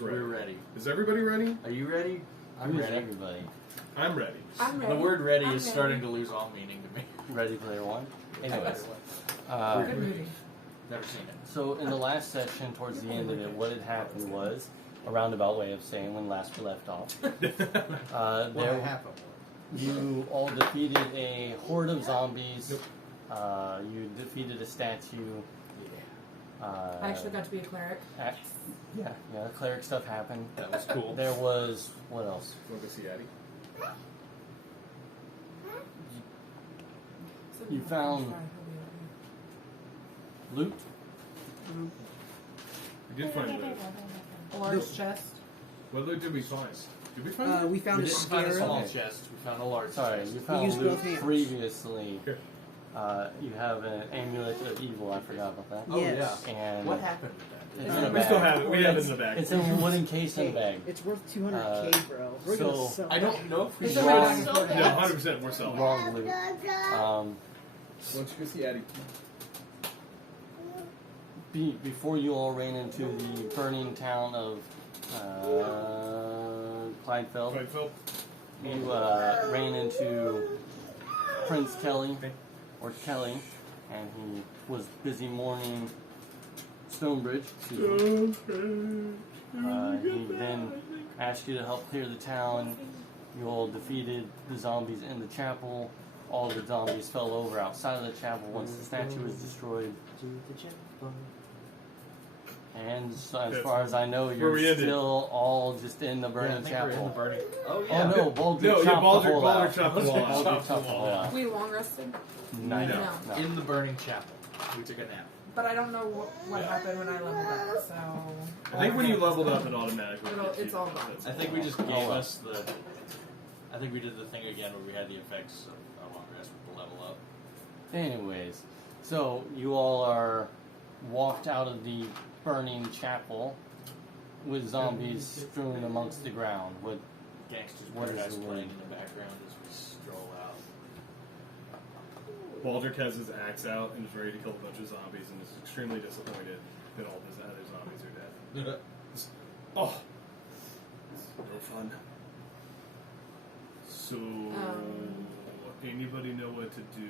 We're ready. Is everybody ready? Are you ready? I'm ready. Everybody. I'm ready. I'm ready. The word ready I'm is ready. starting to lose all meaning to me. Ready Player One? Anyways. Good movie. Never seen it. So in the last section, towards the end of it, what had happened was, a roundabout way of saying when last we left off, you all defeated a horde of zombies. You defeated a statue. I actually got to be a cleric. Yeah, cleric stuff happened. That was cool. There was, what else? Want to go see Addie? You found loot. We did find loot. A large chest. What loot did we find? Did we find We loot? found We a didn't find a scarab. small Okay. chest. We found a large Sorry, chest. you found used loot both hands. previously. Here. You have an amulet of evil. I forgot about that. Oh, Yes. yeah. And What happened with that? It's in a We bag. still have it. We have it in the bag. It's in a wooden case in Hey, the bag. it's worth 200K, bro. We're so- gonna sell I that. don't know if we It's should already sell done. that. Yeah, 100% we're selling. Wrong loot. Why don't you go see Addie? Before you all ran into the burning town of Clydefeld, Right, Phil? you ran into Prince Kelly, or Kelly, and he was busy mourning Stonebridge. Excuse me. He then asked you to help clear the town. You all defeated the zombies in the chapel. All the zombies fell over outside of the chapel once the statue was destroyed. And so as far as I know, Where you're we ended. still all just in the Yeah, I burning think we're in the chapel. burning. Oh, Oh yeah. no, Baldric No, yeah, chopped the hole Baldric out. chopped the wall out. Baldric chopped the hole out. We long rested, No. No. In the burning chapel. We took a nap. but I don't know what happened when I leveled up. So I think when you leveled up, it automatically. It's all gone. I think we just gave Oh, well. us the... I think we did the thing again where we had the effects of a long rest with the level up. Anyways, so you all are walked out of the burning chapel with zombies strewn amongst the ground. With Gangsters What is Paradise the playing word? in the background as we stroll out. Baldric has his axe out and is ready to kill a bunch of zombies and is extremely disappointed that all of his other zombies are dead. Oh! No fun. So, anybody know what to do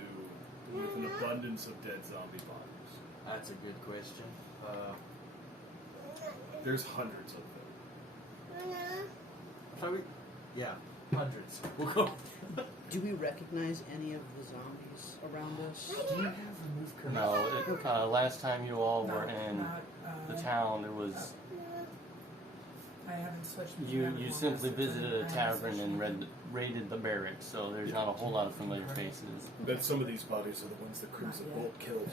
with an abundance of dead zombie bodies? That's a good question. There's hundreds of them. Probably, yeah, hundreds. We'll go. Do we recognize any of the zombies around us? Do you have remove no, last time you all were in not, the town, it was I haven't switched. you simply visited a tavern and raided the barracks. So there's not a whole lot of familiar faces. Bet some of these bodies are the ones that Crimson Bolt killed.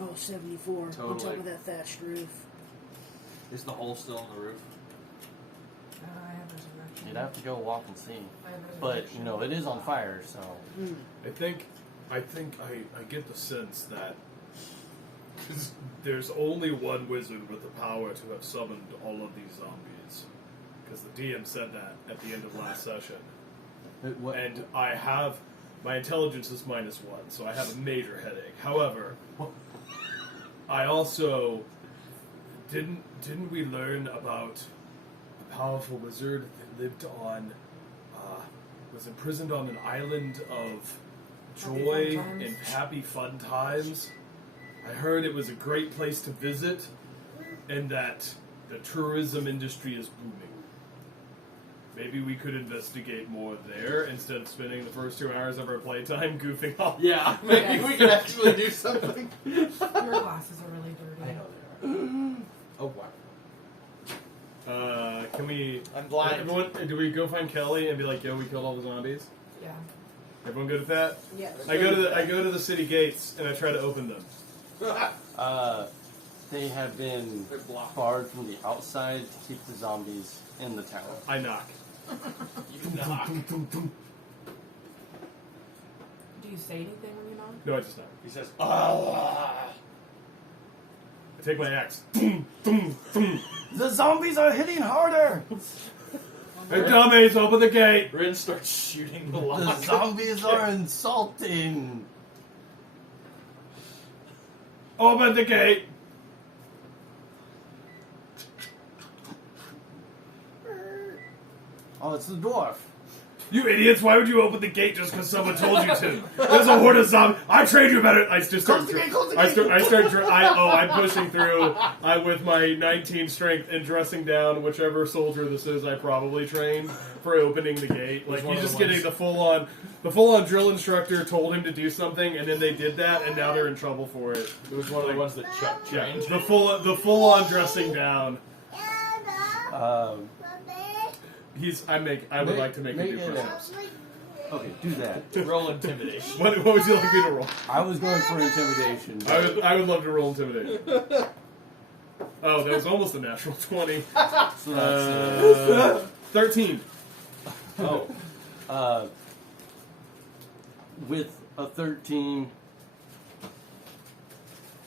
Oh, 74. On top Totally. of that thatched roof. Is the hole still in the roof? I have resurrection. You'd have to go walk and see. I have But resurrection. you know it is on fire, so I think I get the sense that there's only one wizard with the power to have summoned all of these zombies. Because the DM said that at the end of last session. And I have... My intelligence is -1, so I have a major headache. However, I also... Didn't we learn about a powerful wizard that lived on... was imprisoned on an island of joy Happy fun times. and happy fun times? I heard it was a great place to visit, and that the tourism industry is booming. Maybe we could investigate more there instead of spending the first 2 hours of our playtime goofing off. Yeah, maybe we could actually do something. Your glasses are really dirty. I know they are. Oh, wow. Can we... I'm blind. Everyone, do we go find Kelly and be like, yo, we killed all the zombies? Yeah. Everyone good at that? Yes. I go to the city gates and I try to open them. they have been They're blocked. barred from the outside to keep the zombies in the town. I knock. You knock. Do you say anything when you knock? No, I just knock. He says, I take my axe. The zombies are hitting harder. Hey, dummies, open the gate! Rin starts shooting the The lock. zombies are insulting. Open the gate! Oh, it's the dwarf. You idiots! Why would you open the gate just because someone told you to? There's a horde of zombies. I trained you better. I just start. I'm pushing through. With my 19 strength and dressing down whichever soldier this is. I probably trained for opening the gate. Like he's just getting the full on drill instructor told him to do something, and then they did that, and now they're in trouble for it. It was one of the ones that Chuck trained. The full on dressing down. I would like to make him do push-ups. Okay, do that. Roll intimidation. What would you like me to roll? I was going for intimidation. I would love to roll intimidation. Oh, that was almost a natural 20. So that's 13. Oh. With a 13,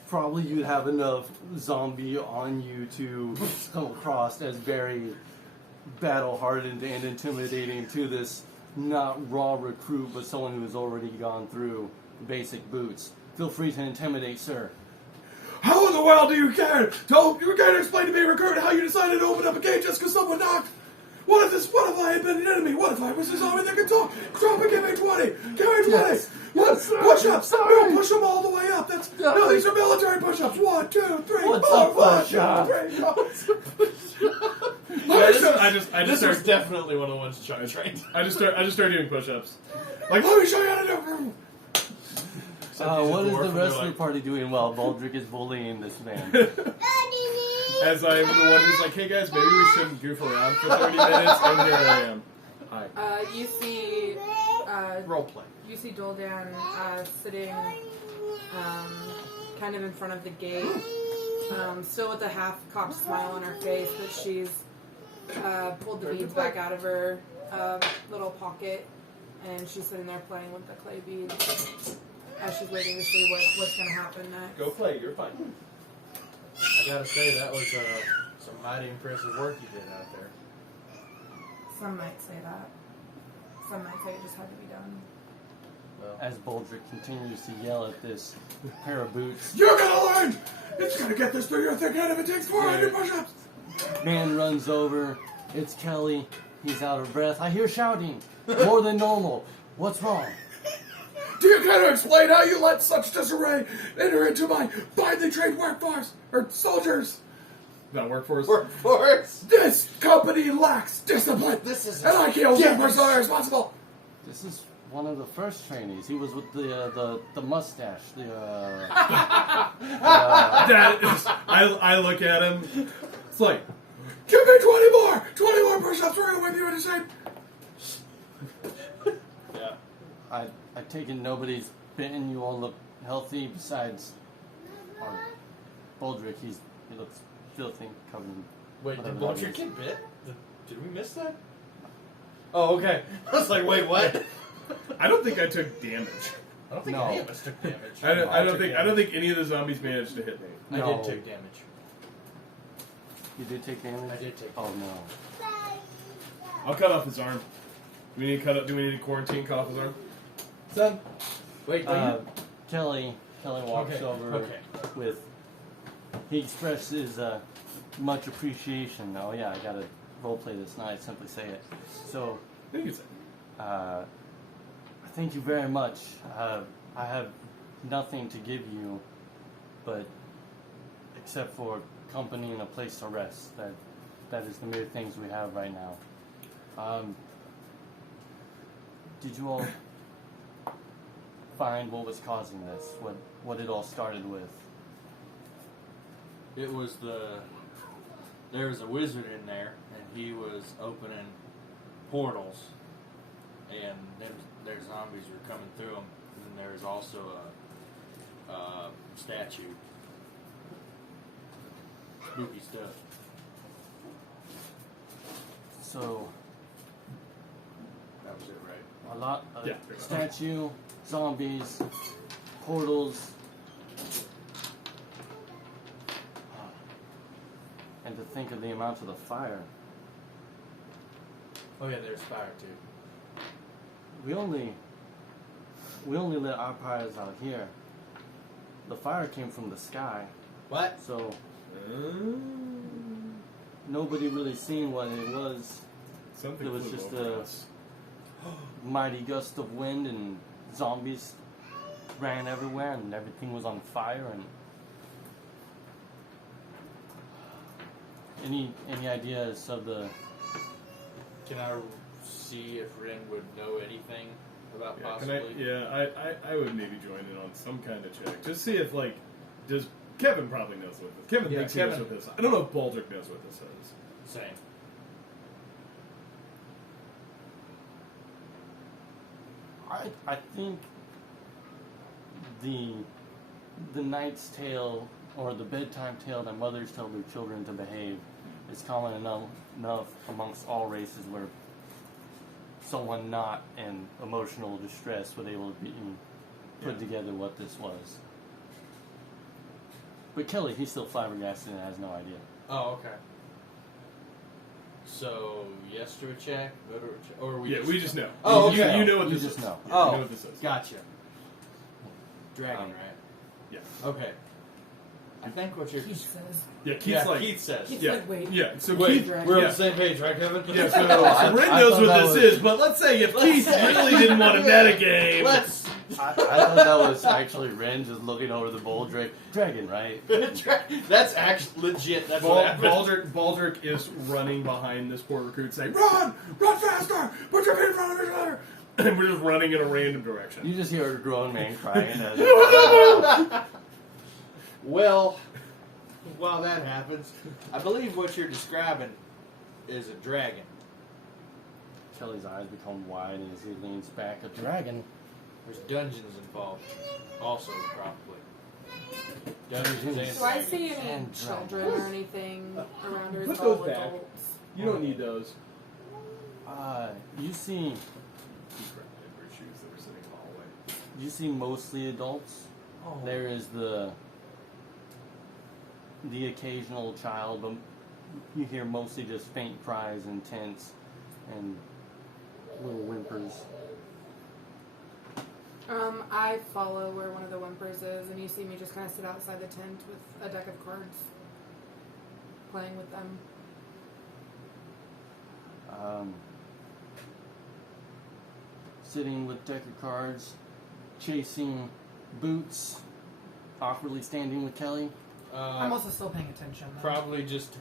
probably you'd have enough zombie on you to come across as very battle-hardened and intimidating to this not raw recruit, but someone who has already gone through basic boots. Feel free to intimidate, sir. How in the world do you care? You can't explain to me, recruit, how you decided to open up a gate just because someone knocked? What if I had been an enemy? What if I was a zombie that could talk? Drop it, give me 20! Give me 20! Yes. What? Push-ups! No, push them all the way up! No, these are military push-ups! 1, 2, 3, What's 4, a 5, push-up? 6, 7, This was definitely one of the ones Chuck trained. I just start doing push-ups. Like, let me show you how to do. What is the rest of the party doing while Baldric is bullying this man? As I'm the one who's like, hey guys, maybe we shouldn't goof around for 30 minutes, and here I am. Hi. You see, Roleplay. you see Doldan sitting, kind of in front of the gate, still with a half-cocked smile on her face, but she's pulled the beads back out of her little pocket, and she's sitting there playing with the clay beads as she's waiting to see what's going to happen next. Go play, you're fine. I gotta say, that was some mighty impressive work you did out there. Some might say that. Some might say it just had to be done. Well, As Baldric continues to yell at this pair of boots, You're gonna learn! It's gonna get this through your thick head if it takes 400 push-ups! man runs over. It's Kelly. He's out of breath. I hear shouting. More than normal. What's wrong? Do you care to explain how you let such disarray enter into my finely trained workforce? Or soldiers? Not workforce. Workforce? This company lacks discipline! This is and I can't be personally responsible! This is one of the first trainees. He was with the mustache. That is, I look at him. It's like, give me 20 more! 20 more push-ups, we're gonna whip you into shape! Yeah. I take it nobody's bitten. You all look healthy. Besides, Baldric, he looks filthy, covered in Wait, did whatever that Baldric is. get bit? Did we miss that? Oh, okay. I was like, wait, what? I don't think I took damage. I don't think No. any of us took damage. I don't think any of the zombies managed to hit me. I No. did take damage. You did take damage? I did take Oh, no. I'll cut off his arm. Do we need to quarantine, cut off his arm? Son. Wait, Kelly walks Okay, over okay. with. He expresses much appreciation. Oh yeah, I gotta roleplay this night. Simply say it. So, You can say. thank you very much. I have nothing to give you, but except for company and a place to rest. That is the mere things we have right now. Did you all find what was causing this? What it all started with? It was there was a wizard in there, and he was opening portals, and their zombies were coming through them. And there was also a statue. Spooky stuff. So That was it, right? a lot of Yeah. statue, zombies, portals, and to think of the amount of the fire. Oh yeah, there's fire too. We only lit our fires out here. The fire came from the sky, What? so nobody really seen what it was. Something It was flew just over a us. mighty gust of wind and zombies ran everywhere and everything was on fire. And any ideas of the? Can I see if Rin would know anything about Yeah, possibly? I would maybe join in on some kind of check. Just see if, like, does Kevin probably knows what this. Kevin thinks he knows what this. I don't know if Baldric knows what this is. Same. I think the Knight's Tale or the bedtime tale that mothers tell their children to behave is common enough amongst all races where someone not in emotional distress would able to put together what this was. But Kelly, he's still flabbergasted and has no idea. Oh, okay. So, yes to a check, no to a check, or We just know. Oh, You- okay. You know what You this just is. know. Yeah, Oh, you know what this is. Gotcha. Dragon, right? Yeah. Okay. I think what you're... Keith says. Yeah, Keith's yeah, like... Keith says. Keith's Yeah, like, wait. yeah. So Wait, Keith... we're on yeah. the same page, right, Kevin? Yeah, so, I Rin thought knows what that this was- is, but let's say if Keith really didn't want to metagame... Let's... I thought that was actually Ren just looking over the Baldric dragon, right? That's actually legit. That's what happened. Baldric is running behind this poor recruit saying, Run! Run faster! Put your feet in front of each other! And we're just running in a random direction. You just hear a grown man crying. As Well, while that happens, I believe what you're describing is a dragon. Kelly's eyes become wide and as he leans back, a dragon. There's dungeons involved, also, probably. Dungeons and Do I see any And children or anything around her? Put It's all those back. adults. You don't need those. You see He grabbed Amber's shoes that were sitting in the hallway. you see mostly adults. Oh. There is the occasional child, but you hear mostly just faint cries and tents and little whimpers. I follow where one of the whimpers is, and you see me just kind of sit outside the tent with a deck of cards, playing with them. Sitting with deck of cards, chasing boots, awkwardly standing with Kelly. I'm also still paying attention. Though. Probably just,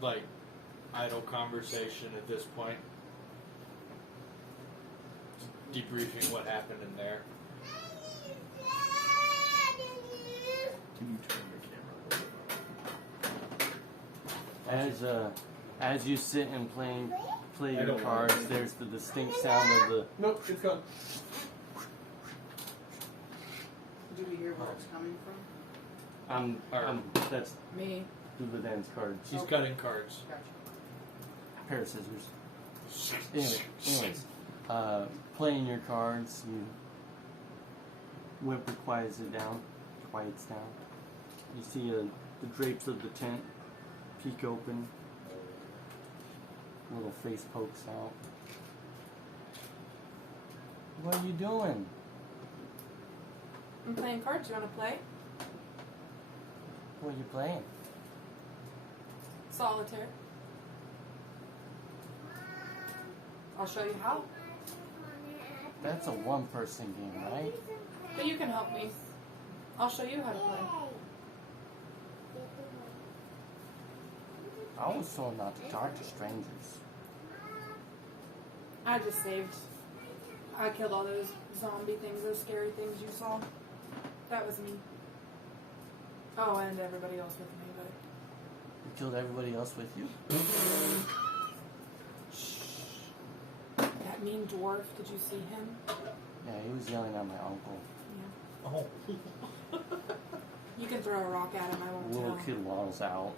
like, idle conversation at this point. Debriefing what happened in there. Can you turn the camera a little bit? As you sit and play I your don't cards, want it. there's the distinct sound of the. Nope, it's gone. Do we hear where it's coming from? That's Me. Duvadan's cards. She's cutting cards. Gotcha. Pair of scissors. Anyways, playing your cards, you whimper quiets down. You see the drapes of the tent peek open. A little face pokes out. What are you doing? I'm playing cards. You want to play? What are you playing? Solitaire. I'll show you how. That's a one-person game, right? But you can help me. I'll show you how to play. I was told not to talk to strangers. I just saved. I killed all those zombie things, those scary things you saw. That was me. Oh, and everybody else with me, but. You killed everybody else with you? That mean dwarf, did you see him? Yeah, he was yelling at my uncle. Yeah. Oh. You can throw a rock at him, I won't Little tell. kid waddles out,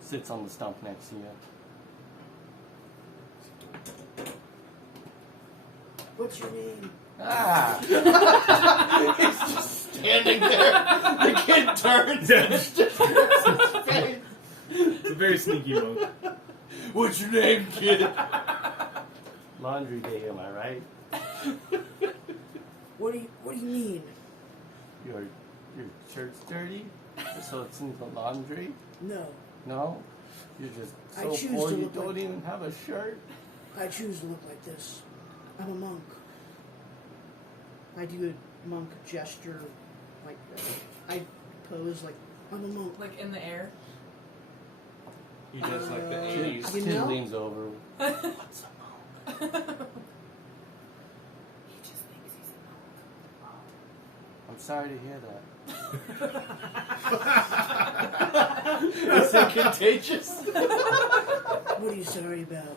sits on the stump next to you. What's your name? Ah! He's just standing there. The kid turns and it's just his face. It's a very sneaky mode. What's your name, kid? Laundry day, am I right? What do you mean? Your shirt's dirty, so it's in the laundry? No. No? You're just I so choose poor to you look don't like- even have a shirt. I choose to look like this. I'm a monk. I do a monk gesture like I pose like I'm a monk. Like in the air. He does like the Uh, 80s. You Kid know? leans over. He What's a monk? just thinks he's a I'm sorry to hear that. Is it contagious? What are you sorry about?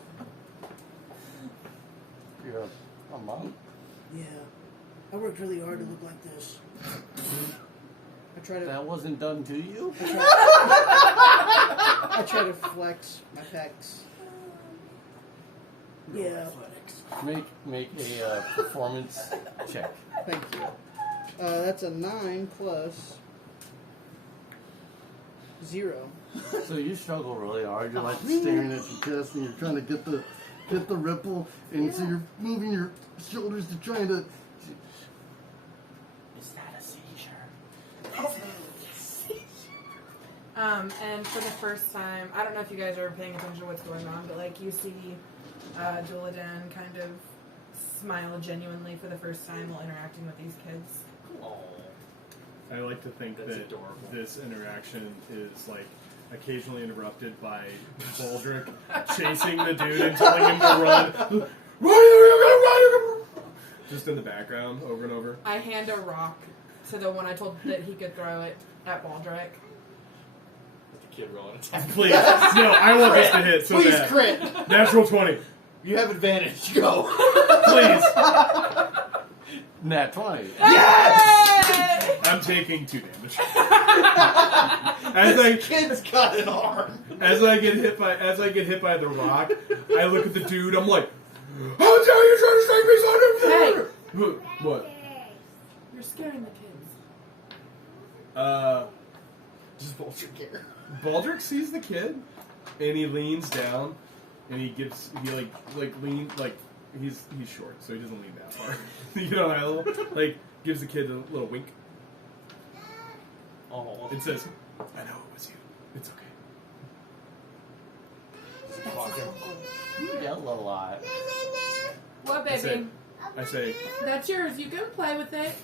You're a monk? Yeah. I worked really hard to look like this. I try to That wasn't done to you? I try to flex my pecs. Yeah. Make a performance check. Thank you. That's a 9 plus 0. So you struggle really hard. You're like staring at your chest and you're trying to get the ripple, and so you're moving your shoulders to trying to. Is that a seizure? And for the first time, I don't know if you guys are paying attention to what's going on, but like you see Duladan kind of smile genuinely for the first time while interacting with these kids. Oh. I like to think That's that adorable. this interaction is like occasionally interrupted by Baldric chasing the dude and telling him to run. Just in the background, over and over. I hand a rock to the one I told that he could throw it at Baldric. The kid rolling attack. Please, no, I want this to hit so Please bad. crit. Natural 20, You have advantage. Go. please. Nat 20. Yes! I'm taking 2 damage. Kid's got an arm. As I get hit by the rock, I look at the dude. I'm like, "How dare you try to take me, son of a-" What? You're scaring the kids. Just bullshit care. Baldric sees the kid, and he leans down, and he lean like he's short, so he doesn't lean that far. You know, I like gives the kid a little wink. Oh. It says, "I know it was you. It's okay." You yell a lot. What, I say, baby? That's yours. You can play with it.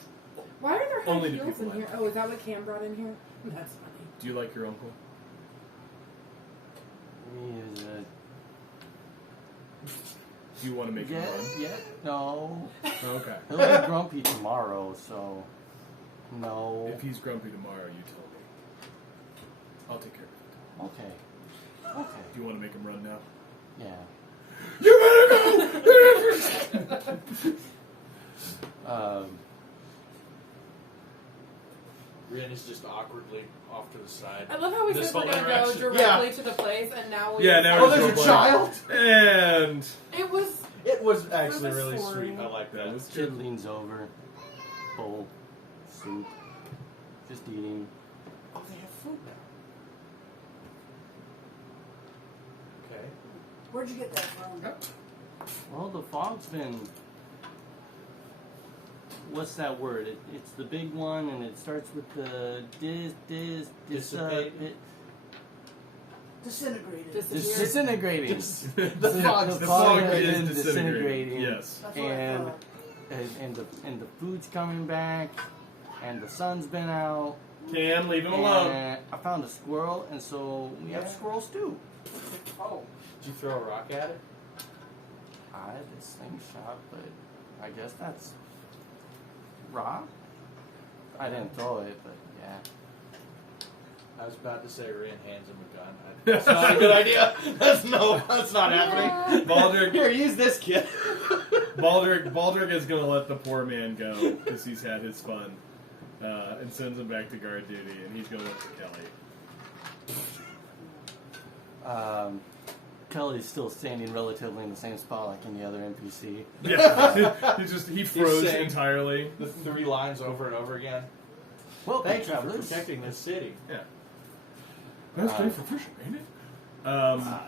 Why are there high Only the heels people in here? Oh, is that what Cam brought in here? That's funny. "Do you like your uncle?" Do you want to make him run? Yeah, no. Okay. He'll be grumpy tomorrow, so no. If he's grumpy tomorrow, you tell me. I'll take care of it. Okay. Okay. Do you want to make him run now? Yeah. You better go! Rin is just awkwardly off to the side. I love how we This said we're whole going to go interaction. directly Yeah. to the place, and now we... Yeah, now Oh, we're there's a so child? And It was... It was actually the really story. sweet. I like that. was Kid leans over. Bowl. Soup. Just eating. Oh, they have food now. Okay. Where'd you get that from? Well, the fog's been. What's that word? It's the big one, and it starts with the Dissipate? Disintegrated. disintegrating. The fog's the fog has is been disintegrating. Yes. That's what I And thought. and the food's coming back, and the sun's been out. Cam, leave him alone. And I found a squirrel, and so we have squirrel stew. Oh. Did you throw a rock at it? I had this slingshot, but I guess that's raw. I didn't throw it, but yeah. I was about to say Rin hands him a gun. That's not a good idea. That's not happening. Baldric, Here, use this kid. Baldric is gonna let the poor man go because he's had his fun, and sends him back to guard duty, and he's gonna look for Kelly. Kelly's still standing relatively in the same spot like in the other NPC. Yeah, he froze saying- entirely. The 3 lines over and over again. Well, Thank you for protecting this city. Yeah. Nice day for fishing, ain't it? Yeah.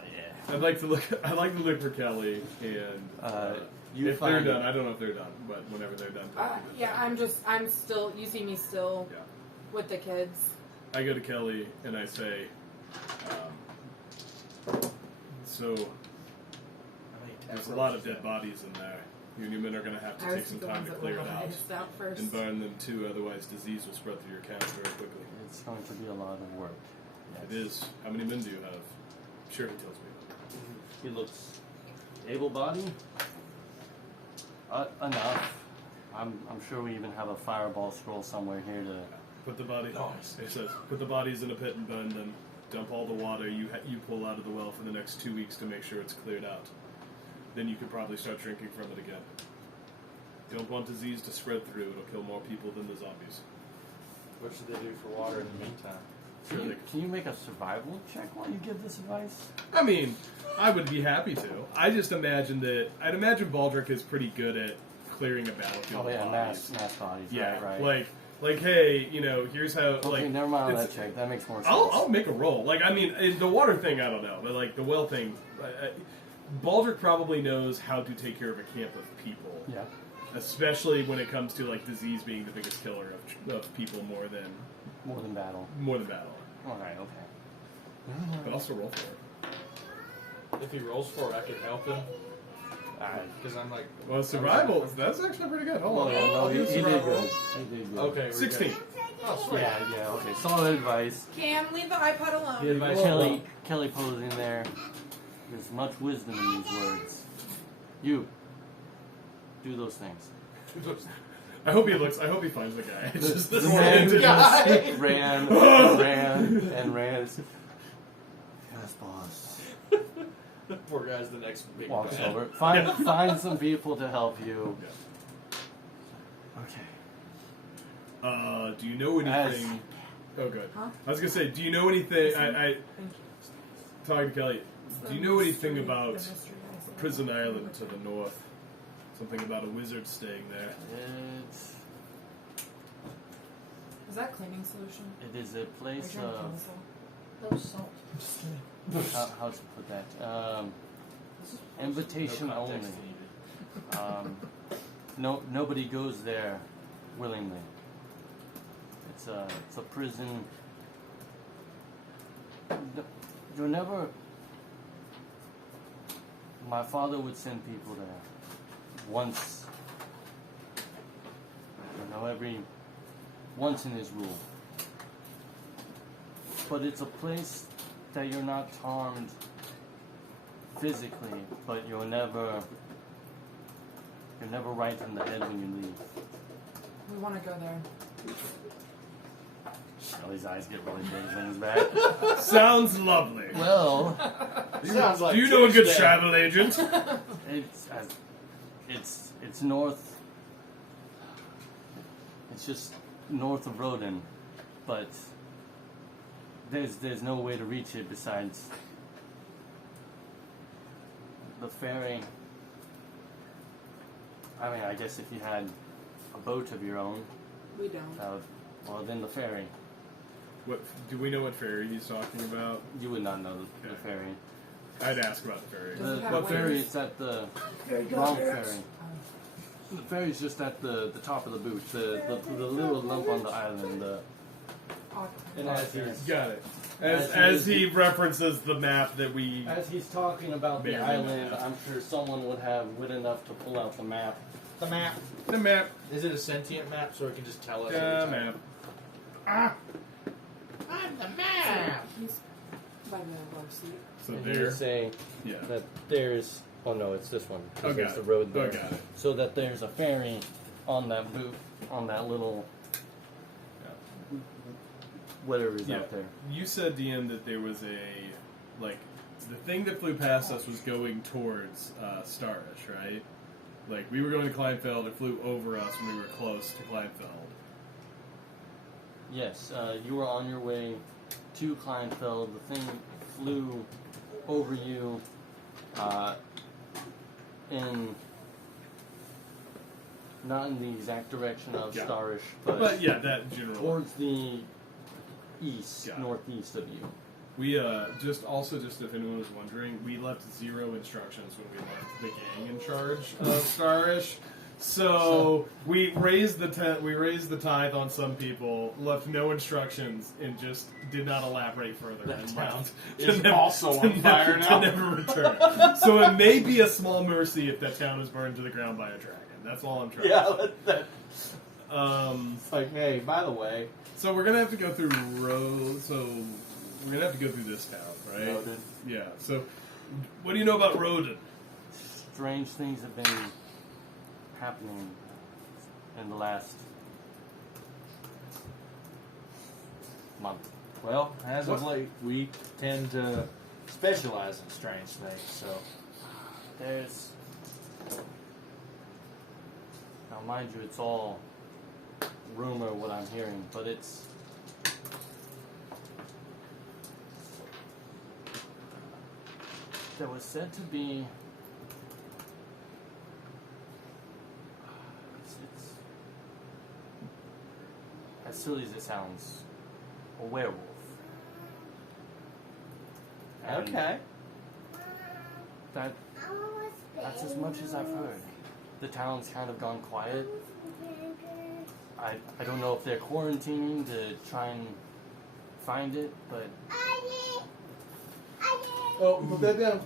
I'd like to look for Kelly, and you if they're find done, I don't know if they're done, but whenever they're done, yeah, I'm still, you see me still yeah. with the kids. I go to Kelly and I say, So there's a lot of dead bodies in there. You and your men are going to have to take some time to clear it out first. and burn them too, otherwise disease will spread through your camp very quickly. It's going to be a lot of work. Yes. It is. How many men do you have? Sure, he tells me. He looks able-bodied. Enough. I'm sure we even have a fireball scroll somewhere here to... Put the body. He says, put the bodies in a pit and burn them. Dump all the water you pull out of the well for the next 2 weeks to make sure it's cleared out. Then you could probably start drinking from it again. You don't want disease to spread through. It'll kill more people than the zombies. What should they do for water in the meantime? Can you make a survival check while you give this advice? I mean, I would be happy to. I just imagine that... I'd imagine Baldric is pretty good at clearing a battlefield. Oh yeah, bodies. mass bodies. Yeah, right. Like, hey, here's how... Okay, never mind that check. That makes more sense. I'll make a roll. Like, I mean, the water thing, I don't know. But, like, the well thing... Baldric probably knows how to take care of a camp of people. Yeah. Especially when it comes to, like, disease being the biggest killer of people more than battle. More than battle. Alright, okay. But also roll for it. If he rolls for it, I can help him. Because I'm like... Well, survival, that's actually pretty good. Hold on. Yeah, no, he did good. He did good. Okay, 16. Oh, sweet. Yeah, okay. Solid advice. Cam, leave the iPad alone. The advice Kelly posed in there. There's much wisdom in these words. You. Do those things. I hope he finds the guy. It's just this man guy. ran. Yes, boss. Poor guy's the next big Walks bad. over. Find some people to help you. Okay. Do you know anything... Oh, good. Huh? I was going to say, do you know anything... Thank you. Talking to Kelly, do you know anything about Prison Island to the north? Something about a wizard staying there. Is that cleaning solution? It is a place Are you trying to of... kill us all? That was salt. Just kidding. How to put that? Invitation No only. context needed. Nobody goes there willingly. It's a prison. You're never. My father would send people there once. Once in his rule. But it's a place that you're not harmed physically, but you're never right in the head when you leave. We want to go there. Shelly's eyes get really big when he's back. Sounds lovely. Well, Sounds like do you know a good Tuesday. travel agent? it's north. It's just north of Rodin, but there's no way to reach it besides the ferry. I mean, I guess if you had a boat of your own, We don't. well, then the ferry. What do we know what ferry he's talking about? You would not know the Okay. ferry. I'd ask about the ferry. Does it have The ferry, waves? it's at the wrong ferry. The ferry's just at the top of the boot, the little lump on the island. And as he's Got it. As As he- he references the map that we... As he's talking about the Barely island, map. I'm sure someone would have wit enough to pull out the map. the map. The map. Is it a sentient map so it can just tell us? The every time? map. Ah! I'm the map. He's by the love seat. So And he there. was saying Yeah. that there's. Oh no, it's this one. 'cause Oh, there's got the it. road Oh, there. got it. So that there's a ferry on that boot, on that little. Whatever is Yeah. out there. You said, DM, that there was the thing that flew past us was going towards Starish, right? Like, we were going to Kleinfeld, it flew over us when we were close to Kleinfeld. Yes, you were on your way to Kleinfeld. The thing flew over you not in the exact direction of Yeah. Starish, But yeah, that general. towards the east, Yeah. northeast of you. We, just if anyone was wondering, we left 0 instructions when we left the gang in charge of Starish. So we raised the tithe on some people, left no instructions, and just did not elaborate further. That and town left is also on fire now. To never return. So it may be a small mercy if that town is burned to the ground by a dragon. That's all I'm trying. Yeah, to it's like, hey, by the way, So we're gonna have to go through So we're gonna have to go through this town, right? Roden. Yeah. So what do you know about Roden? Strange things have been happening in the last month. well, as of late, we tend to specialize in strange things. So There's now, mind you, it's all rumor what I'm hearing, but there was said to be it's as silly as it sounds, a werewolf. And okay, that's as much as I've heard. The town's kind of gone quiet. I don't know if they're quarantining to try and find it, but Oh, put that down.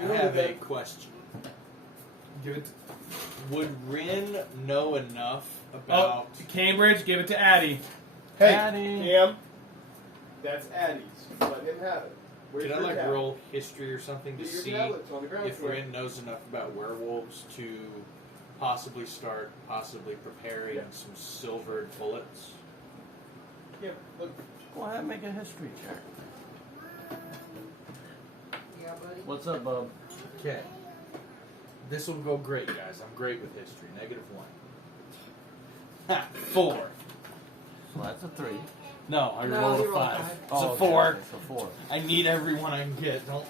I have a question. Give it. Would Rin know enough Oh, about? Cambridge, give it to Addie. Addie. Cam. That's Addie's. Let him have it. Where's Can I your like tablet? roll history or something to Get your see tablets on the ground if floor. Rin knows enough about werewolves to possibly start preparing some silvered bullets? Yeah, look. Go ahead and make a history check. Yeah, buddy. What's up, bub? Okay. This will go great, guys. I'm great with history. -1. Ha! 4. Well, that's a 3. No, I No, rolled you a rolled 5. five. It's Oh, a okay, 4. okay, so 4. I need everyone I can get. Don't.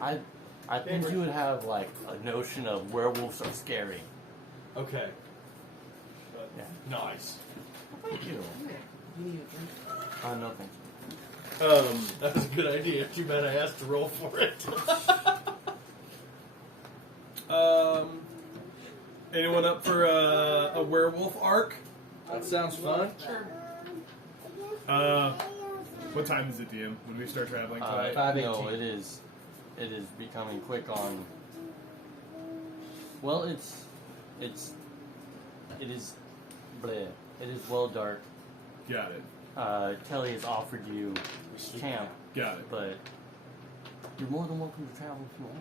I think you would have like a notion of werewolves are scary. Okay. Yeah. Nice. Thank you. You need a drink? No, thank you. That was a good idea. Too bad I asked to roll for it. Anyone up for a werewolf arc? That sounds fun. Sure. What time is it, DM? When we start traveling No, tonight? 5:18. it is becoming quick on. Well, it is bleh. It is well dark. Got it. Kelly has offered you camp, Got it. but you're more than welcome to travel if you want.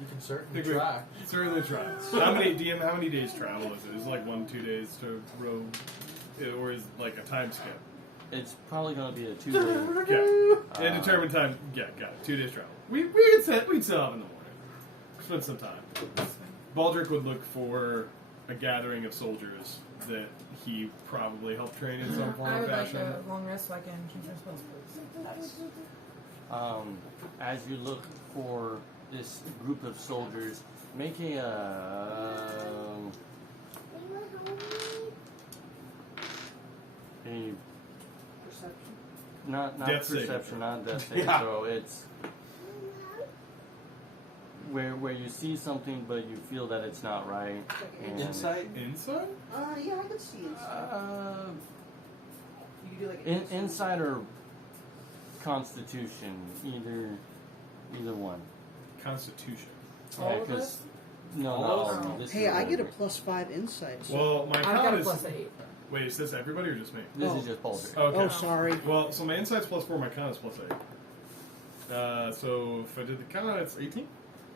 You can certainly Think we- try. Certainly try. How many DM? How many days travel is it? Is it like 1-2 days to row, or is it like a time skip? It's probably going to be a 2-day. Okay. Indeterminate time. Yeah, got it. 2 days travel. We'd set up in the morning. Spend some time. Baldric would look for a gathering of soldiers that he probably helped train in some form I or would like fashion. a long rest so I can change my spells, please. As you look for this group of soldiers, make a Perception. not Death saving perception, not death saving Yeah. throw. It's where you see something but you feel that it's not right. And, Insight? Inside? Yeah, I could see it. You could do like an Insight or Constitution, either one. Constitution. All Yeah, of 'cause- us? no, All not of all us? of them. This Hey, is I get a Baldric. +5 insight. So. Well, my I've con got a is. +8. Wait, is this everybody or just me? This Oh. is just Baldric. Okay. Oh, sorry. Well, so my insight's +4, my con is +8. So if I did the con, it's 18?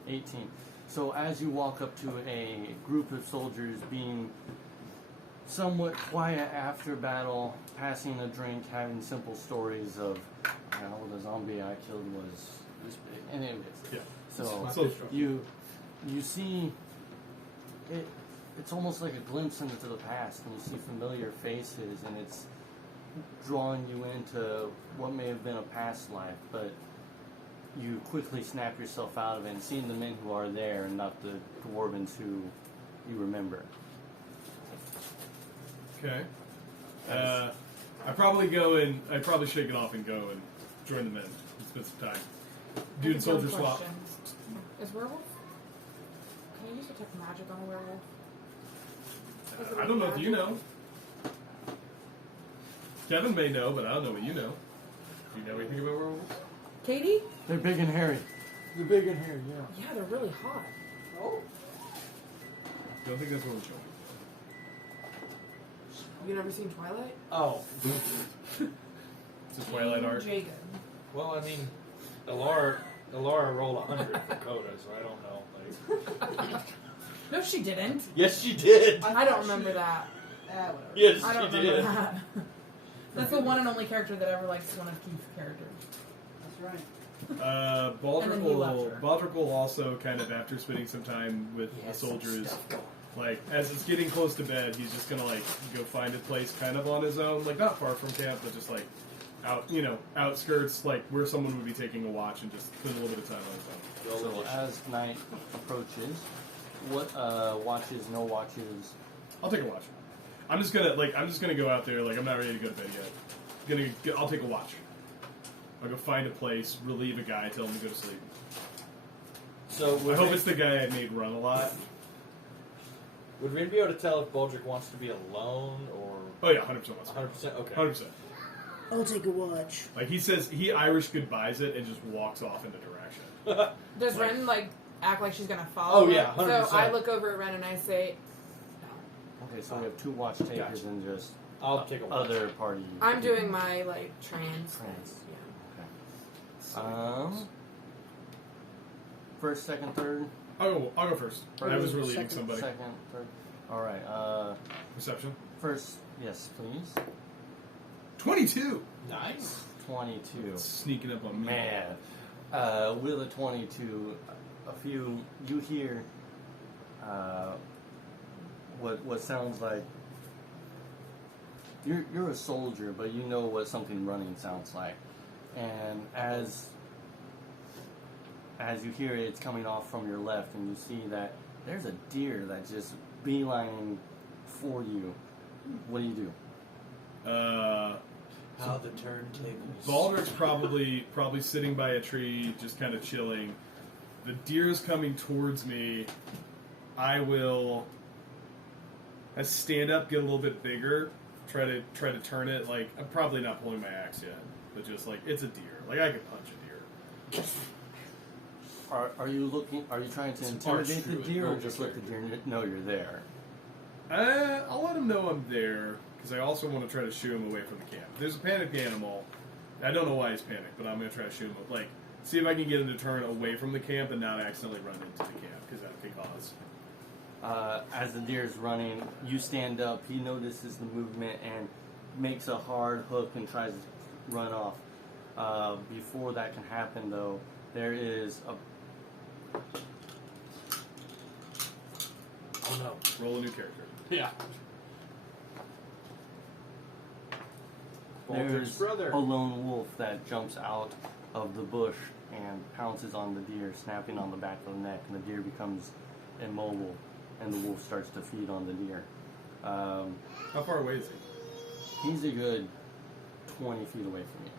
18. So as you walk up to a group of soldiers being somewhat quiet after battle, passing a drink, having simple stories of, the zombie I killed was this big. And anyways, Yeah. so So- you see it. It's almost like a glimpse into the past, and you see familiar faces, and it's drawing you into what may have been a past life, but you quickly snap yourself out of it and seeing the men who are there and not the dwarvens who you remember. Okay. I probably shake it off and go and join the men and spend some time. Dude, That's a soldier dumb swap. question. Is werewolf I use detect magic on a werewolf? I don't know if you know. Kevin may know, but I don't know what you know. Do you know anything about werewolves? Katie? They're big and hairy. The big in here, yeah. Yeah, they're really hot. Oh. Don't think that's what we're showing. You never seen Twilight? Oh. It's a Twilight art. Jacob. Well, I mean, Elara rolled 100 for Coda, so I don't know. Like. No, she didn't. Yes, she did. I don't remember that. Whatever. Yes, I don't she remember did. that. That's the one and only character that ever likes one of Keith's characters. That's right. And then he left her. Baldric will also kind of, after spending some time with the soldiers, like, as it's getting close to bed, he's just gonna, like, go find a place kind of on his own, like, not far from camp, but just, like, outskirts, like, where someone would be taking a watch and just spend a little bit of time on his own. So as night approaches, what watches, no watches? I'll take a watch. I'm just gonna go out there, like, I'm not ready to go to bed yet. I'll take a watch. I'll go find a place, relieve a guy, tell him to go to sleep. So I hope it's the guy I made run a lot. would we be able to tell if Baldric wants to be alone or Oh yeah, 100% wants to. 100%? Okay. 100%. I'll take a watch. Like, he says, he Irish goodbyes it and just walks off in a direction. Does Ren, like, act like she's gonna follow? Oh, yeah, him? 100%. So I look over at Ren and I say, Okay, so we have 2 watch takers Gotcha. and just I'll take a watch. other party. I'm doing my, like, trans. Trans. Yeah. Okay. First, second, third. I'll go first. I was relieving Second. somebody. Second, third. All right. Perception. First, yes, please. 22. Nice. 22. Sneaking up on me. Man, with a 22, you hear what sounds like you're a soldier, but you know what something running sounds like, and as you hear it, it's coming off from your left, and you see that there's a deer that's just beelining for you. What do you do? How the turntables. Baldric's probably sitting by a tree, just kind of chilling. The deer is coming towards me. I stand up, get a little bit bigger, try to turn it. Like, I'm probably not pulling my axe yet, but just like, it's a deer. Like, I could punch a deer. Are you trying to intimidate the deer, or just let the deer know you're there? I'll let him know I'm there, because I also want to try to shoo him away from the camp. There's a panicked animal. I don't know why he's panicked, but I'm going to try to shoo him. Like, see if I can get him to turn away from the camp and not accidentally run into the camp, because that could cause. As the deer is running, you stand up. He notices the movement and makes a hard hook and tries to run off. Before that can happen, though, there is a... Oh no. Roll a new character. Yeah. Baldric's There's brother. a lone wolf that jumps out of the bush and pounces on the deer, snapping on the back of the neck, and the deer becomes immobile, and the wolf starts to feed on the deer. How far away is he? He's a good 20 feet away from you.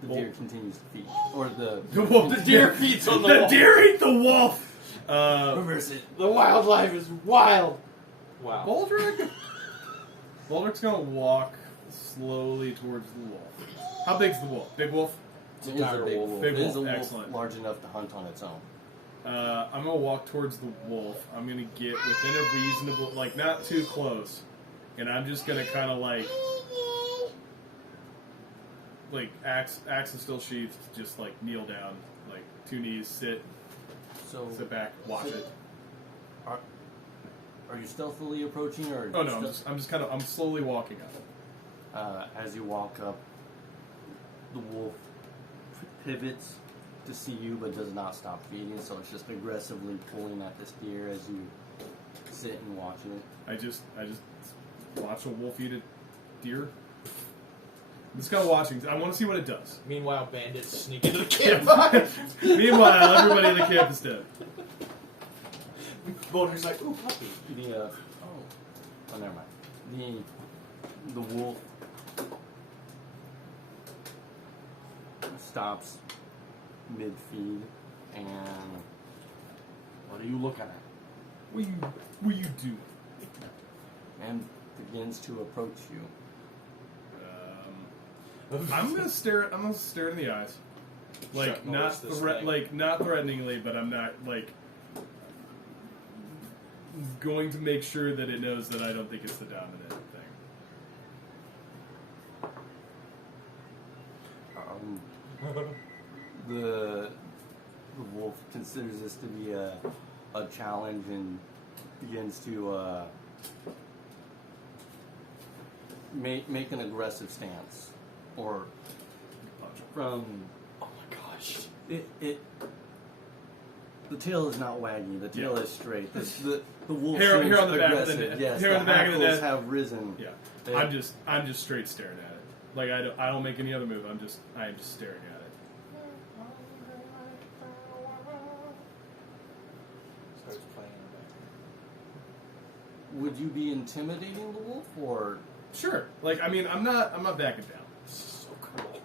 The deer continues to feed. Or the wolf. The deer feeds on the The wolf. deer ate the wolf! reverse it. The wildlife is wild. Wow. Baldric's gonna walk slowly towards the wolf. How big's the wolf? Big wolf? It is a dire big wolf. wolf. Big It is a wolf, wolf excellent. large enough to hunt on its own. I'm gonna walk towards the wolf. I'm gonna get within a reasonable, like, not too close. And I'm just gonna kind of like axe is still sheathed, just like kneel down, like 2 knees, sit back, watch it. Are you stealthily approaching, or? Oh no, I'm slowly walking up. As you walk up, the wolf pivots to see you, but does not stop feeding. So it's just aggressively pulling at this deer as you sit and watch it. I just watch a wolf eat a deer. I'm just kind of watching. I want to see what it does. Meanwhile, bandits sneak into the campfire. Meanwhile, everybody in the camp is dead. Baldric's like, ooh, puppy. Oh, never mind. The wolf stops, mid-feed, and what are you looking at? What you do? And begins to approach you. I'm gonna stare it in the eyes, like Chuck Norris this thing. not threateningly, but I'm not like going to make sure that it knows that I don't think it's the dominant thing. The wolf considers this to be a challenge and begins to make an aggressive stance, or from Oh my gosh. it. The tail is not wagging. The tail is straight. The wolf Hair seems on the back of the aggressive. neck. Yes, Hair on the back of the hackles neck. have risen. Yeah, I'm just straight staring at it. Like I don't make any other move. I am just staring at it. Starts playing in the background. Would you be intimidating the wolf, or Sure. Like I mean, I'm not backing down. This is so cool. okay,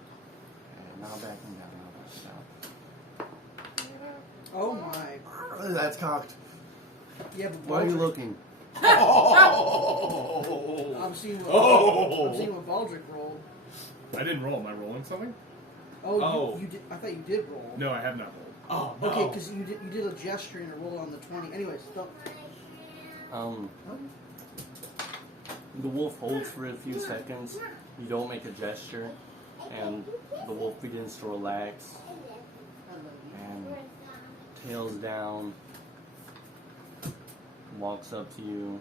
now backing down? Oh my. That's cocked. Yeah, but Why are you Baldric- looking? I'm seeing what Baldric rolled. I didn't roll. Am I rolling something? Oh. You did. I thought you did roll. No, I have not rolled. Oh no. Okay, because you did a gesture and a roll on the 20. Anyways, don't. The wolf holds for a few seconds. You don't make a gesture, and the wolf begins to relax and tails down, walks up to you,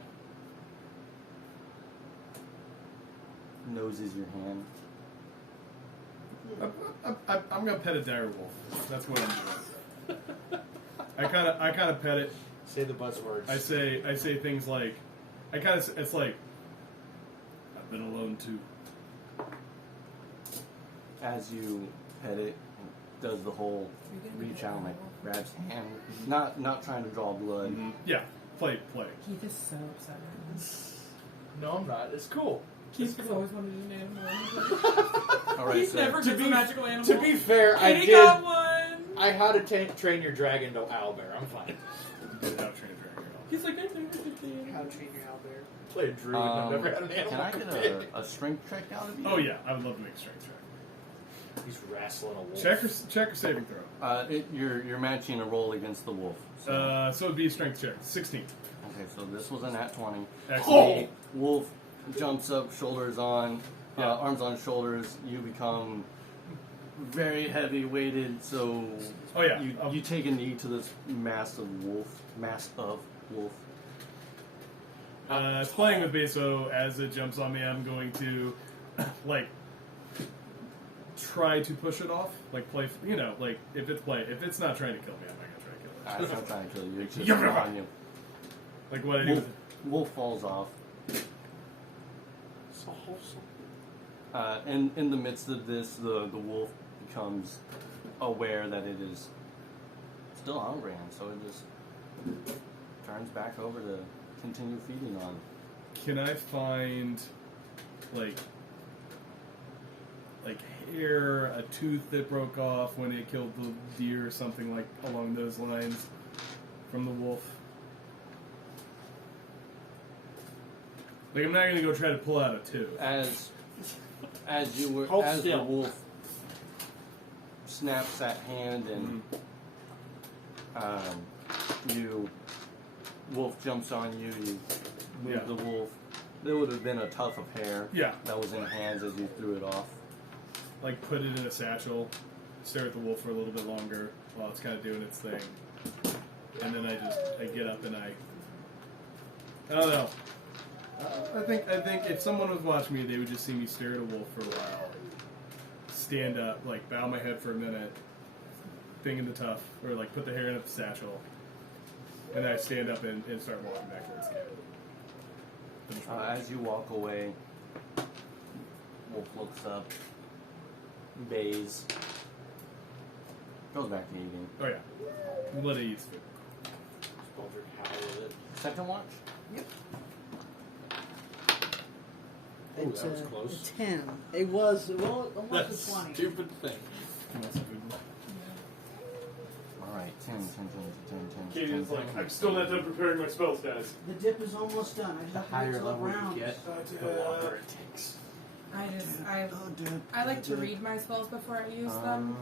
noses your hand. I'm gonna pet a dire wolf. That's what I'm doing. I kind of pet it. Say the buzzwords. I say things like, it's like, I've been alone too. As you pet it, it does the whole reach out and like grabs hand, not trying to draw blood. Yeah, play. Keith is so upset right now. No, I'm not. It's cool. Keith has always wanted an animal. All right, He's so never gets a magical animal. To be fair, I And he did. got one. I had to train your dragon to owlbear. I'm fine. Without trying to drag it off. He's like, I've never did How to train your owlbear. Play a druid. I've never had an animal. can I get a strength check out of you? Oh yeah, I would love to make a strength check. He's wrestling a wolf. Check or saving throw. You're matching a roll against the wolf. So. So it'd be a strength check. 16. Okay, so this was a nat 20. Excellent. The wolf jumps up, shoulders on, Yeah. arms on shoulders. You become very heavy weighted, so Oh yeah. you take a knee to this mass of wolf. It's playing with me, so as it jumps on me, I'm going to, like, try to push it off. Like, play, like, if it's not trying to kill me, I'm not going to try to kill it. It's not trying to kill you. It's just Yeah. on you. Like, what I do Wolf, wolf falls off. So wholesome. In the midst of this, the wolf becomes aware that it is still hungry, and so it just turns back over to continue feeding on. Can I find, like hair, a tooth that broke off when it killed the deer, or something like along those lines, from the wolf? Like, I'm not gonna go try to pull out a tooth. As the wolf snaps that hand and wolf jumps on you, you move Yeah. the wolf. There would have been a tuft of hair Yeah. that was in hands as you threw it off. Like, put it in a satchel, stare at the wolf for a little bit longer while it's kind of doing its thing, and then I get up and I don't know. I think if someone was watching me, they would just see me stare at a wolf for a while, stand up, like bow my head for a minute, thing in the tuff, or like put the hair in a satchel, and then I stand up and start walking back towards the cabin. Finish my lunch. As you walk away, wolf looks up, bays, goes back to eating. Oh yeah, we'll let it eat food. Baldric howl with it. Second watch? Yep. Ooh, It's that was a close. 10. It was almost That a 20. stupid thing. You want some food? Alright, 10, 10, 10, 10, 10, 10, Katie's 10, like, 10. I'm still not done preparing my spells, guys. The dip is almost done. I just The have to higher wait till level rounds. you get, the longer it takes. I like to read my spells before I use them,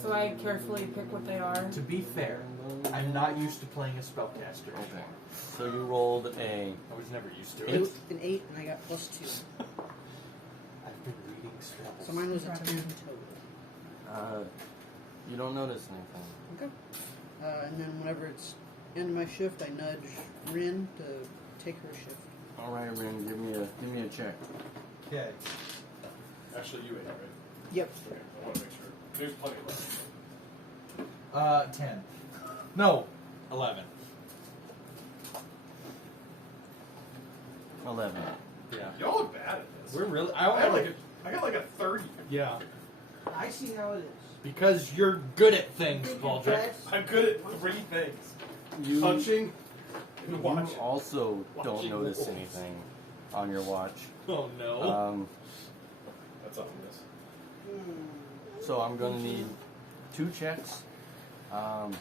so I carefully pick what they are. To be fair, I'm not used to playing a spellcaster. Okay. So you rolled a I was never used to Eight. it. An 8, and I got +2. I've been reading spells. So mine was a 10 total. you don't notice anything. Okay. And then whenever it's end of my shift, I nudge Rin to take her shift. Alright, Rin, give me a check. Okay. Actually, you ate, right? Yep. Okay, I want to make sure. There's plenty left. 10. No, 11. 11. Yeah. Y'all are bad at this. We're really. I got like a 30. Yeah. I see how it is. Because you're good at things, Baldric. I'm good at 3 things. You, Punching and you watching. also don't Watching notice wolves. anything on your watch. Oh no. That's ominous. So I'm going to need 2 checks. One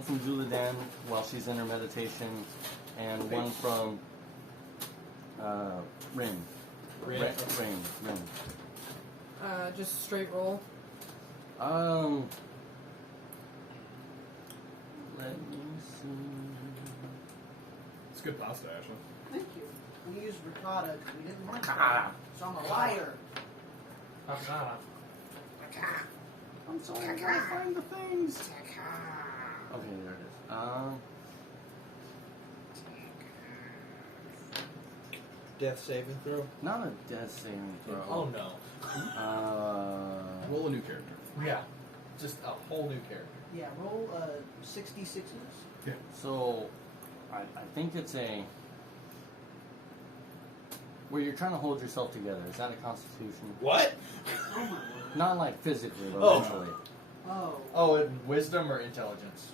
from Zuladan while she's in her meditation, and one from Rin. Rin? Rin. Just straight roll. Let me see. It's good pasta, actually. Thank you. We used ricotta because we didn't like that. So I'm a liar. I'm sorry, I gotta find the things. Okay, there it is. Death saving throw? Not a death saving throw. Oh no. Roll a new character. Yeah. Just a whole new character. Yeah, roll 66s. So, I think it's a where you're trying to hold yourself together. Is that a Constitution? What? Oh my word. Not like physically, but Oh. mentally. Oh, Oh, and wisdom or intelligence?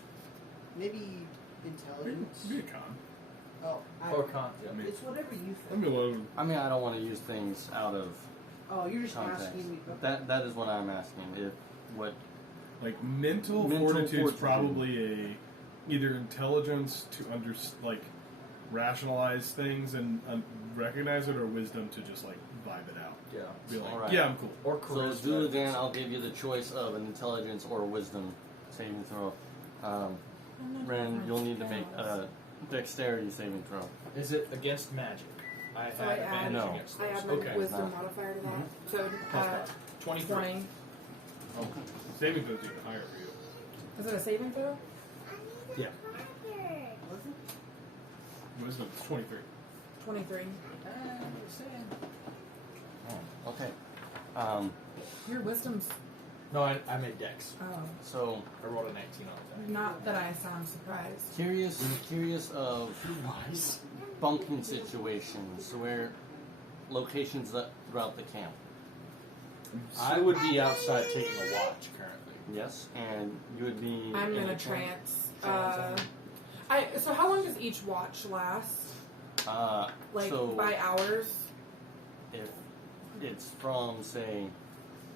maybe intelligence. Be a con. Oh, Or con. Yeah. it's whatever you Let me think. alone. I mean, I don't want to use things out of Oh, you're just context. asking me. That is what I'm asking. If what Like mental fortitude's fortitude. probably a either intelligence to rationalize things and recognize it, or wisdom to just like vibe it out. Yeah. Be like, Alright. yeah, I'm cool. Or so charisma. Zuladan, I'll give you the choice of an intelligence or a wisdom saving throw. Ren, you'll need to make a dexterity saving throw. Is it against magic? I So have I advantage add- No. against I those. add my Okay. wisdom Not. modifier to that. Mhm. So, Plus what? 23. 20. Saving throws even higher for you. Is it a saving throw? Yeah. Wisdom 23. 23. Okay. Your wisdom's. No, I made dex. Oh. So I rolled a 19 on that. Not that I sound surprised. curious of Nice. bunking situations where locations throughout the camp. I would be outside taking a watch currently. Yes, and you would be. I'm in a trance. trance. So how long does each watch last? Like so by hours? if it's from say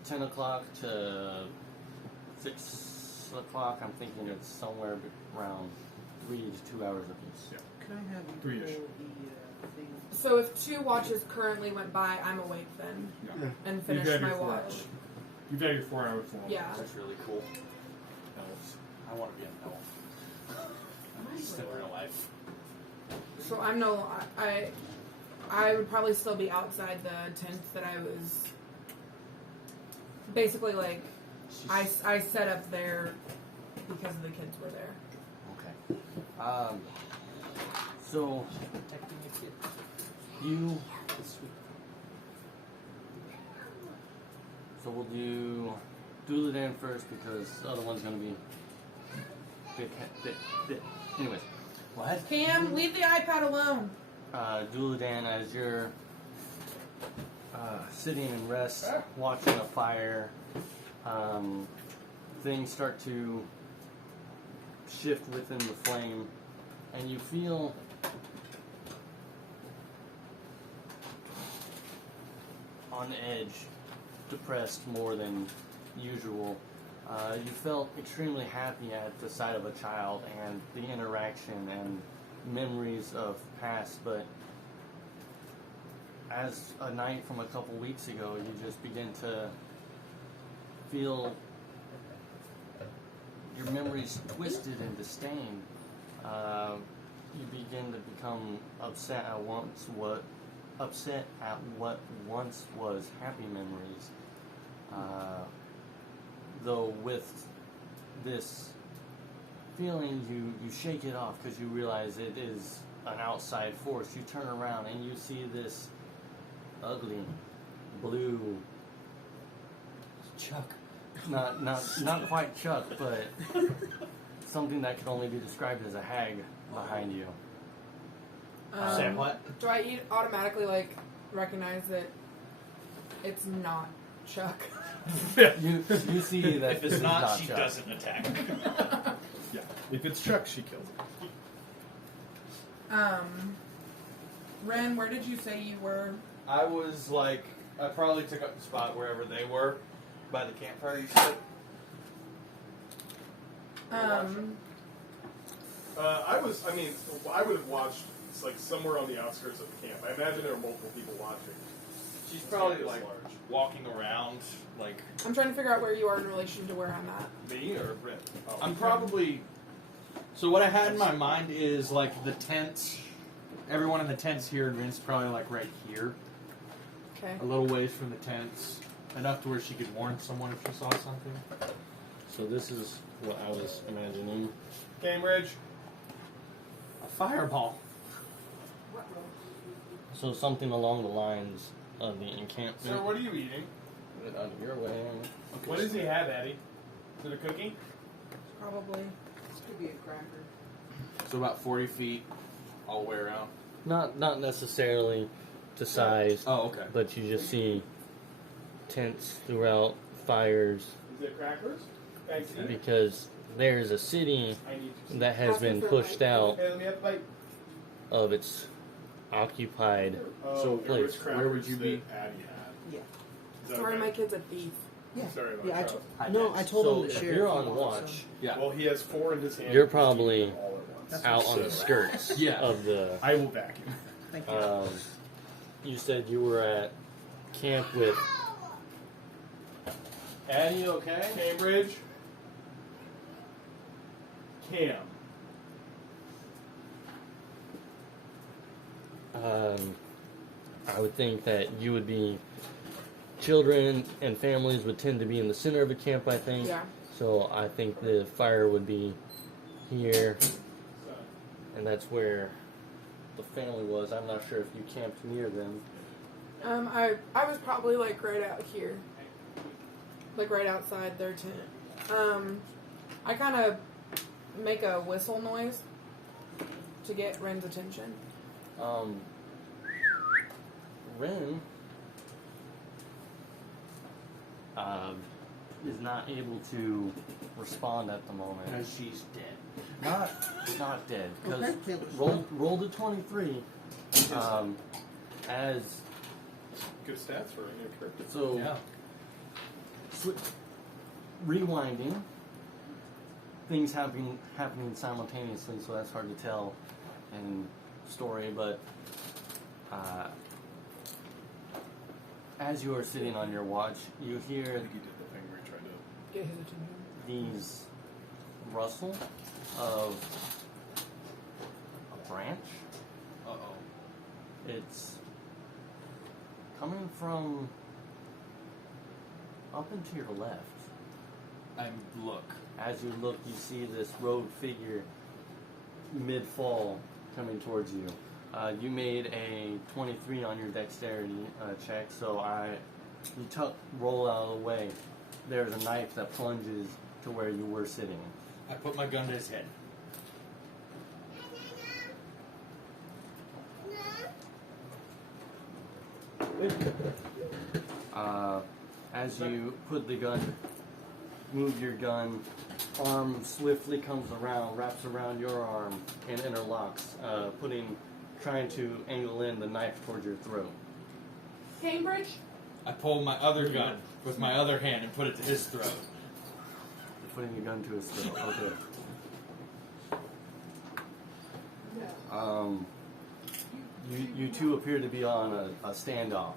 10 o'clock to 6 o'clock, I'm thinking it's somewhere around 3 to 2 hours apiece. Yeah. Can I have you 3-ish. roll the thing? So if 2 watches currently went by, I'm awake then Yeah. and You've finished had my your 4 watch. hours. You've had your 4 hours for Yeah. That's really cool. Elves. I want to be an elf. Just in real life. So I'm I would probably still be outside the tent that I was. Basically, like I set up there because the kids were there. Okay. So Protecting the kid. you. So we'll do Duladan first because the other one's gonna be big. Anyways, What? Cam, leave the iPad alone. Duladan, as you're sitting in rest, watching a fire, things start to shift within the flame, and you feel on edge, depressed more than usual, You felt extremely happy at the sight of a child and the interaction and memories of past, but as a night from a couple weeks ago, you just begin to feel your memories twisted and disdained. You begin to become upset at what once was happy memories. Though with this feeling, you shake it off because you realize it is an outside force. You turn around and you see this ugly blue Chuck. not quite Chuck, but something that could only be described as a hag behind you. Say what? Do I automatically recognize that it's not Chuck? You see that If this it's is not, she Chuck. doesn't attack. Yeah. If it's Chuck, she kills him. Ren, where did you say you were? I was I probably took up the spot wherever they were, by the campfire, you said? I would have watched somewhere on the outskirts of the camp. I imagine there were multiple people watching. She's probably This large. walking around, I'm trying to figure out where you are in relation to where I'm at. me or Brent. Oh. I'm probably. So what I had in my mind is the tents. Everyone in the tents here, and Vince probably right here, Okay. a little ways from the tents, enough to where she could warn someone if she saw something. So this is what I was imagining. Cambridge. A fireball. So something along the lines of the encampment. Sir, what are you eating? Get out of your way. What does he have, Eddie? Is it a cookie? Probably. This could be a cracker. So about 40 feet all the way around. Not necessarily to size, Oh, okay. but you just see tents throughout, fires, Is it crackers? Thanks. because there's a city I need to. that has been pushed out Hey, let me have a bite. of its occupied. Oh, there was where would you be? Addie had. Yeah. Is that Sorry, okay? my kid's a thief. Yeah. Sorry about Yeah, that. I told So him to if share. you're if he on wanted watch, some. Yeah. Well, he has 4 in his hand. You're He's probably eating them all at once. That's out on the so- skirts Yeah. of the. I will vacuum. Thank you. You said you were at camp with. Addie, okay? Cambridge. Cam. I would think that you would be. Children and families would tend to be in the center of a camp, I think. Yeah. So I think the fire would be here, and that's where the family was. I'm not sure if you camped near them. I was probably right out here, right outside their tent. I kind of make a whistle noise to get Ren's attention. Ren is not able to respond at the moment. Because she's dead. Not dead. Because Okay, Taylor's rolled a 23. As Good stats for a new character. so Yeah. rewinding, things happening simultaneously, so that's hard to tell in story. But as you are sitting on your watch, you I hear think he did the thing where he tried to. Get his attention. these rustle of a branch. Uh-oh. It's coming from up and to your left. Look. As you look, you see this robed figure mid-fall coming towards you. You made a 23 on your dexterity check, so roll out of the way. There's a knife that plunges to where you were sitting. I put my gun to his head. As you move your gun, arm swiftly comes around, wraps around your arm, and interlocks, trying to angle in the knife towards your throat. Cambridge? I pulled my other gun with my other hand and put it to his throat. putting a gun to his throat. Okay. You two appear to be on a standoff.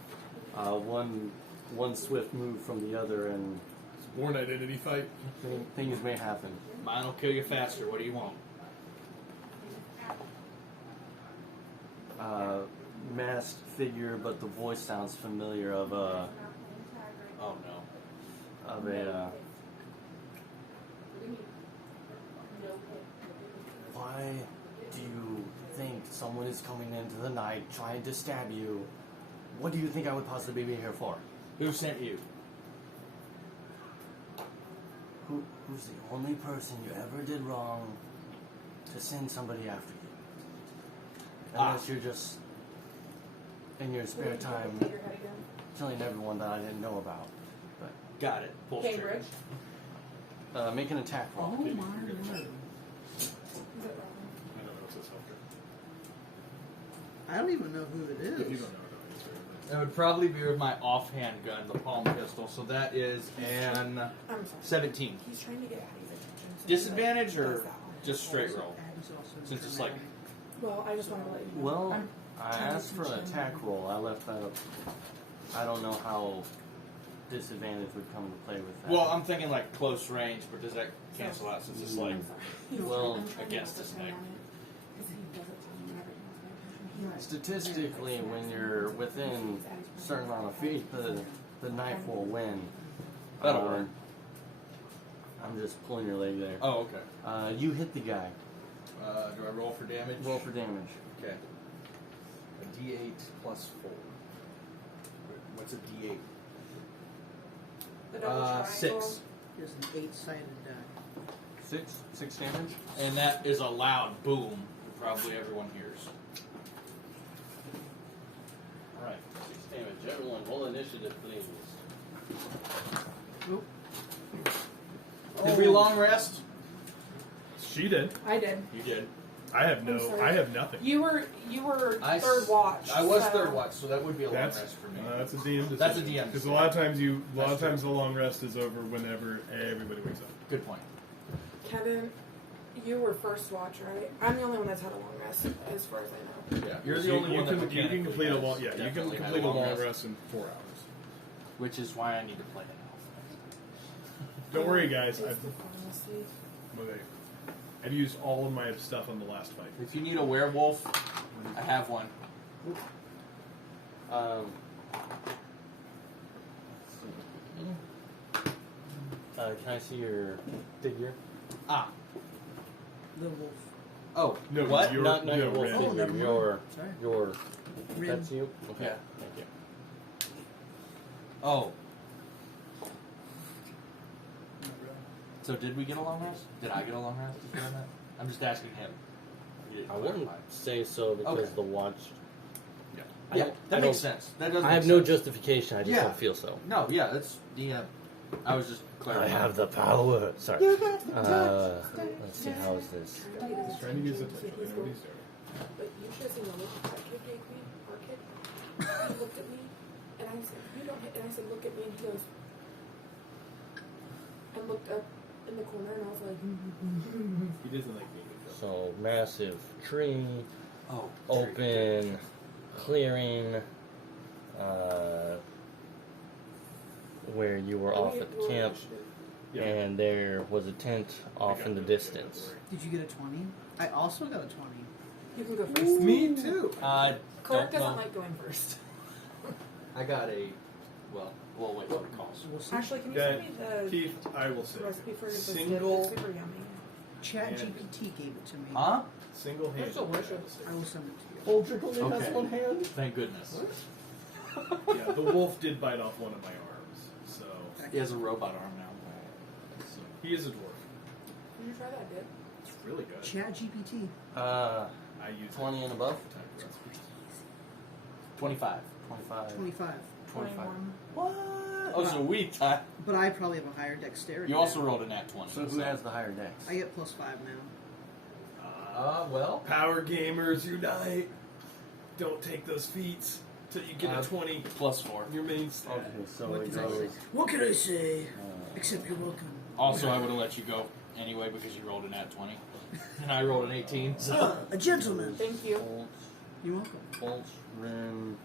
One swift move from the other, and It's a born identity fight. things may happen. Mine will kill you faster. What do you want? Masked figure, but the voice sounds familiar of a Oh no. Why do you think someone is coming into the night trying to stab you? What do you think I would possibly be here for? Who sent you? Who's the only person you ever did wrong to send somebody after you? Unless you're just in your spare time killing everyone that I didn't know about. But Got it. Pull straight. Cambridge. make an attack roll. Oh my word. I don't know if this helped I don't even know who it her. If you is. don't know, don't answer it. That would probably be with my offhand gun, the palm pistol. So that is an I'm sorry. 17. He's trying to get Addie's attention. So Disadvantage he or does that one. just straight roll? Addie's also Since it's like- dramatic. Well, I just wanted to let you know. Well, I'm I trying to asked for an teach him. attack roll. I left that up. I don't know how disadvantage would come into play with that. Well, I'm thinking like close range, but does that cancel out since it's like I'm sorry. Well, I'm trying to against get this him thing. on it, 'cause he does it to me whenever he wants my attention. statistically, when you're within a certain amount of feet, the knife will win. That'll work. I'm just pulling your leg there. Oh, okay. You hit the guy. Do I roll for damage? Roll for damage. Okay. A D8 plus 4. What's a D8? The double triangle. 6. Is an 8-sided die. 6 damage. And that is a loud boom that probably everyone hears. All right. 6 damage. Everyone, roll initiative, please. Oop. Did we long rest? She did. I did. You did. I have no. I'm sorry. I have nothing. You were third watch. I was so- third watch, so that would be a long That's rest for me. that's a DM decision. That's a DM Because a decision. lot of times That's true. the long rest is over whenever everybody wakes up. Good point. Kevin, you were first watch, right? I'm the only one that's had a long rest, as far as I know. Yeah, you're the only one that you can mechanically complete a has long. Yeah, you can definitely had complete a long rest in 4 hours. which is why I need to play it now. Don't worry, guys. It's I've, the pharmacy. okay. I've used all of my stuff on the last fight. If you need a werewolf, I have one. Can I see your figure? Ah. The wolf. Oh. No, what? you're- Not no, your wolf Rin. Oh, figure. never mind. Sorry. Your. Rin. That's you. Okay. Yeah. Thank you. Oh. So did we get a long rest? Did I get a long rest? Is what I meant? I'm just asking him. You didn't I wouldn't clarify. say so because Okay. the watch. Yeah. I Yeah, don't- that I makes don't- sense. That does. I make have no sense. justification. I just Yeah. don't feel so. No, yeah, that's DM. I was just clarifying. the power. Sorry. Let's see. How is this? He's trying to use attention. I know what he's doing. But you should have seen the look that kid gave me, our kid. He looked at me, and I said, "You don't." And I said, "Look at me," and he goes, and looked up in the corner, and I was like, He doesn't like being a So massive tree, Oh. open, clearing. Where you were "Oh, off you at the were camp, actually-" Yeah. and there was a tent off in the distance. Did you get a 20? I also got a 20. You can go first. Me too. Clark Don't doesn't know. like going first. I got a. Well, we'll wait till it calls. We'll see. Actually, can you Okay, send me the Keith, I will say, recipe for this dip? single, It's super yummy. ChatGPT gave it to me. Huh? single-handed. It's delicious. I will send it to you. Baldric only Okay. has one hand. Thank goodness. Yeah, the wolf did bite off one of my arms, so He has a robot arm now. so he is a dwarf. Did you try that dip? It's really good. ChatGPT. I use 20 and above. 25. 25. 25. 21. What? Oh, so we tie. But I probably have a higher dexterity. You also now. rolled a nat 20. So who has the higher dex? I get +5 now. Well. Power gamers unite! Don't take those feats till you get a 20 Plus 4. on your main stat. Okay, so What it can I say? goes. What can I say? Except you're welcome. Also, I would have let you go anyway because you rolled a nat 20. And I rolled an 18, so... A gentleman. Thank you. Bolt, You're welcome. Bolt, Ren.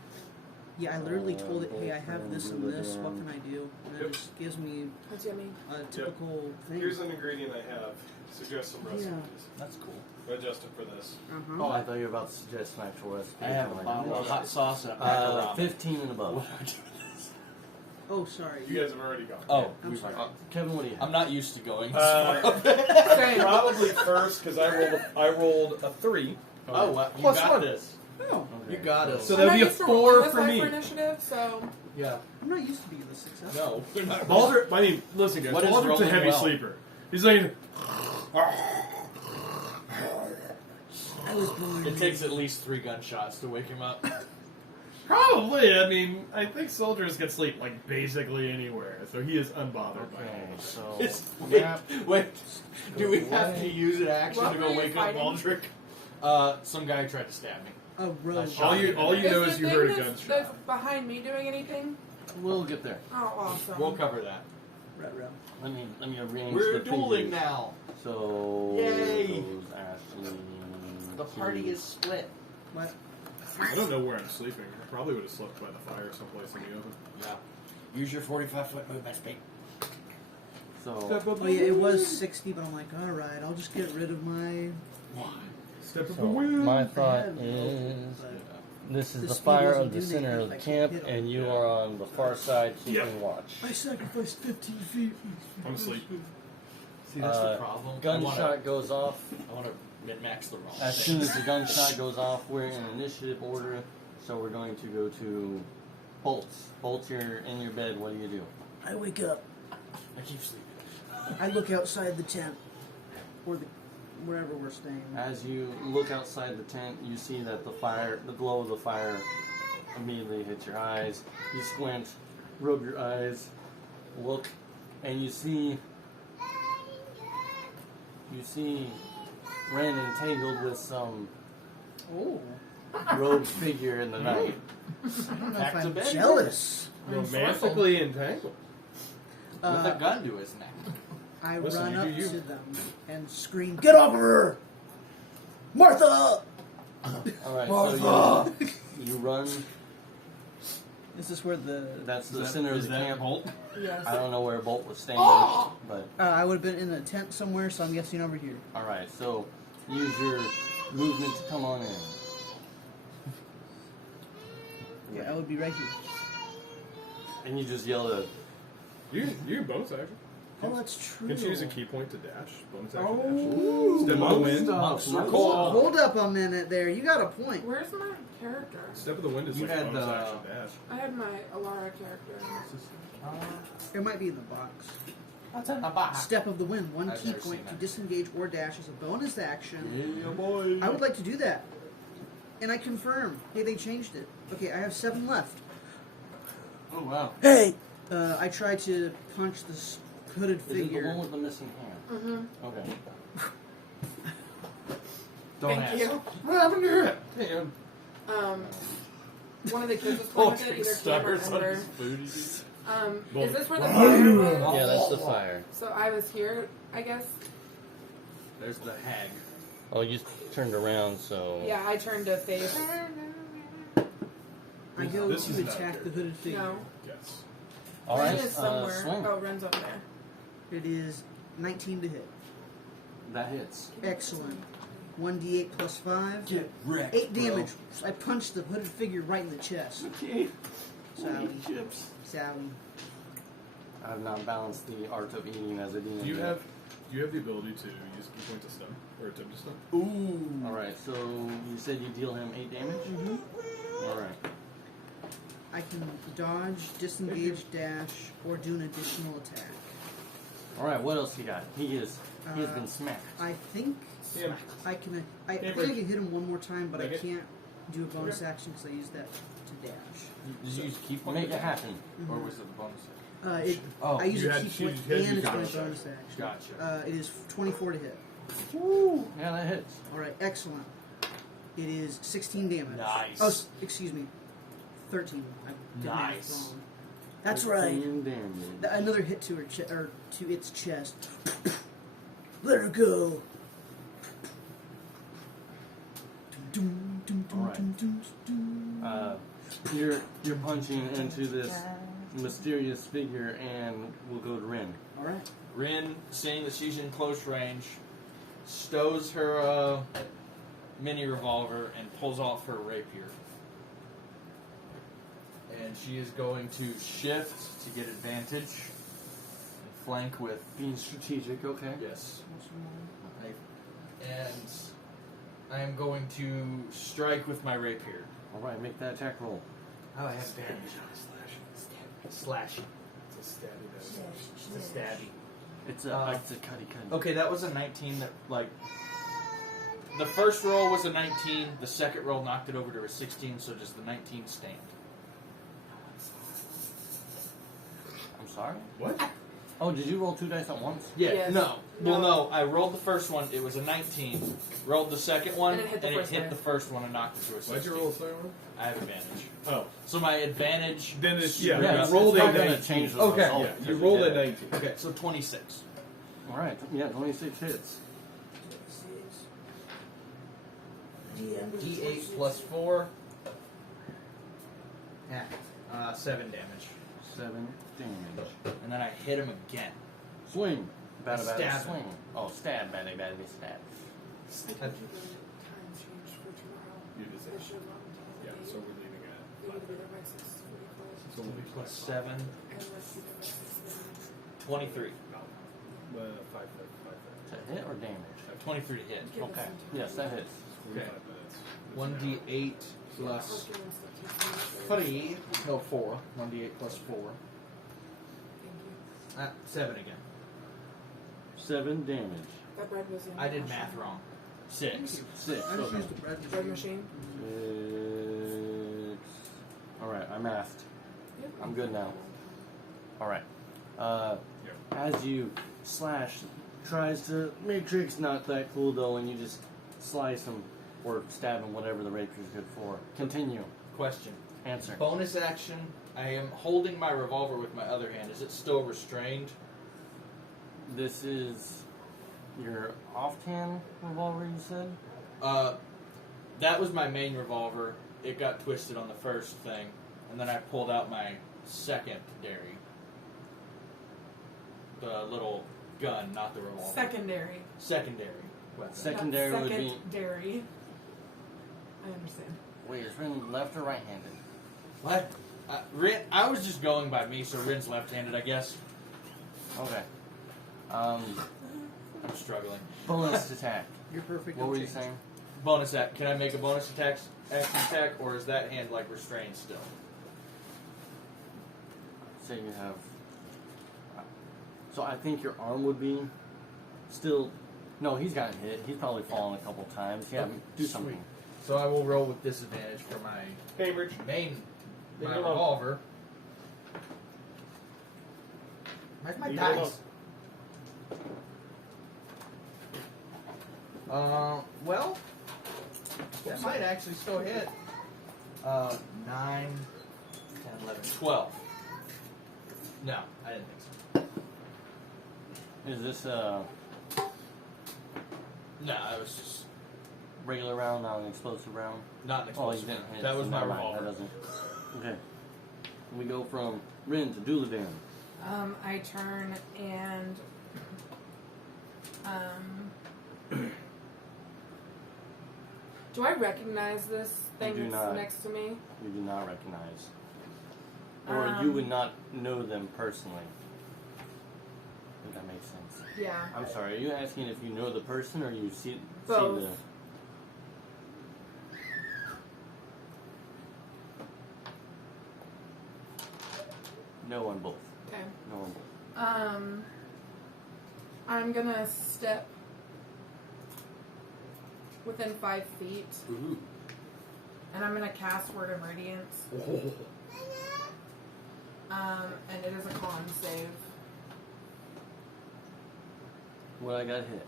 Yeah, I literally told it, hey, I have this and this, what can I do? And it just gives me That's yummy. a typical thing. Here's an ingredient I have. Suggest some recipes. That's cool. Adjust it for this. Uh-huh. Oh, I thought you were about to suggest an actual recipe. I have a bottle of hot sauce and a pack of ramen. 15 and above. What do I do with this? Oh, sorry. You guys have already gone. Oh, I'm we've sorry. Kevin, what do you have? I'm not used to going. Same. Probably first because I rolled a 3. Oh, well, you Plus got one. this. Oh, You got us. So I'm that'd not be a used to 4 rolling this for high me. for initiative, so Yeah. I'm not used to being this successful. No, we're not. Baldric, I mean, listen guys, What is Baldric's a rolling heavy well? sleeper. He's like... I was born. It takes at least 3 gunshots to wake him up. Probably, I mean, I think soldiers can sleep, like, basically anywhere, so he is unbothered by Okay, it. so Wait. Do we have to use an action What to were go you wake up fighting? Baldric? Some guy tried to stab me. A rogue. All you know is is the you thing heard a that's gunshot. behind me doing anything? we'll get there. Oh, awesome. We'll cover that. Ruh-roh. Let me arrange We're the dueling figures. now. So Yay. goes Ashley. The party is split. What? I don't know where I'm sleeping. I probably would have slept by the fire someplace in the oven. Yeah. Use your 45-foot movement speed. So Oh yeah, it was 60, but I'm like, all right, I'll just get rid of my. Step of the So, wind. my I thought had no, is but this is The the speed fire wasn't of the doing center anything of the if I camp, hit 'em. and you are on the far side keeping Yep. watch. I sacrificed 15 feet. I'm asleep. See, that's the problem. Gunshot goes off. I want to min-max the wrong As thing. soon as the gunshot goes off, we're in initiative order, so we're going to go to bolts. Bolts, you're in your bed. What do you do? I wake up. I keep sleeping. I look outside the tent, or wherever we're staying. As you look outside the tent, you see that the glow of the fire immediately hits your eyes. You squint, rub your eyes, look, and you see Ren entangled with some Oh, rogue figure in the night. I don't know Back if to I'm bed. jealous. Romantically entangled. With Uh, a gun to his neck. I Listen, run you up do you. to them and scream, "Get off of her, Martha!" Alright, so you run. Is this where the? That's the center of the camp. Bolt? Yes. I don't know where Bolt was staying, but I would have been in a tent somewhere, so I'm guessing over here. alright, so use your movement to come on in. Yeah, I would be right here. And you just yell at You can bonus action. Oh, that's true. Can you use a key point to dash? Bonus action Oh. dash. Step of the wind. Hold up a minute there. You got a point. Where's my character? Step of the wind is You like had bonus the- action dash. I had my Alara character. It might be in the box. What's in the box? Step of the wind. One I've key never point seen to that. disengage or dash as a bonus action. Yeah, boy. I would like to do that. And I confirm. Hey, they changed it. Okay, I have 7 left. Oh, wow. Hey! I tried to punch this hooded Is it the one figure. with the missing hand? Mm-hmm. Okay. Don't Thank ask. you. What happened to it? Damn. One of the kids was playing with it, either Cam or Stutters on Ember. his booties. Is this where the fire was? Yeah, that's the fire. So I was here, I guess. There's the hag. Oh, you turned around, so. Yeah, I turned to face. I go This is to not attack good. the hooded figure. No. Yes. All Ren right, is somewhere. swing. Oh, Ren's over there. It is 19 to hit. That hits. Excellent. 1d8 plus 5. Get wrecked. 8 damage. I punched the hooded figure right in the chest. Okay. Sally. Chips. Sally. I have not balanced the art of eating as a demon. Do you yet. have the ability to use key point to stun or attempt to stun? Ooh. All right, so you said you deal him 8 damage. Mm-hmm. All right. I can dodge, disengage, dash, or do an additional attack. All right. What else you got? He has been smacked. I think Yeah. I can. I think I can hit him one more time, but I can't do a bonus action because I use that to dash. Did you use key point? Make it happen. Or was it the bonus? I use you a had key to- point you had to and use it's my bonus bonus action. action. Gotcha. It is 24 to hit. Woo! Yeah, that hits. All right, excellent. It is 16 damage. Nice. Oh, excuse me, 13. I did math Nice. wrong. That's right. 13 damage. Another hit to her or to its chest. Let her go. Alright. You're punching into this mysterious figure, and we'll go to Rin. All right. Rin, seeing that she's in close range, stows her mini revolver and pulls off her rapier. And she is going to shift to get advantage and flank with. Being strategic, okay. Yes. And I am going to strike with my rapier. Alright, make that attack roll. Oh, I have advantage on slash. It's a stabby damage. It's a stabby. It's a cutty. Okay, that was a 19 that, like... The first roll was a 19, the second roll knocked it over to a 16, so does the 19 stand? I'm sorry? What? Oh, did you roll 2 dice at once? Yeah, Yes. no. Well, No. no, I rolled the first one, it was a 19. Rolled the second one, And it hit the first one. the first one and knocked it to a 16. Why'd you roll a second one? I have advantage. Oh. So my advantage... Then it's, Yeah, you rolled it's a not gonna 19. change the Okay. result. Yeah, you because rolled did a it. 19. Okay, so 26. Alright, yeah, 26 hits. D8 plus 4. Yeah. 7 damage. 7 damage. And then I hit him again. Swing. Bada Stab bada him. swing. Oh, stab, bada bada stab. You just yeah, so we're leaving at 5. So we'll be Plus 7. 23. 5. Is that hit or damage? 23 to hit. Okay. Yes, that hits. 45 minutes. 1d8 plus 3. No, 4. 1d8 plus 4. 7 again. 7 damage. That bread was in I the did machine. math wrong. 6. 6. I just Okay. used the bread Bread machine. machine. 6. Alright, I mathed. Yep. I'm good now. Alright. As you slash, tries to matrix, not that cool though, and you just slice him or stab him, whatever the rapier's good for. Continue. Question. Answer. Bonus action. I am holding my revolver with my other hand. Is it still restrained? This is your offhand revolver, you said? That was my main revolver. It got twisted on the first thing. And then I pulled out my secondary. The little gun, not the revolver. Secondary. Secondary weapon. Secondary Not would be. secondary. I understand. Wait, is Rin left or right handed? What? I was just going by me, so Rin's left-handed, I guess. Okay. I'm struggling. Bonus attack. You're perfect. What no were you change. saying? Bonus act. Can I make a bonus action attack, or is that hand like restrained still? Say you have. So I think your arm would be still. No, he's gotten hit. He's probably fallen a couple times. Yeah, Okay, do something. So I will roll with disadvantage for my Cambridge. main Leave my it alone. revolver. Where's my Leave it dice? Well, that might actually still hit. 9, 10, 11, 12. No, I didn't think so. Is this No, it was just regular round, not an explosive round? not an Oh, you explosive. didn't hit. That so was my never mind, revolver. That doesn't. Okay. We go from Rin to Douladan. I turn and do I recognize this thing do that's not. next to me? You do not recognize. Or you would not know them personally. If that makes sense. Yeah. I'm sorry, are you asking if you know the person or you see Both. the. No on both. Okay. No on both. I'm gonna step within 5 feet, Ooh. and I'm gonna cast Word of Radiance. And it is a con save. Well, I got hit.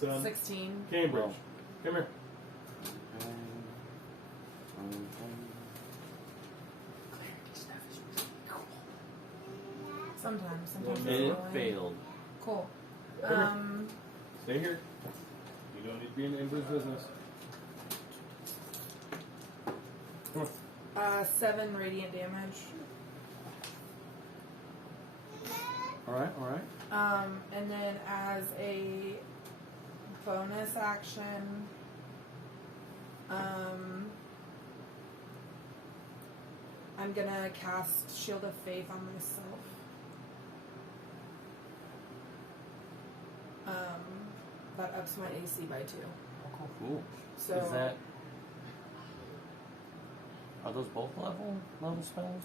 Son. 16. Cambridge. Well. Come here. Sometimes Well, it's It annoying. failed. Cool. Stay here. You don't need to be in anybody's business. Come on. 7 radiant damage. Alright, alright. And then as a bonus action, I'm gonna cast Shield of Faith on myself. That ups my AC by 2. Cool. So Is that... Are those both level spells?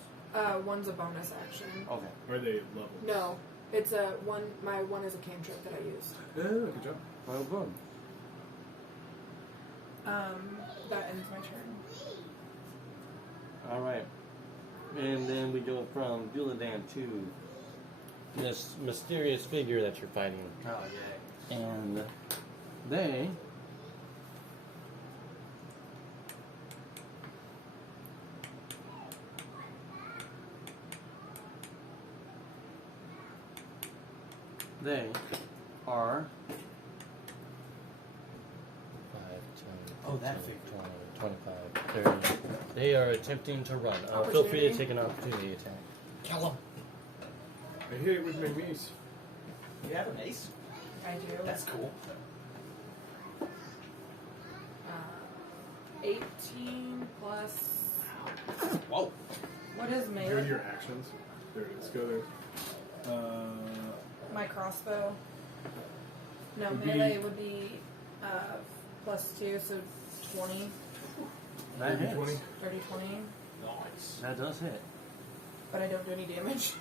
one's a bonus action. Okay. Are they level? No, it's a one. My one is a cantrip that I use. Good job. Oh, good. That ends my turn. Alright. And then we go from Guladan to this mysterious figure that you're fighting. Oh, yeah. And they... They are 5, 10, Oh, that 15, figure. 20, 25, 30. They are attempting to run. Feel free to Opportunity? take an opportunity attack. Kill him. I hit it with my mace. You have an ace? I do. That's cool. 18 plus. Whoa. What is Go to melee? your actions. There it is. Go there. My crossbow. No, Would melee be- would be plus 2, so 20, That hits. 20. 30, 20. Nice. That does hit. But I don't do any damage.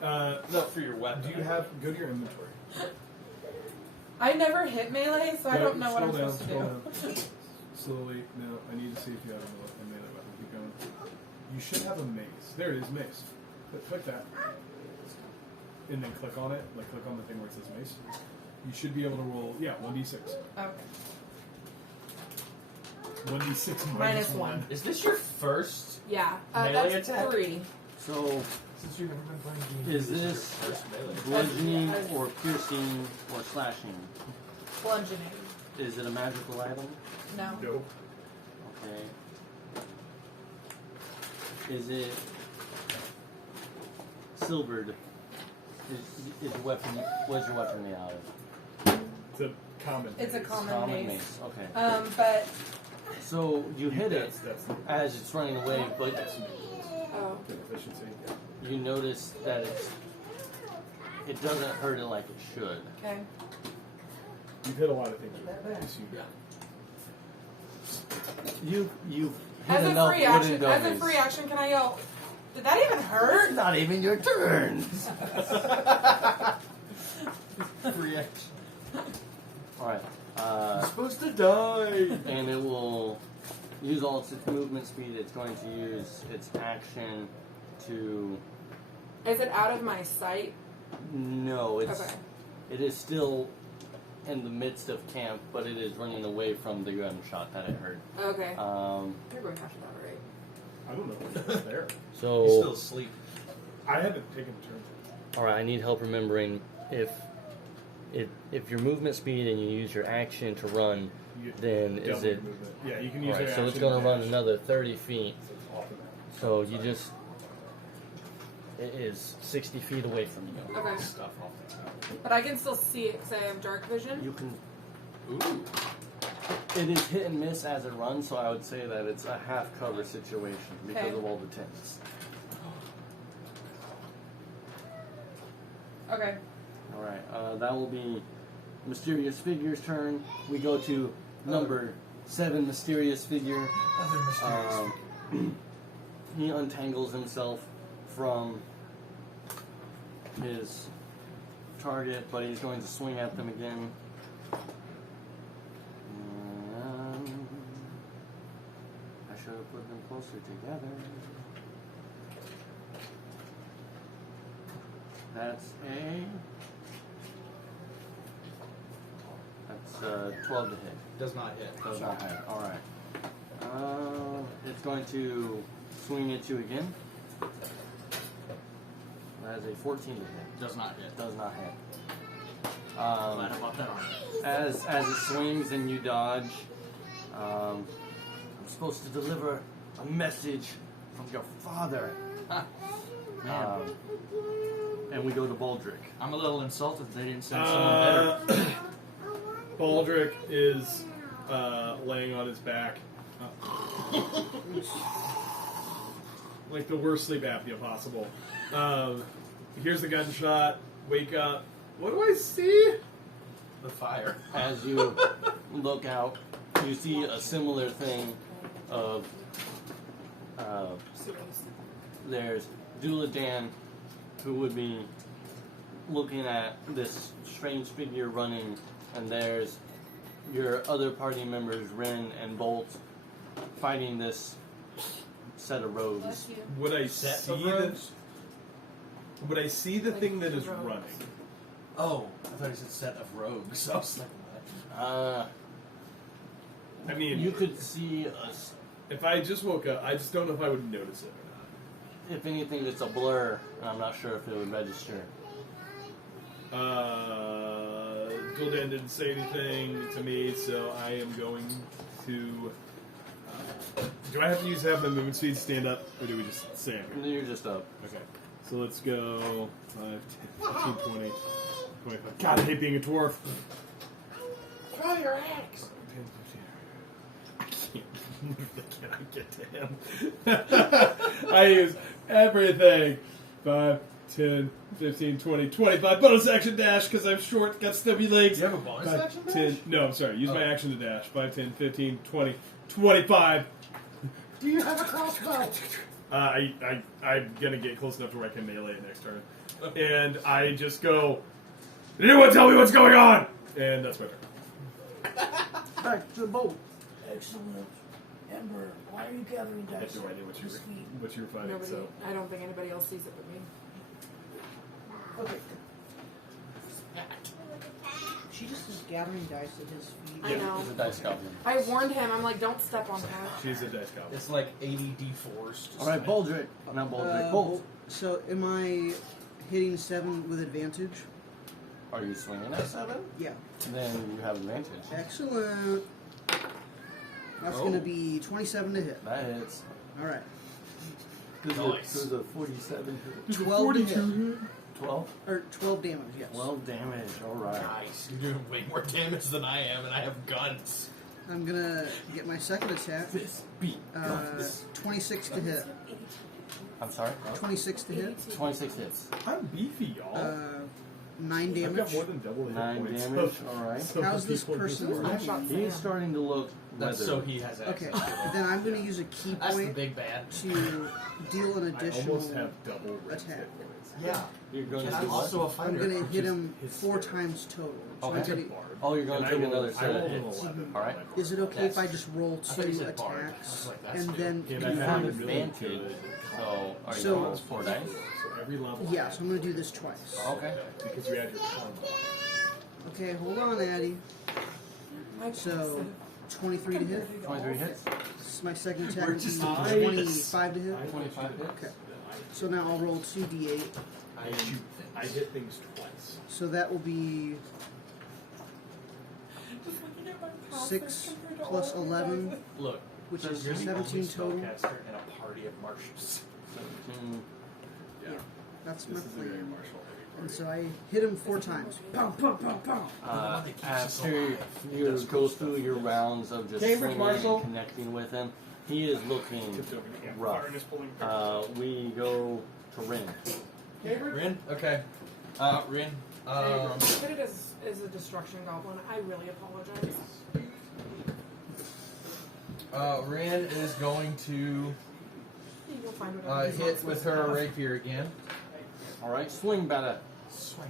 Not for your weapon. Do you have? Go to your inventory. I never hit melee, so I don't know what I'm Scroll supposed to down, do. scroll down. Slowly. No, I need to see if you have a melee weapon. Keep going. You should have a mace. There it is, mace. Click that. And then click on it. Like click on the thing where it says mace. You should be able to roll. Yeah, 1d6. Okay. 1d6 Minus -1. one. Is this your first? Yeah. Melee That's attack? 3. So, Since you've never been playing games, is this first melee? bludgeoning As- or piercing or slashing? Bludgeoning. Is it a magical item? No. Nope. Okay. Is it silvered? Is your weapon? What's your weapon made out of? It's a common. It's a mace. common mace. Okay. But So you hit it That's as it's running away, but oh, efficiency. you notice that it doesn't hurt it like it should. okay. You've hit a lot of things with that mace. You You've hit As a enough free wooden action, dummies. can I yell? Did that even hurt? It's not even your turn. Free action. All right. You're supposed to die. And it will use all its movement speed. It's going to use its action to. Is it out of my sight? No, it's. Okay. It is still in the midst of camp, but it is running away from the gunshot that it heard. Okay. You're going after that, right? I don't know what's there. He's So, still asleep. I haven't taken a turn. all right. I need help remembering if your movement speed and you use your action to run, You then double is your it? movement. Yeah, you can All use right. your So it's action going and to run dash. another 30 feet. So it's off of that. So you just. It is 60 feet away from you. Okay. Stuff off the top. But I can still see it because I have dark vision. You can. Ooh. It is hit and miss as it runs, so I would say that it's a half cover situation because Okay. of all the tents. Okay. All right, that will be Mysterious Figure's turn. We go to number 7, Mysterious Figure. Other mysterious. He untangles himself from his target, but he's going to swing at them again. I should have put them closer together. That's 12 to hit. Does not hit. Does not hit. All right. It's going to swing at you again. has a 14 to hit. Does not hit. Does not hit. Glad about that armor. As it swings and you dodge, I'm supposed to deliver a message from your father. Man, And we go to Baldric. I'm a little insulted they didn't send someone better. Baldric is laying on his back. Like the worst sleep apnea possible. Here's the gunshot. Wake up. What do I see? The fire. As you look out, you see a similar thing of there's Duladan, who would be looking at this strange figure running, and there's your other party members, Ren and Bolt, fighting this set of rogues. Bless you. Would I Set see of the? rogues? Would I see the Like thing that the is rogues. running? Oh, I thought you said set of rogues. I was like, what? I mean, You could see us. if I just woke up, I just don't know if I would notice it or If anything, it's a blur, and I'm not sure if it would register. not. Gul'dan didn't say anything to me, so I am going to. Do I have to use half my movement speed to stand up, or do we just stand here? You're just up. Okay. So let's go 5, 10, 15, 20, 25. God, I hate being a dwarf. Throw your axe. 10, 15. I cannot get to him. I use everything. 5, 10, 15, 20, 25. Bonus action dash because I'm short, got stubby legs. Do you have a bonus 5, action dash? 10, no, I'm sorry. Use my Oh. action to dash. 5, 10, 15, 20, 25. Do you have a crossbow? I'm gonna get close enough to where I can melee it next turn. And I just go, "Did anyone tell me what's going on?" And that's my turn. Back to the boat. Excellent. Ember, why are you gathering I dice? have no idea what you're fighting, Nobody, so. I don't think anybody else sees it but me. Okay. She just is gathering dice at his feet. I know. It's a dice goblin. I warned him. I'm like, don't step on that. She's a dice goblin. It's like 80 d4s. All right, Baldric. Not Baldric. Bolt. So am I hitting 7 with advantage? Are you swinging at 7? Yeah. Then you have advantage. Excellent. That's going to be 27 to hit. That hits. All right. Nice. There's a 47 hit. 12 to hit. 12? Or 12 damage, yes. 12 damage. All right. Nice. You're doing way more damage than I am, and I have guns. I'm going to get my second attack. This beat. 26 to hit. I'm sorry? 26 to hit. 26 hits. I'm beefy, y'all. 9 I've got damage. more than double the hit 9 points. damage. All right. So How's this people person just- I shot He is Sam. starting to look That's weathered. so he has access Okay, to it. then I'm going to use a key That's the point big bad. to deal an I additional almost have double raised attack. hit points. Yeah. You're going And to I'm do what? also a fighter. I'm going to hit him His 4 spirit. times total. So Okay. I'm gonna, Oh, you're going And to I take rolled- another I set of rolled an hits. 11 All right. on my is it okay if I Yes. just roll I thought you 2 said bard. I attacks was like, that's and stupid. then Yeah, You I have have really advantage. good. So, are you So- going to roll 4 dice? So every level. yeah, so I'm going to do this twice. Okay. Because you add your combo. Okay, hold on, Addie. I So 23 to hit. 23 hits. This is my second attack. We're Would be just 25 to hit. 25 hits. Okay. So now I'll roll 2d8. I shoot I things. hit things twice. So that will be 6 plus 11, Look, which is you're the 17 only total. spellcaster in a party of Martians. 17. Yeah. That's my This is a very plan. martial And so I hit him 4 times. Pow, pow, pow, pow. After you go through your rounds of just Cambridge swinging Marshal. and connecting with him, he is looking rough. rough. We go to Rin. Rin? Okay. Rin. But it is a destruction goblin. I really apologize. Rin is going to You'll find whatever he hit wants with to her have. rapier again. All right, swing better. Swing.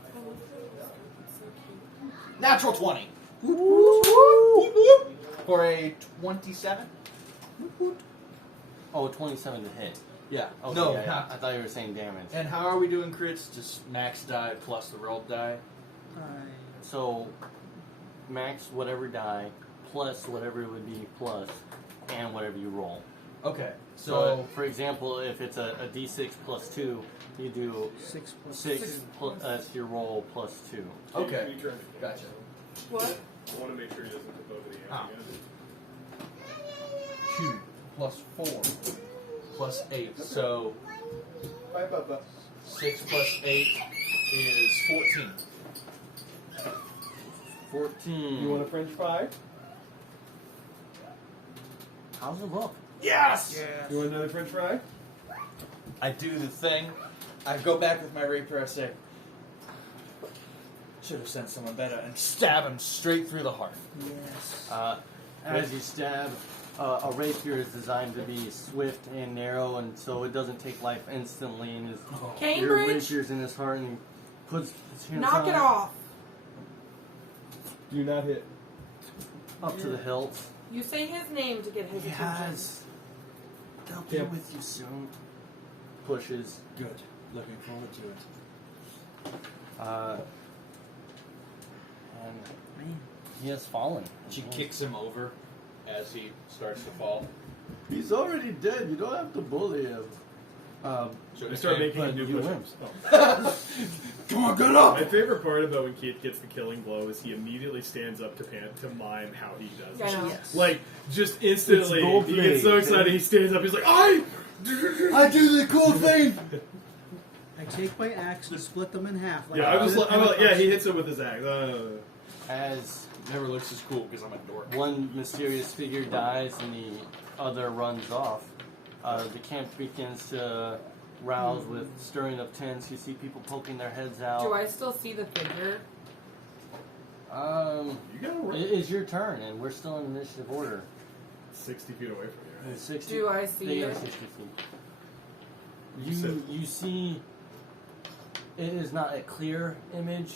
I love it. It's so cute. Natural 20. For a 27? Oh, 27 to hit. Yeah. Okay, No, yeah, yeah. ha- I thought you were saying damage. And how are we doing crits? Just max die plus the rolled die? So, max whatever die, plus whatever it would be plus, and whatever you roll. Okay, So, for example, if it's a D6 plus 2, you do 6 plus 6 plus that's your roll plus 2. Okay. You turn. Gotcha. What? I want to make sure he doesn't tip over the Ah. edge. 2 plus 4 plus 8. So 6 plus 8 is 14. 14. You want a French fry? How's it look? Yes! You want another French fry? I do the thing. I go back with my rapier. I say, should have sent someone better, and stab him straight through the heart. Yes. As you stab, a rapier is designed to be swift and narrow, and so it doesn't take life instantly. And your Cambridge, rapier's in his heart, and he puts his hands knock on it off. Do not hit. up to the hilt. You say his name to get his attention. Yes. They'll be Yep. with you soon. Pushes. Good. Looking forward to it. And he has fallen. She kicks him over as he starts to fall. He's already dead. You don't have to bully him. I start making but new you push-ups. Come on, get up! My favorite part about when Keith gets the killing blow is he immediately stands up to mime how he does Yeah, I it. know. Yes. Like, just instantly, It's he gets so Baldric. excited, he stands up, he's like, I do the cool thing. I take my axe and split them in half. Yeah, I'm like, yeah, he hits it with his axe. As Never looks as cool because I'm a dork. one mysterious figure dies and the other runs off, the camp begins to rouse with stirring of tents. You see people poking their heads out. Do I still see the figure? You got to It is your turn, and we're still in initiative order. 60 feet away from you, right? 60. Do I see yeah, it? 60 feet. You see, it is not a clear image.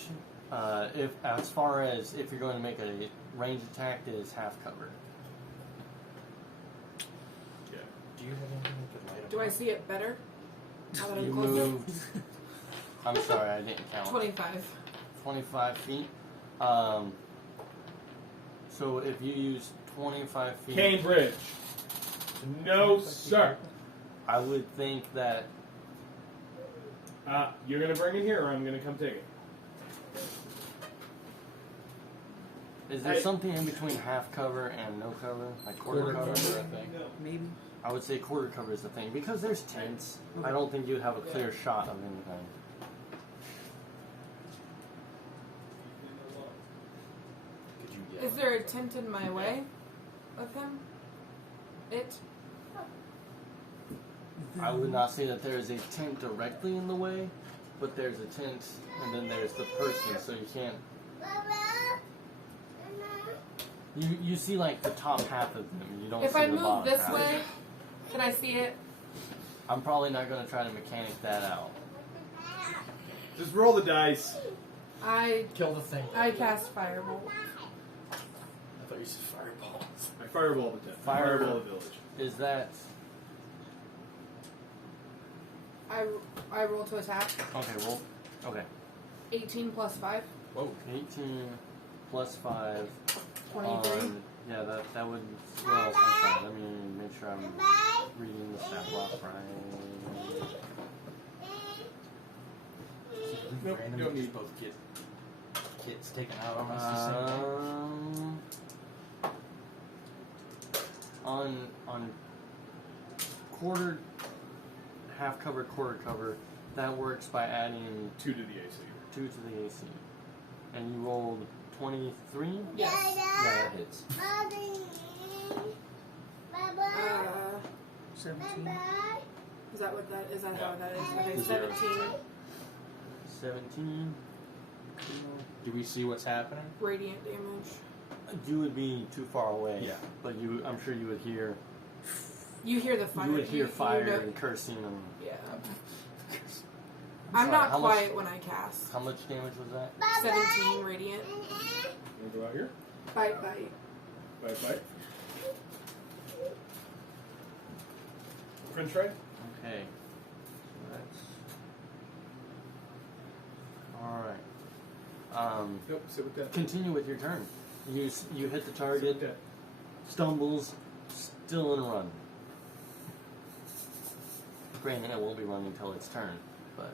If as far as if you're going to make a range attack, it is half covered. Yeah. Do you have anything that could light him Do I up? see it better? Now that You I'm closer? moved. I'm sorry, I didn't count. 25. 25 feet. So if you use 25 feet, Cambridge. No, sir. I would think that You're going to bring it here, or I'm going to come take it. is there Hey. something in between half cover and no cover, like quarter cover? I think. Maybe. I would say quarter cover is the thing because there's tents. I don't think you'd have a clear shot of anything. Could you yell? Is there a tent in my way of him? It? I would not say that there is a tent directly in the way, but there's a tent and then there's the person, so you can't. You see like the top half of them. You don't If see I the move bottom this half. way, can I see it? I'm probably not going to try to mechanic that out. Just roll the dice. I Kill the thing. cast Firebolt. I thought you said fireballs. I fireball the tent. Fire- Fireball the village. Is that I roll to attack. okay? Roll. Okay. 18 plus 5. Whoa. 18 plus 5. 23. Yeah, that would. Well, I'm sorry. Let me make sure I'm reading the stat block right. Nope, Randomly don't just need- both kids taken out on us the same day. On quarter, half cover, quarter cover, that works by adding 2 to the AC. 2 to the AC. And you rolled 23? Yes. Yeah, that hits. 17. Is that what that is? That how that is? Okay, Zero. 17 17. Do we see what's happening? radiant damage. You would be too far away. Yeah. But I'm sure you would hear. You hear the fire. You would hear fire know- and cursing and. Yeah. I'm sorry, not how much- quiet when I cast. How much damage was that? 17 radiant. Want to go out here? Bite, bite. Bite. French fry? Okay. So that's. Alright. Nope, sit with that. Continue with your turn. You hit the Sit with target, that. stumbles, still in a run. Granted, it won't be running until its turn, but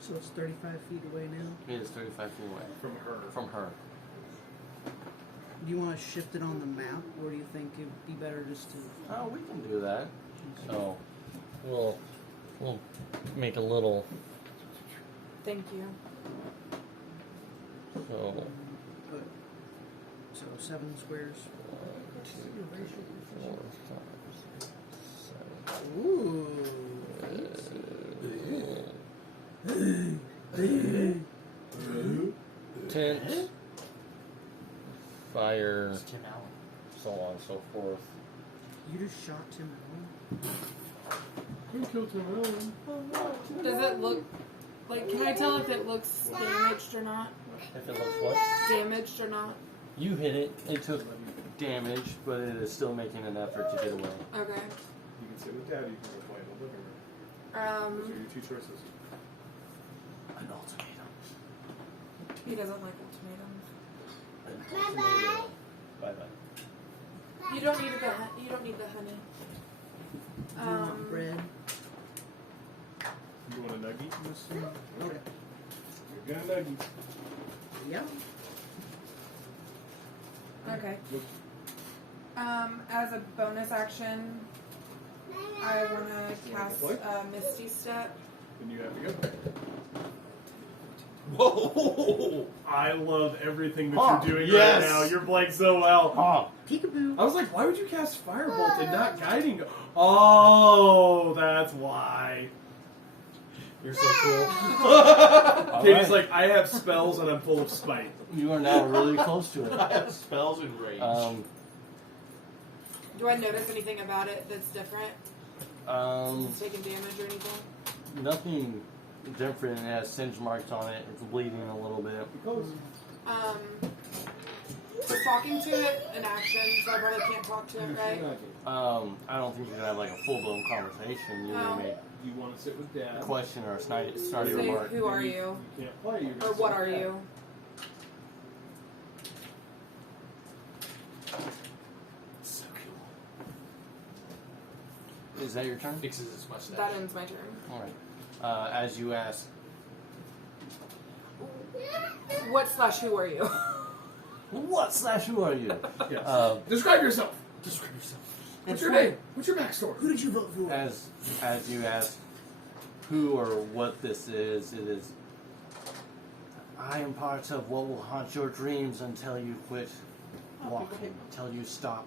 So it's 35 feet away now. it is 35 feet away From her. Do you want to shift it on the map, or do you think it'd be better just to? Oh, we can do that. So we'll make a little. Thank you. So Good. So 7 squares. 1, 2, 4, 5, 6, 7. Ooh. Tent, fire, It's Tim Allen. so on and so forth. You just shot Tim Allen? Who killed Tim Allen? Does it look like? Can I tell if it looks damaged or not? If it looks what? Damaged or not? You hit it. It took damage, but it is still making an effort to get away. Okay. You can sit with Dad, you can go play in the living room. Those are your 2 choices. An ultimatum. He doesn't like ultimatums. Bye bye. You don't need the you don't need the honey. Do you want bread? You want a nuggie? Okay. You got a nuggie. Yeah. Okay. As a bonus action, I want to cast Misty Step. Then you have to go. Whoa! I love everything that Huh, you're doing yes. right now. You're playing so well. Oh, Peekaboo. I was like, why would you cast Firebolt and not Guiding? Oh, that's why. You're so cool. Katie's like, I have spells and I'm full of spite. you are now really close to I it. have spells and rage. Do I notice anything about it that's different? It's taking damage or anything? Nothing different. It has singe marks on it. It's bleeding a little bit. For talking to it, an action, so I probably can't talk to it, right? I don't think you can have like a full blown conversation. You Oh. may make You want to sit with Dad? a question or a snarky Say, remark. who are you? You can't play. You're Or gonna what sit are with Dad. you? So cool. Is that your turn? Fixes his mustache. That ends my turn. All right. As you ask, Who are you? who are you? Yes. Describe yourself. Describe yourself. What's your name? What's your backstory? Who did you vote for? As you ask who or what this is, it is. I am part of what will haunt your dreams until you quit walking, until you stop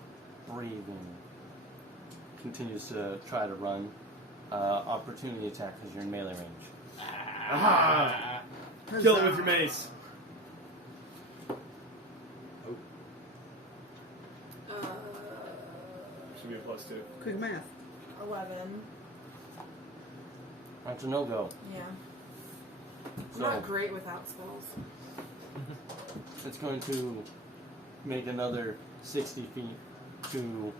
breathing. Continues to try to run. Opportunity attack because you're in melee range. Aha! Kill it with your mace. Should be a +2. Quick math. 11. That's a no-go. Yeah. I'm So not great without spells. it's going to make another 60 feet to.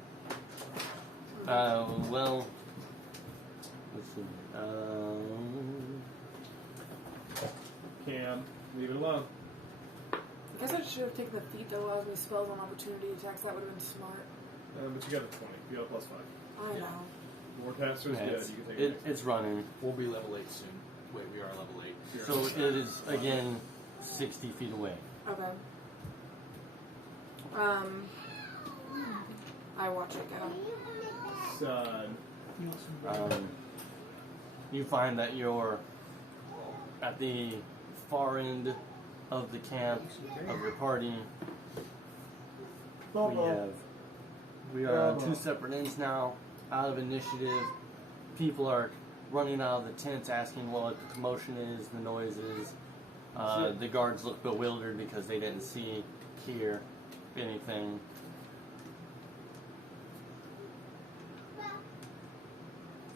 Well. Let's see. Cam, leave it alone. I guess I should have taken the feat that allows me spells on opportunity attacks. That would have been smart. But you got a 20. You got a +5. I know. Warcaster is Yeah, good. You can take it. it's running. We'll be level 8 soon. Wait, we are level 8. You're So on. it is again 60 feet away. Okay. I watch it go. Son. You want some bread? You find that you're at the far end of the camp of your party. We are on 2 separate ends now, out of initiative. People are running out of the tents asking what the commotion is, the noises. The guards look bewildered because they didn't see, hear anything.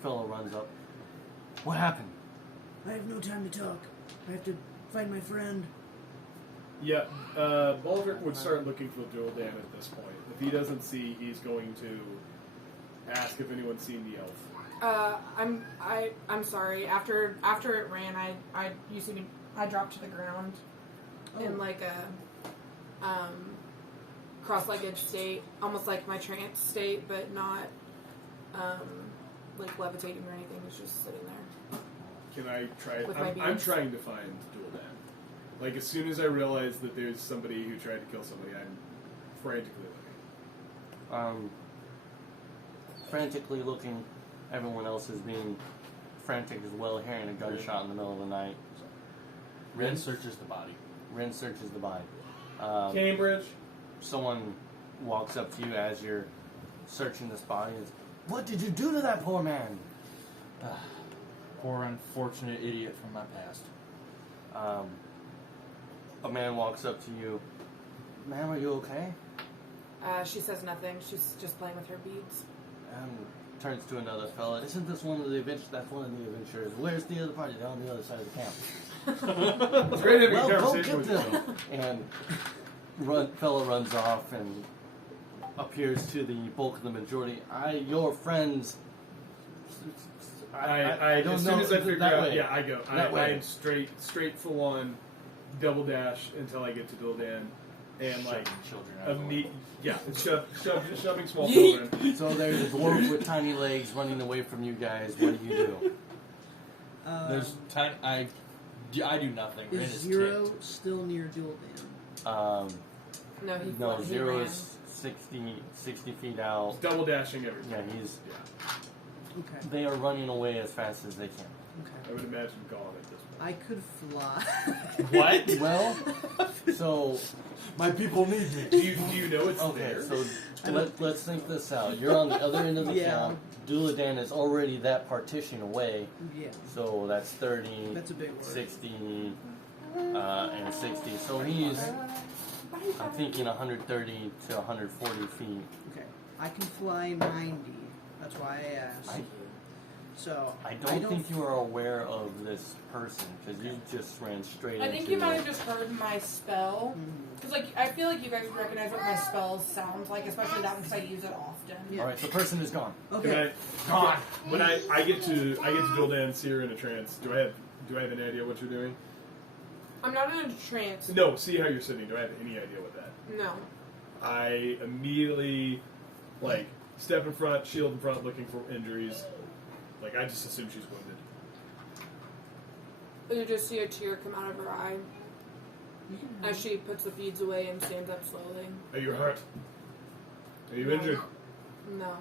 Fellow runs up. What happened? I have no time to talk. I have to find my friend. Yeah, Baldric would start looking for Dual Dan at this point. If he doesn't see, he's going to ask if anyone's seen the elf. I'm sorry. After it ran, I dropped to the ground in like a cross-legged state, almost like my trance state, but not like levitating or anything. It's just sitting there. Can I try? With my I'm beads. trying to find Dual Dan. Like as soon as I realize that there's somebody who tried to kill somebody, I'm frantically looking. Frantically looking. Everyone else is being frantic as well, hearing a gunshot in the middle of the night. Ren searches the body. Ren searches the body. Cambridge. Someone walks up to you as you're searching this body and says, "What did you do to that poor man?" Poor unfortunate idiot from my past. A man walks up to you. "Ma'am, are you okay?" She says nothing. She's just playing with her beads. Turns to another fella. "Isn't this one of the adventures? That's one of the adventurers. Where's the other party? They're on the other side of the camp." It's great having a "Well, go conversation get with you. them." And fella runs off and appears to the bulk of the majority. Your friends. I don't as know. soon as I figure that out, way. yeah, I go. That way. I'm straight full on double dash until I get to Dual Dan, and like Shoving children out of the way. shoving small children. So there's a dwarf with tiny legs running away from you guys. What do you do? There's time. I do nothing. Ren Is is Zero ticked. still near Dual Dan? No, he Zero's 60 feet out. Double dashing everything. Yeah, he's. Okay. They are running away as fast as they can. I Okay. would imagine gone at this point. I could fly. What? Well, so My people need me. Do you know it's okay, there? so let's think this out. You're on the other end of the Yeah. camp. Duladan is already that partition away, Yeah. so that's 30, That's a big word. 60, and 60. So he's, I'm thinking 130 to 140 feet. Okay. I can fly 90. That's why I asked. So I don't think you are aware of this person because you just ran straight I into think you might it. have just heard my spell. Mhm. Because, like, I feel like you guys recognize what my spells sound like, especially that one because I use it often. Yeah. All right, the person is gone. Okay. God. When I get to Dual Dan, see her in a trance. Do I have any idea what you're doing? I'm not in a trance. No. See how you're sitting. Do I have any idea what that? No. I immediately step in front, shield in front, looking for injuries. Like I just assume she's wounded. You just see a tear come out of her eye as she puts the beads away and stands up slowly. Are you hurt? Are you No. injured? No.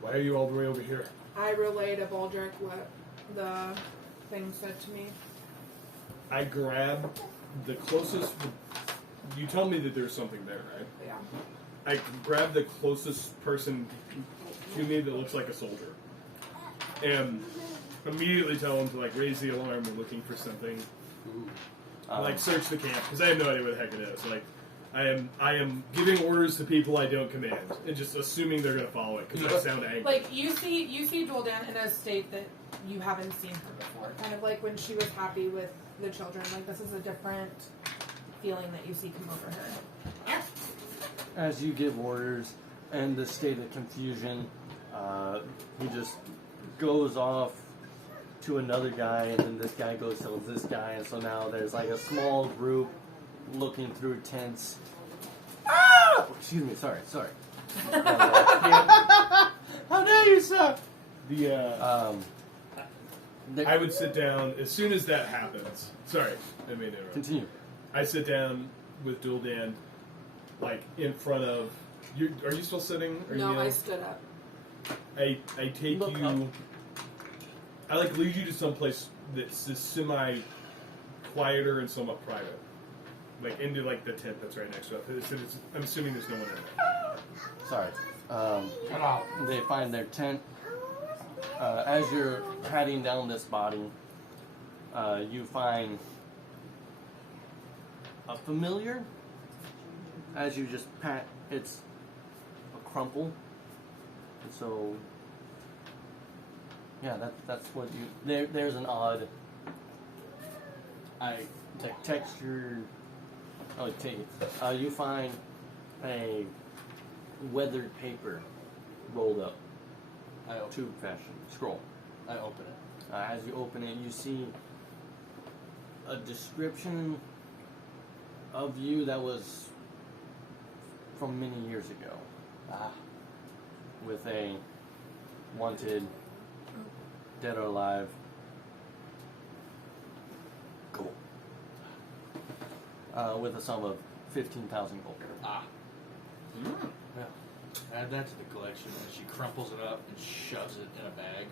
Why are you all the way over here? I relayed to Baldric what the thing said to me. I grab the closest. You tell me that there's something there, right? Yeah. I grab the closest person to me that looks like a soldier, and immediately tell him to raise the alarm. We're looking for something. Search the camp because I have no idea what the heck it is. I am giving orders to people I don't command and just assuming they're gonna follow it because I sound angry. Like you see Duldan in a state that you haven't seen her before. Kind of like when she was happy with the children. Like this is a different feeling that you see come over her. As you give orders and the state of confusion, he just goes off to another guy, and then this guy goes to this guy, and so now there's a small group looking through tents. Ah! Excuse me, sorry. How dare you, sir? I would sit down as soon as that happens. Sorry, I made it. Continue. I sit down with Dual Dan, in front of. Are you still sitting? Are No, you I stood up. I take Look you. up. I lead you to someplace that's semi quieter and somewhat private, into the tent that's right next to it. I'm assuming there's no one in there. Sorry. Get out. They find their tent. As you're patting down this body, you find a familiar. As you just pat, it's a crumple. So, yeah, that's what you. There's an odd. Texture. Oh, take it. You find a weathered paper rolled up. Tube fashion scroll. I open it. As you open it, you see a description of you that was from many years ago. With a wanted, dead or alive, gold. With a sum of 15,000 gold. Yeah. Add that to the collection, and she crumples it up and shoves it in a bag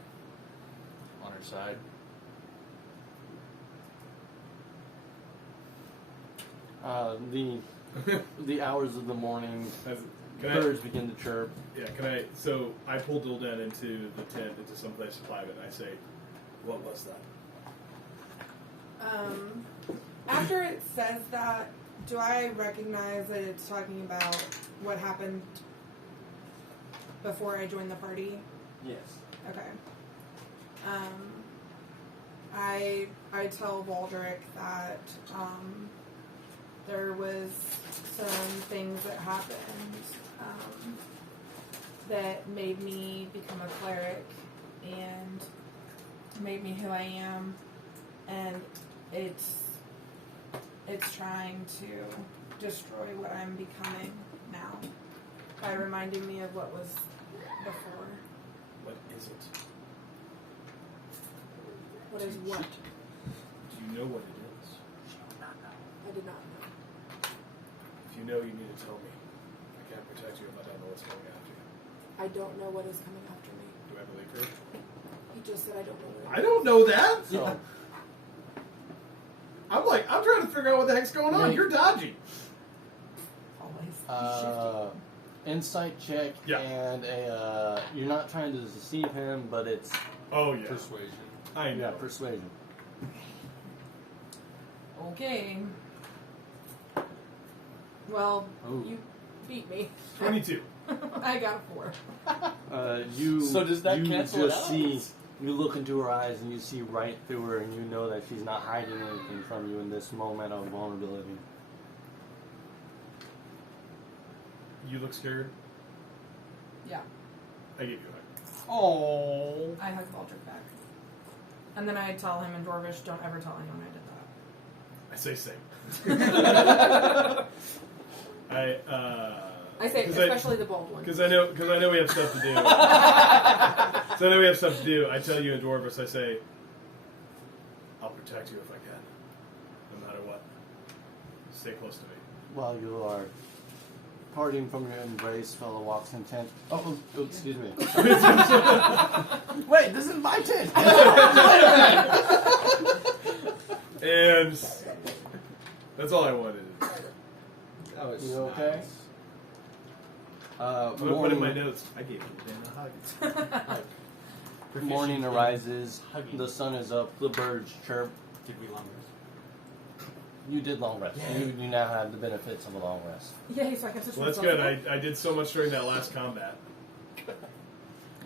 on her side. The hours of the morning, birds begin to chirp. Yeah, can I? So I pull Duldan into the tent, into someplace private, and I say, "What was that?" After it says that, do I recognize that it's talking about what happened before I joined the party? Yes. Okay. I tell Baldric that there was some things that happened that made me become a cleric and made me who I am, and it's trying to destroy what I'm becoming now by reminding me of what was before. What is it? What is what? Do you know what it is? I did not know. If you know, you need to tell me. I can't protect you if I don't know what's coming after you. I don't know what is coming after me. Do I believe her? He just said I don't know what it I don't know that. So, I'm trying to figure out what the heck's going on. You're dodgy. Always. insight check Yeah. and a. You're not trying to deceive him, but it's Oh yeah. Persuasion. I know. persuasion. Okay. Well, Ooh. you beat me. 22. I got a 4. You. So does that you cancel it just out? see. You look into her eyes and you see right through her, and you know that she's not hiding anything from you in this moment of vulnerability. You look scared. Yeah. I give you a hug. Oh. I hug Baldric back. And then I tell him in Dwarvish, don't ever tell anyone I did that. I say same. I say, especially the bold one. Because I know we have stuff to do. So I know we have stuff to do. I tell you in Dwarvish, I say, I'll protect you if I can, no matter what. Stay close to me. While you are parting from your embrace, fellow walks in tent. Oh, excuse me. Wait, this is my tent. And that's all I wanted. That was You okay? nice. I'm gonna put in my notes. I gave you a hug. Morning Proficient in arises. hugging. The sun is up. The birds chirp. Did we long rest? You did long rest. Yeah. You now have the benefits of a long rest. Yay, so I can touch Well, that's myself. good. I did so much during that last combat. That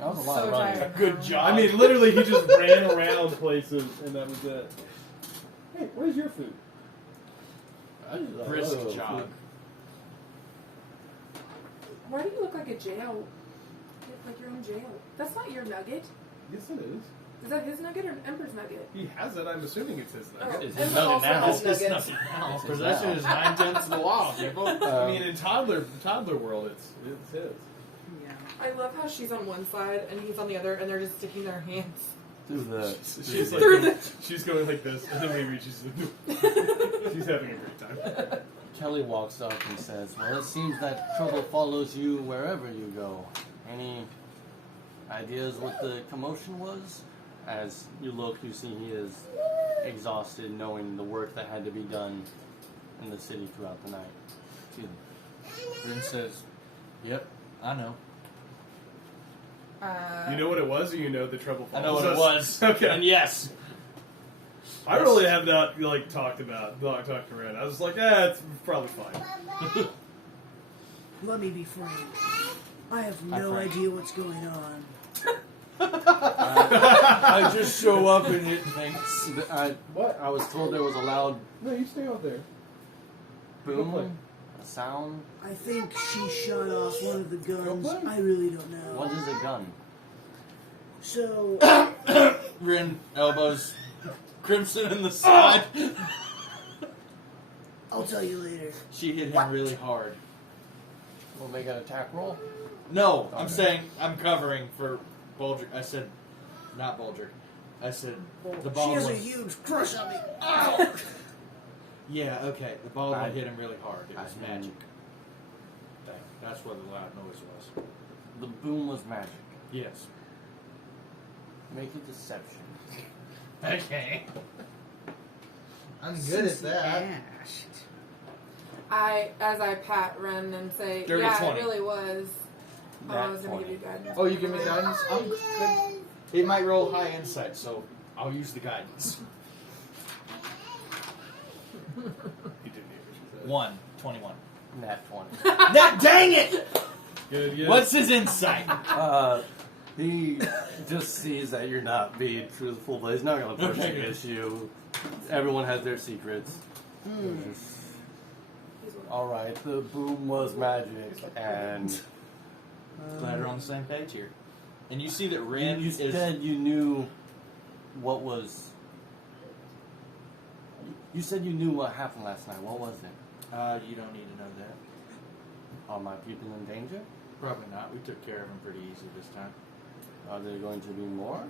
was a lot So of running. tired. Good job. I mean, literally, he just ran around places, and that was it. Hey, where's your food? Brisk Oh, jog. Why do you look like a jail? You look like you're in jail. That's not your nugget. Yes, it is. Is that his nugget or Emperor's nugget? He has it. I'm assuming it's his Oh, nugget. It's his Emperor nugget also now. has It's nuggets. nothing now. It's his Possession now. is 9/10 of the law, people. I mean, in toddler world, it's his. Yeah. I love how she's on one side and he's on the other, and they're just sticking their hands. Through the. She's like, Through the- she's going like this, and then when he reaches, she's having a great time. Kelly walks up and says, "Well, it seems that trouble follows you wherever you go. Any ideas what the commotion was?" As you look, you see he is exhausted, knowing the work that had to be done in the city throughout the night. Excuse me. Rin says, "Yep, I know. You know what it was, or you know the trouble I follows know what it us? was. Okay. And yes, I really have not talked around. I was like, it's probably fine. Let me be frank. I have no Frank. idea what's going on. I just show up and hit things." What? I was told there was a loud No, you stay out there. boom, play. a sound. I think she shot off one of the guns. play. I really don't know. What is a gun? So, Rin elbows Crimson in the side. I'll tell you later. She hit him really hard. We'll make an attack roll. No, I'm Okay. saying I'm covering for Baldric. I said, not Baldric. I said the ball. She has a was- huge crush on me. Ow! Yeah, okay. The ball I- hit him really hard. It was I- magic. That's what the loud noise was. The boom was magic. Yes. Make a deception. Okay. I'm Ash. As I pat Ren and say, Dirty yeah, 20. it really was. Oh, I Nat was going to 20. give you guidance. Oh, you give me guidance? It might roll high insight, so I'll use the guidance. He didn't hear 21. Nat 20. That dang it! Good, yeah. What's his insight? He just sees that you're not being truthful, but he's not going to push Okay, the good. issue. Everyone has their secrets. Alright, the boom was magic, and Glad we're on the same page here. And you see that Ren you is... said you knew what was... You said you knew what happened last night. What was it? you don't need to know that. Are my people in danger? Probably not. We took care of him pretty easy this time. Are there going to be more?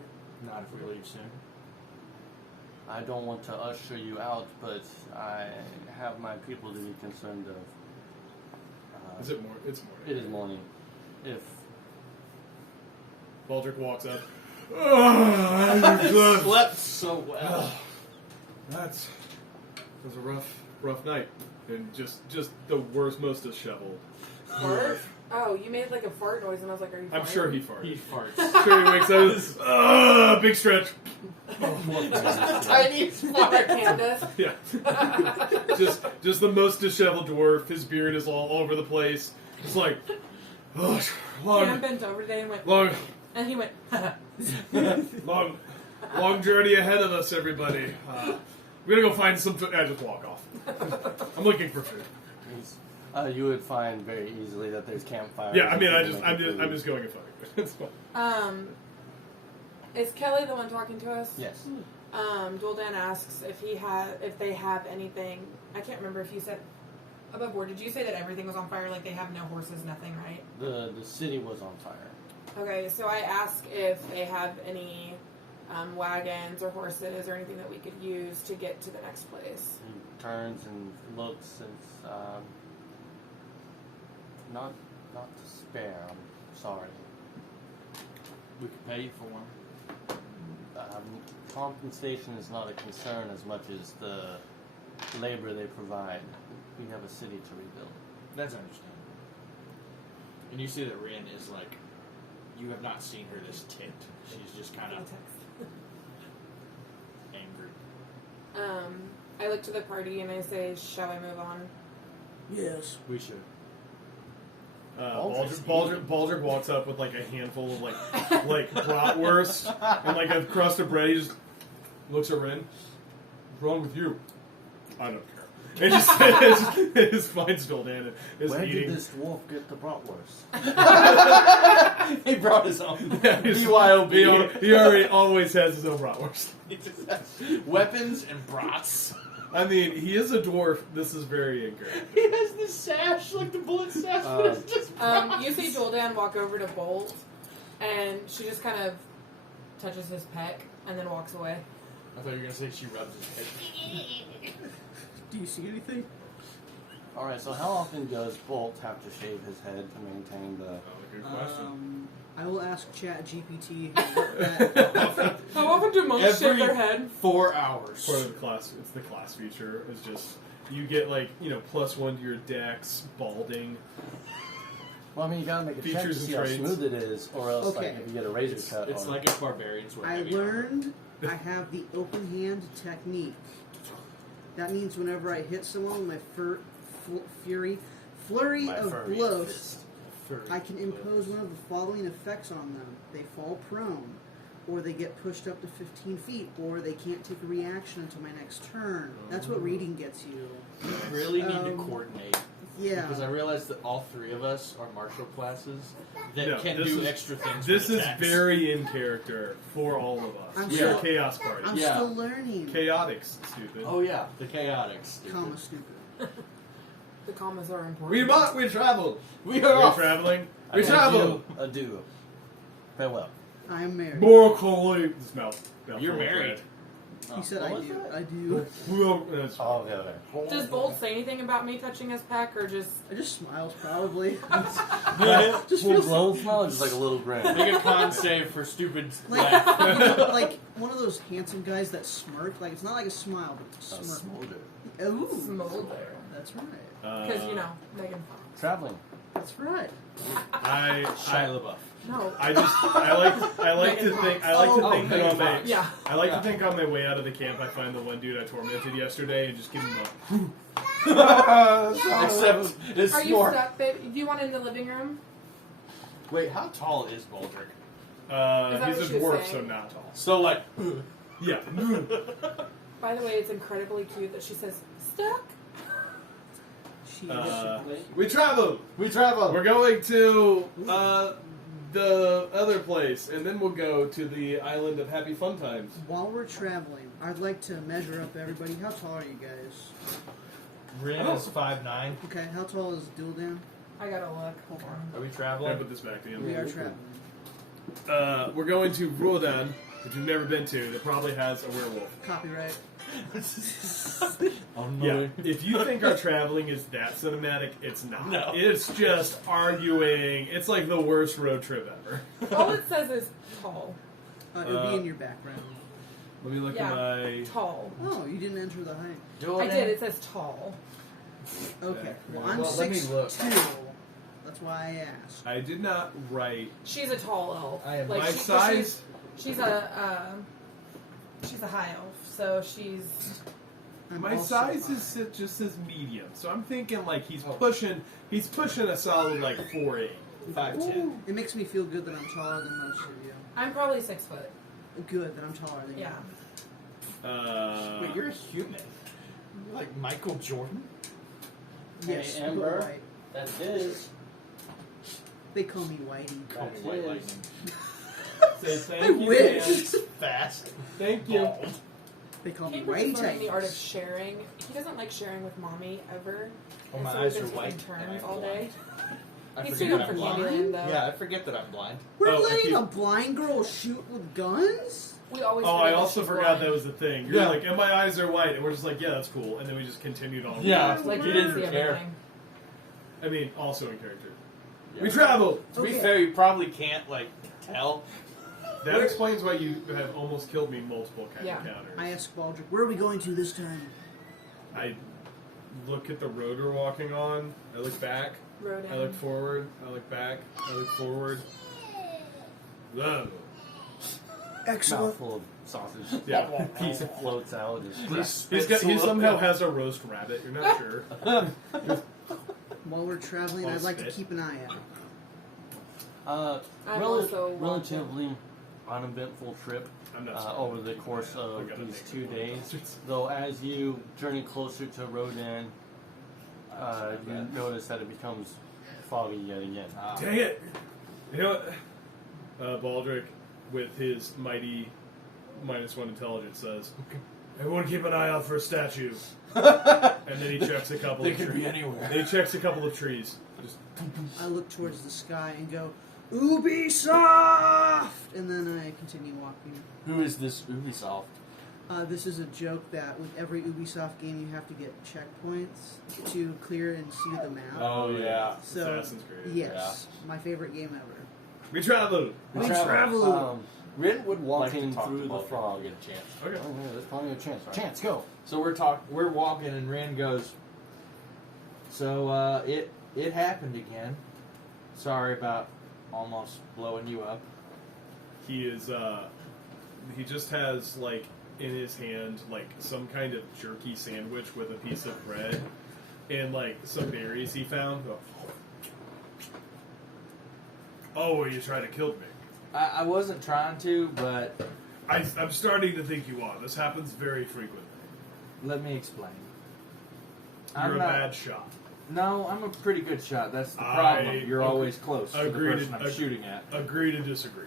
Not if we leave soon. I don't want to usher you out, but I have my people to be concerned of. Is it more? It's morning. It is morning. If Baldric walks up. Slept so well. That was a rough night, and just the worst, most disheveled. Fart? Oh, you made like a fart noise, and I was like, are you I'm farting? sure he farted. He farts. I'm sure he wakes up. Big stretch. Tiny fart. Candace. Yeah. just the most disheveled dwarf. His beard is all over the place. It's like, oh, Cam bent over today and went, long, and he went, long journey ahead of us, everybody. We're gonna go find some food. I just walk off. I'm looking for food. you would find very easily that there's campfires. Yeah, I mean, and people I'm making just food. going and finding food. It's fine. Is Kelly the one talking to us? Yes. Juldan asks if they have anything. I can't remember if you said above board. Did you say that everything was on fire? Like they have no horses, nothing, right? The city was on fire. Okay, so I ask if they have any wagons or horses or anything that we could use to get to the next place. He turns and looks and not to spare. I'm sorry. We could pay you for one. Compensation is not a concern as much as the labor they provide. We have a city to rebuild. That's understandable. And you see that Rin is like, you have not seen her this ticked. She's just kind of angry. I look to the party and I say, shall we move on? Yes. We should. Baldric walks up with like a handful of like bratwurst and like a crust of bread. He just looks at Rin. What's wrong with you? I don't care. And just finds Juldan and is Where eating. did this dwarf get the bratwurst? He brought his own. Yeah, he's- BYOB. He already always has his own bratwurst. Weapons and brats. I mean, he is a dwarf. This is very incorrect. He has this sash, like the bullet sash, but it's just You see Juldan walk over to Bolt, and she just kind of touches his peck and then walks away. I thought you were going to say she rubs his head. Do you see anything? Alright, so how often does Bolt have to shave his head to maintain the... Good question. I will ask ChatGPT. How often do monks shave their head? 4 hours. Part of the class, it's the class feature. It's just you get like +1 to your dex, balding. Well, I mean, you gotta make a check to Features and see how traits. smooth it is, or else, Okay. like, if you get a razor cut It's on like if barbarians were I heavy armor. learned I have the open hand technique. That means whenever I hit someone with my flurry my of furry blows, fist. I can impose one of the following effects on them. They fall prone, or they get pushed up to 15 feet, or they can't take a reaction until my next turn. That's what reading gets you. You really need to Um, coordinate. Yeah. Because I realized that all three of us are martial classes that No, can this do is- extra things. This with is attacks. very in character for all of us. I'm We still- are a chaos party. I'm Yeah. still learning. Chaotic, stupid. Oh yeah, the chaotics. Comma stupid. The commas are important. We travel. We Are are we off. traveling? We travel. Adieu. Farewell. I am married. Broccoli. Mouth You're married. He said What I was do. that? I do. That's Oh, okay. Does Bolt say anything about me touching his pack, or just... I just smiles probably. Just full blown smile, or just like a little grin. Make a con save for stupid Like, laugh. you know, like one of those handsome guys that smirk. Like it's not like a smile, but A smirk. smolder. Ooh, Smolder. that's right. Because, you know, Megan Fox. Traveling. That's right. I Shia LaBeouf. No. like to think that on my Yeah. I like to think on my way out of the camp I find the one dude I tormented yesterday and just give him Except it's Are you more. stuck, babe? Do you want in the living room? Wait, how tall is Baldric? that he's what a she was dwarf, so saying? not tall. So like, Yeah. By the way, it's incredibly cute that she says, stuck? She We travel. we travel. We're going to the other place, and then we'll go to the island of Happy Fun Times. While we're traveling, I'd like to measure up everybody. How tall are you guys? Rin is 5'9". Okay, how tall is Dildan? I gotta look. Hold on. Are we Can I traveling? put this back to We you? are traveling. We're going to Rodan, which you've never been to. That probably has a werewolf. Copyright. Oh, Yeah. If you think our traveling is that cinematic, it's not. No. It's just arguing. It's like the worst road trip ever. All it says is tall. It would be in your background. Let me look Yeah. at my. Tall. Oh, you didn't enter the height. I did. It says tall. Okay. Well, Well, I'm let me look. 6'2". That's why I asked. I did not write She's a tall elf. I am like, my she- size. She's a high elf, so she's. I'm My also size is five. just says medium, so I'm thinking like he's pushing a solid like 4'8". 5'10". It makes me feel good that I'm taller than most of you. I'm probably 6 foot. Good that I'm taller than Yeah. you. Wait, you're a human. You're like Michael Jordan. Yes, Hey, but Amber. white. That is. They call me Whitey. Call me White Lightning. Say I thank you, wish. man. Fast. Thank you. Bald. They call me Cambridge Whitey is learning the art of Titans. sharing. He doesn't like sharing with mommy ever. Oh, And my so eyes we've are been white. taking and turns I'm all day. blind. I He's forget too that young for I'm blind. Candyland, though. Yeah, I forget that I'm blind. We're Oh, letting okay. a blind girl shoot with guns? We always. Oh, forget I that also she's forgot blind. that was the thing. You're Yeah. like, and my eyes are white, and we're just like, yeah, that's cool, and then we just continued on. Yeah. Like You you didn't didn't see care. everything. I mean, also in character. Yeah. We travel. To be Okay. fair, you probably can't like tell. That explains why you have almost killed me multiple Yeah. encounters. I asked Baldric, where are we going to this time? I look at the road we're walking on. I look back. Rodan. I look forward. I look back. I look forward. Whoa. Excellent. Mouthful of sausage. Yeah. Piece of float salad is He somehow has a roast rabbit. You're not sure. While we're traveling, Oh, I'd like to spit. keep an eye out. I'm also relatively uneventful trip I'm not over the course of We gotta these make 2 it. days. Though as you journey closer to Rodan, you notice that it becomes foggy yet again. Dang it! You know what? Baldric, with his mighty -1 intelligence, says, "Everyone keep an eye out for a statue." And then he checks a couple They of could trees. be anywhere. He checks a couple of trees. Just I look towards the sky and go, Ubisoft! And then I continue walking. Who is this Ubisoft? This is a joke that with every Ubisoft game you have to get checkpoints to clear and see the map. Oh yeah. So, Assassin's Creed. yes, my favorite game ever. We travel. We travel. Rin would Walking like to talk through to the Baldric fog. when we get a chance. Oh, Okay. yeah, there's plenty of chance. Chance, go. So we're walking, and Rin goes. So it happened again. Sorry about almost blowing you up. He is. He just has like in his hand like some kind of jerky sandwich with a piece of bread and like some berries he found. Oh, you tried to kill me. I wasn't trying to, but I'm starting to think you are. This happens very frequently. let me explain. You're a bad shot. No, I'm a pretty good shot. That's the I problem. You're ag- always close to the agree to- person I'm shooting at. Agree to disagree.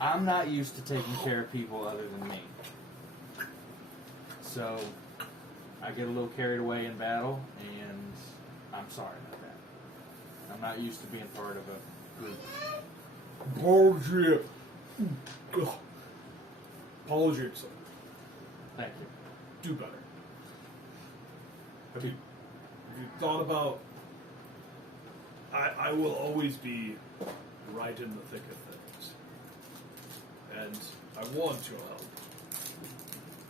I'm not used to taking care of people other than me. So, I get a little carried away in battle, and I'm sorry about that. I'm not used to being part of a group. Baldric. Baldric. Thank you. Do better. Have you thought about? I will always be right in the thick of things, and I want your help.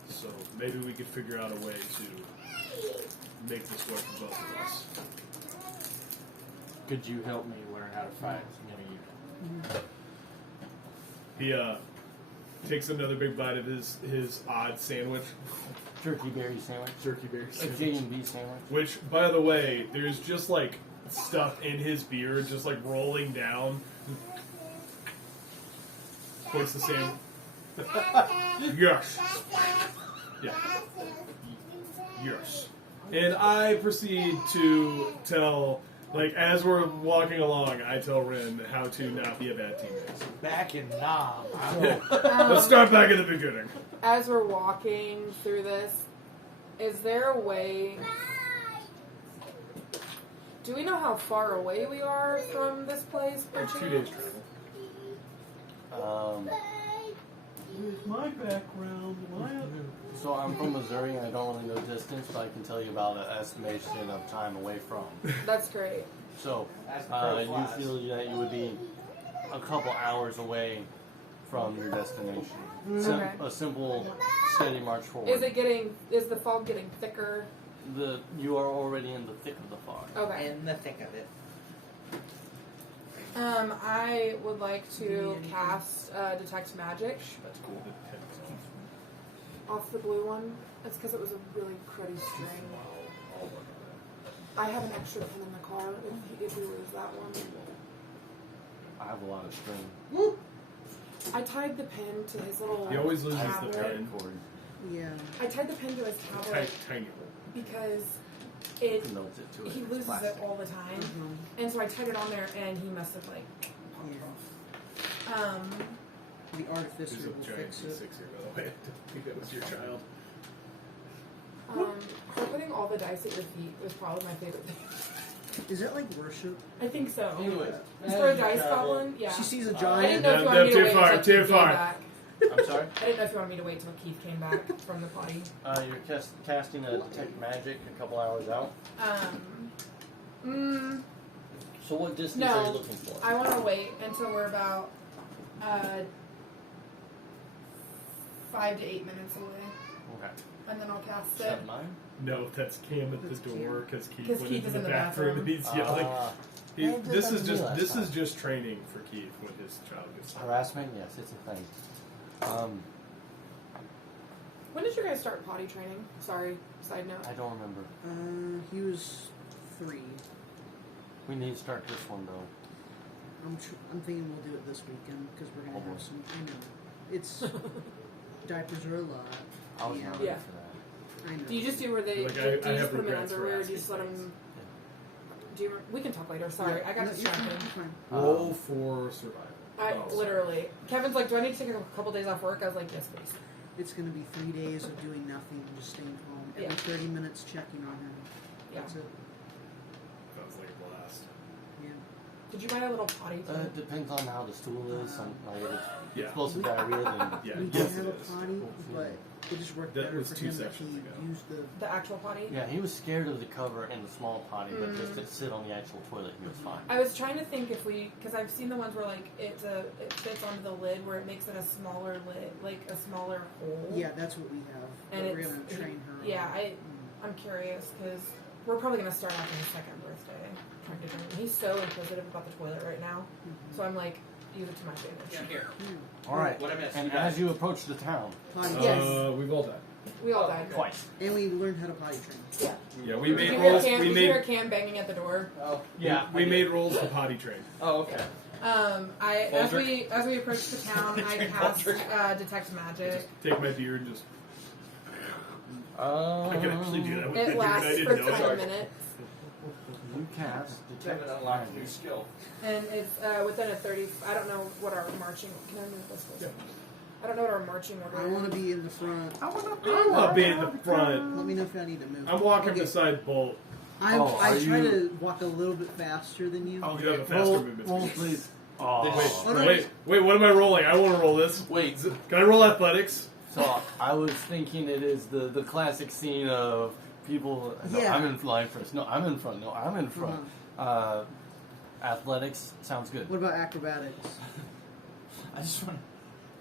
So maybe we could figure out a way to make this work for both of us. Could you help me learn how to fight? He takes another big bite of his odd sandwich. Jerky berry sandwich. Jerky berry A sandwich. J&B sandwich. Which, by the way, there's just like stuff in his beard just like rolling down. Points the sandwich. Yes. Yeah. Yes. And I proceed to tell, like, as we're walking along, I tell Rin how to not be a bad teammate. Back in Nam. Let's start back at the beginning. As we're walking through this, is there a way... Do we know how far away we are from this place, per 2 days chance? travel. Here's my background. So I'm from Missouri and I don't really know distance, but I can tell you about an estimation of time away from. That's great. So As the crow you flies. feel that you would be a couple hours away from your destination. Okay. A simple, steady march forward. Is the fog getting thicker? You are already in the thick of the fog. Okay. In the thick of it. I would like to cast Detect Magic off the blue one. That's because it was a really cruddy string. I have an extra pen in the car if we lose that one. I have a lot of string. I tied the pen to his little He always loses the tablet. pen. Cord. Yeah. I tied the pen to his tablet Tiny. because Notes it to it. he It's loses plastic. it all the time. Mhm. And so I tied it on there and he must have like popped Yeah. off. The artificer He's a will giant fix it. D6 here, by the way. I think that was your child. Putting all the dice at your feet was probably my favorite thing. Is that like worship? I think so. Anyways, Is for a dice goblin? Yeah. She sees a I didn't giant. know if you No, wanted me to too wait far, until too Keith far. came back. I'm sorry? I didn't know if you wanted me to wait until Keith came back from the potty. You're casting a detect magic a couple hours out. So what distance No. are you looking for? I want to wait until we're about 5 to 8 minutes away, Okay. and then I'll cast Is it. that mine? No, that's Cam at That's the door because Keith 'Cause went Keith into is the in the bathroom and he's yelling. This This is just training for Keith when his child gets hurt. harassment? Yes, it's a thing. When did you guys start potty training? Sorry, side note. I don't remember. He was 3. We need to start this one though. I'm thinking we'll do it this weekend because we're gonna Oh, boy. have some. I know. It's diapers are a lot. I was Yeah. not ready Yeah. for that. I know. Do you just do where they? Like, do I you have just put them in regrets for underwear? Do you asking just let things. them? Do you? We can talk later. Sorry, I got No, you're fine, distracted. you're fine. Roll for survival. I Oh, literally. Kevin's like, "Do I need to take a couple days off work?" I was like, "Yes, please." It's gonna be 3 days of doing nothing and just staying home. Every Yeah. 30 minutes checking on him. Yeah. That's it. Sounds like a blast. Yeah. Did you buy a little potty too? It depends on how the stool is. Some like if it's Yeah. explosive diarrhea, then Yeah, we yes, did have it a is. potty, but it just worked That better was for 2 him that sections he ago. used the. The actual potty? yeah, he was scared of the cover in the small potty, but just to sit on the actual toilet, he was fine. I was trying to think if we, because I've seen the ones where like it fits onto the lid where it makes it a smaller lid, like a smaller hole. Yeah, that's what we have. And But we're it's- gonna train her. Yeah, on it. I'm curious because we're probably gonna start off on his second birthday. Trying to train him. He's so inquisitive about the toilet right now, so I'm like, use it to my advantage. Yeah, here. All right. What I missed? And You got as it. you approach the town, Potty Yes. We've all died. We all died. twice. And we learned how to potty train. Yeah. Yeah, we Did made you hear rolls. Cam? We Did you hear made. Cam banging at the door? Oh, We made rolls for potty train. Oh, okay. As Baldric. we approach the town, I cast Detect Magic. Take my beard and just. I can actually do that with the It beard. I lasts didn't for know 10 that. minutes, You cast Kevin detect unlocked a new magic. skill. and it's within a 30. I don't know what our marching. Can I move this? Please? I don't know what our marching order. I want to be in the front. I want to be in the front. Let me know if I need to move. I'm walking Okay. beside Bolt. I are try you- to walk a little bit faster than you. You have a faster movement roll, speed. please. Wait, what am I rolling? I want to roll this. Wait. Can I roll athletics? So I was thinking it is the classic scene of people. No, Yeah. I'm in line first. No, I'm in front. No, I'm in front. Athletics sounds good. What about acrobatics? I just want.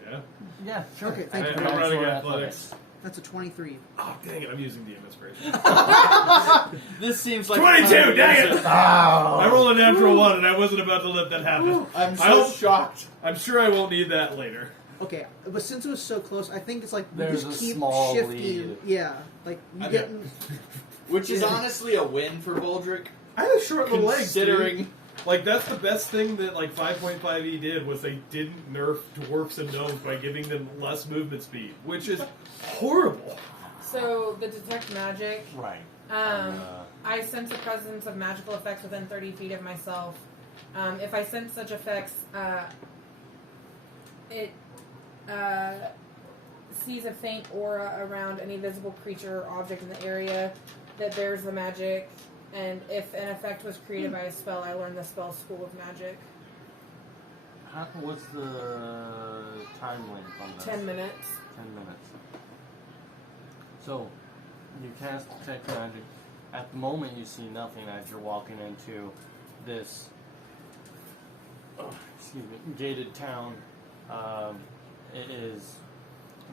Yeah. Yeah, sure. Okay, thank you. I'm Roll running for athletics. That's a 23. Oh, dang it. I'm using DM inspiration. This seems like 22, dang it! I Oh. rolled a natural 1 and I wasn't about to let that happen. I'm so I'll- shocked. I'm sure I won't need that later. Okay, but since it was so close, I think it's like we There's just a keep small shifting. lead. Yeah, like you Okay. getting. Which is Yeah. honestly a win for Baldric, I had a short little legs, dude. considering. Like, that's the best thing that, like, 5.5e did was they didn't nerf dwarfs and gnomes by giving them less movement speed, which is horrible. So the detect magic. Right. I sense the presence of magical effects within 30 feet of myself. If I sense such effects, it sees a faint aura around any visible creature or object in the area that bears the magic. And if an effect was created by a spell, I learn the spell School of Magic. What's the time length on this? 10 minutes. 10 minutes. So, you cast Detect Magic. At the moment, you see nothing as you're walking into this gated town. It is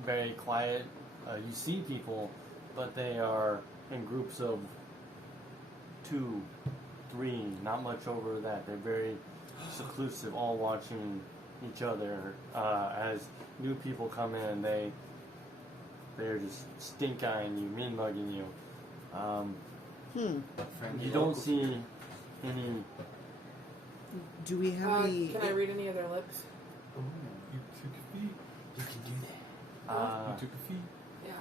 very quiet. You see people, but they are in groups of 2, 3, not much over that. They're very seclusive, all watching each other. As new people come in, they're just stink-eyeing you, mean-mugging you. You don't see any... Do we have any? Can I read any of their lips? Oh, you took a feat. You can do that. You took a feat. Yeah.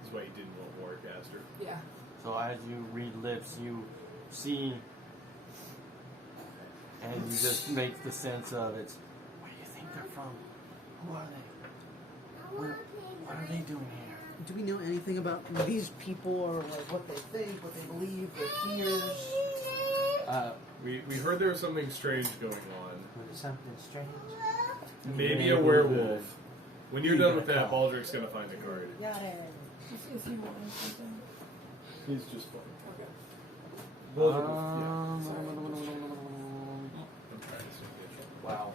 That's why you didn't want Warcaster. Yeah. So as you read lips, you see, and you just make the sense of it's. Where do you think they're from? Who are they? What are they doing here? Do we know anything about these people or like what they think, what they believe, their fears? We heard there was something strange going on. Something strange. Maybe a werewolf. When you're done with that, Baldric's gonna find a card. Got it. Is he wanting something? He's just fun. Okay. Baldric, Wow.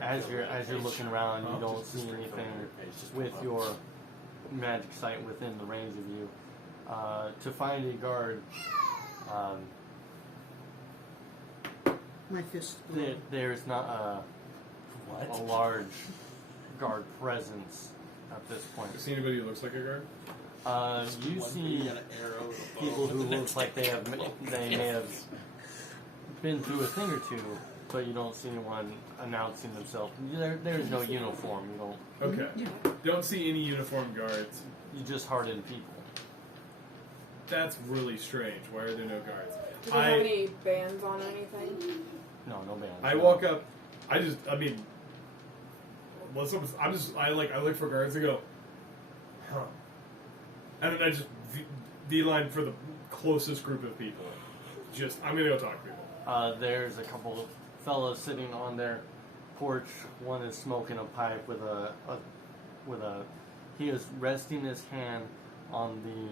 As you're looking around, you don't see anything with your magic sight within the range of you. To find a guard, My fist. there's not a large guard presence at this point. You see anybody who looks like a guard? You see people who look like they may have been through a thing or two, but you don't see anyone announcing themselves. There's no uniform. You don't. Okay. Don't see any uniformed guards. You just hardened people. That's really strange. Why are there no guards? Do they have any bands on or anything? No bands. I walk up. I mean, I look for guards and go, huh. And then I just V-line for the closest group of people. I'm gonna go talk to people. There's a couple of fellas sitting on their porch. One is smoking a pipe with a. He is resting his hand on the.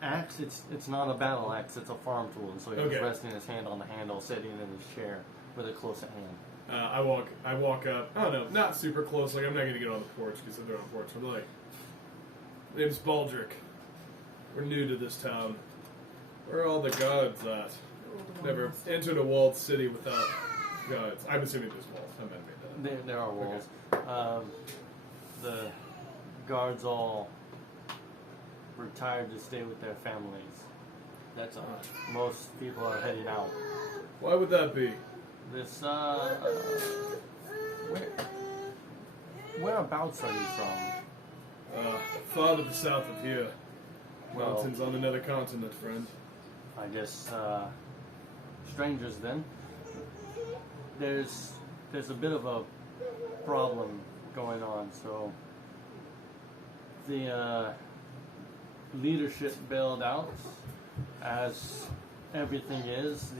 Axe. It's not a battle axe. It's a farm tool, and so he's Okay. resting his hand on the handle, sitting in his chair with it close at hand. I walk up. I don't know, not super close. Like I'm not gonna get on the porch because they're on the porch. I'm like, name's Baldric. We're new to this town. Where are all the gods at? Never entered a walled city without gods. I'm assuming there's walls. I might have made that. There are walls. The guards all retired to stay with their families. That's odd. Most people are heading out. Why would that be? This whereabouts are you from? Far to the south of here. Well- Mountains on another continent, friend. I guess strangers then. There's a bit of a problem going on. So the leadership bailed out, as everything is.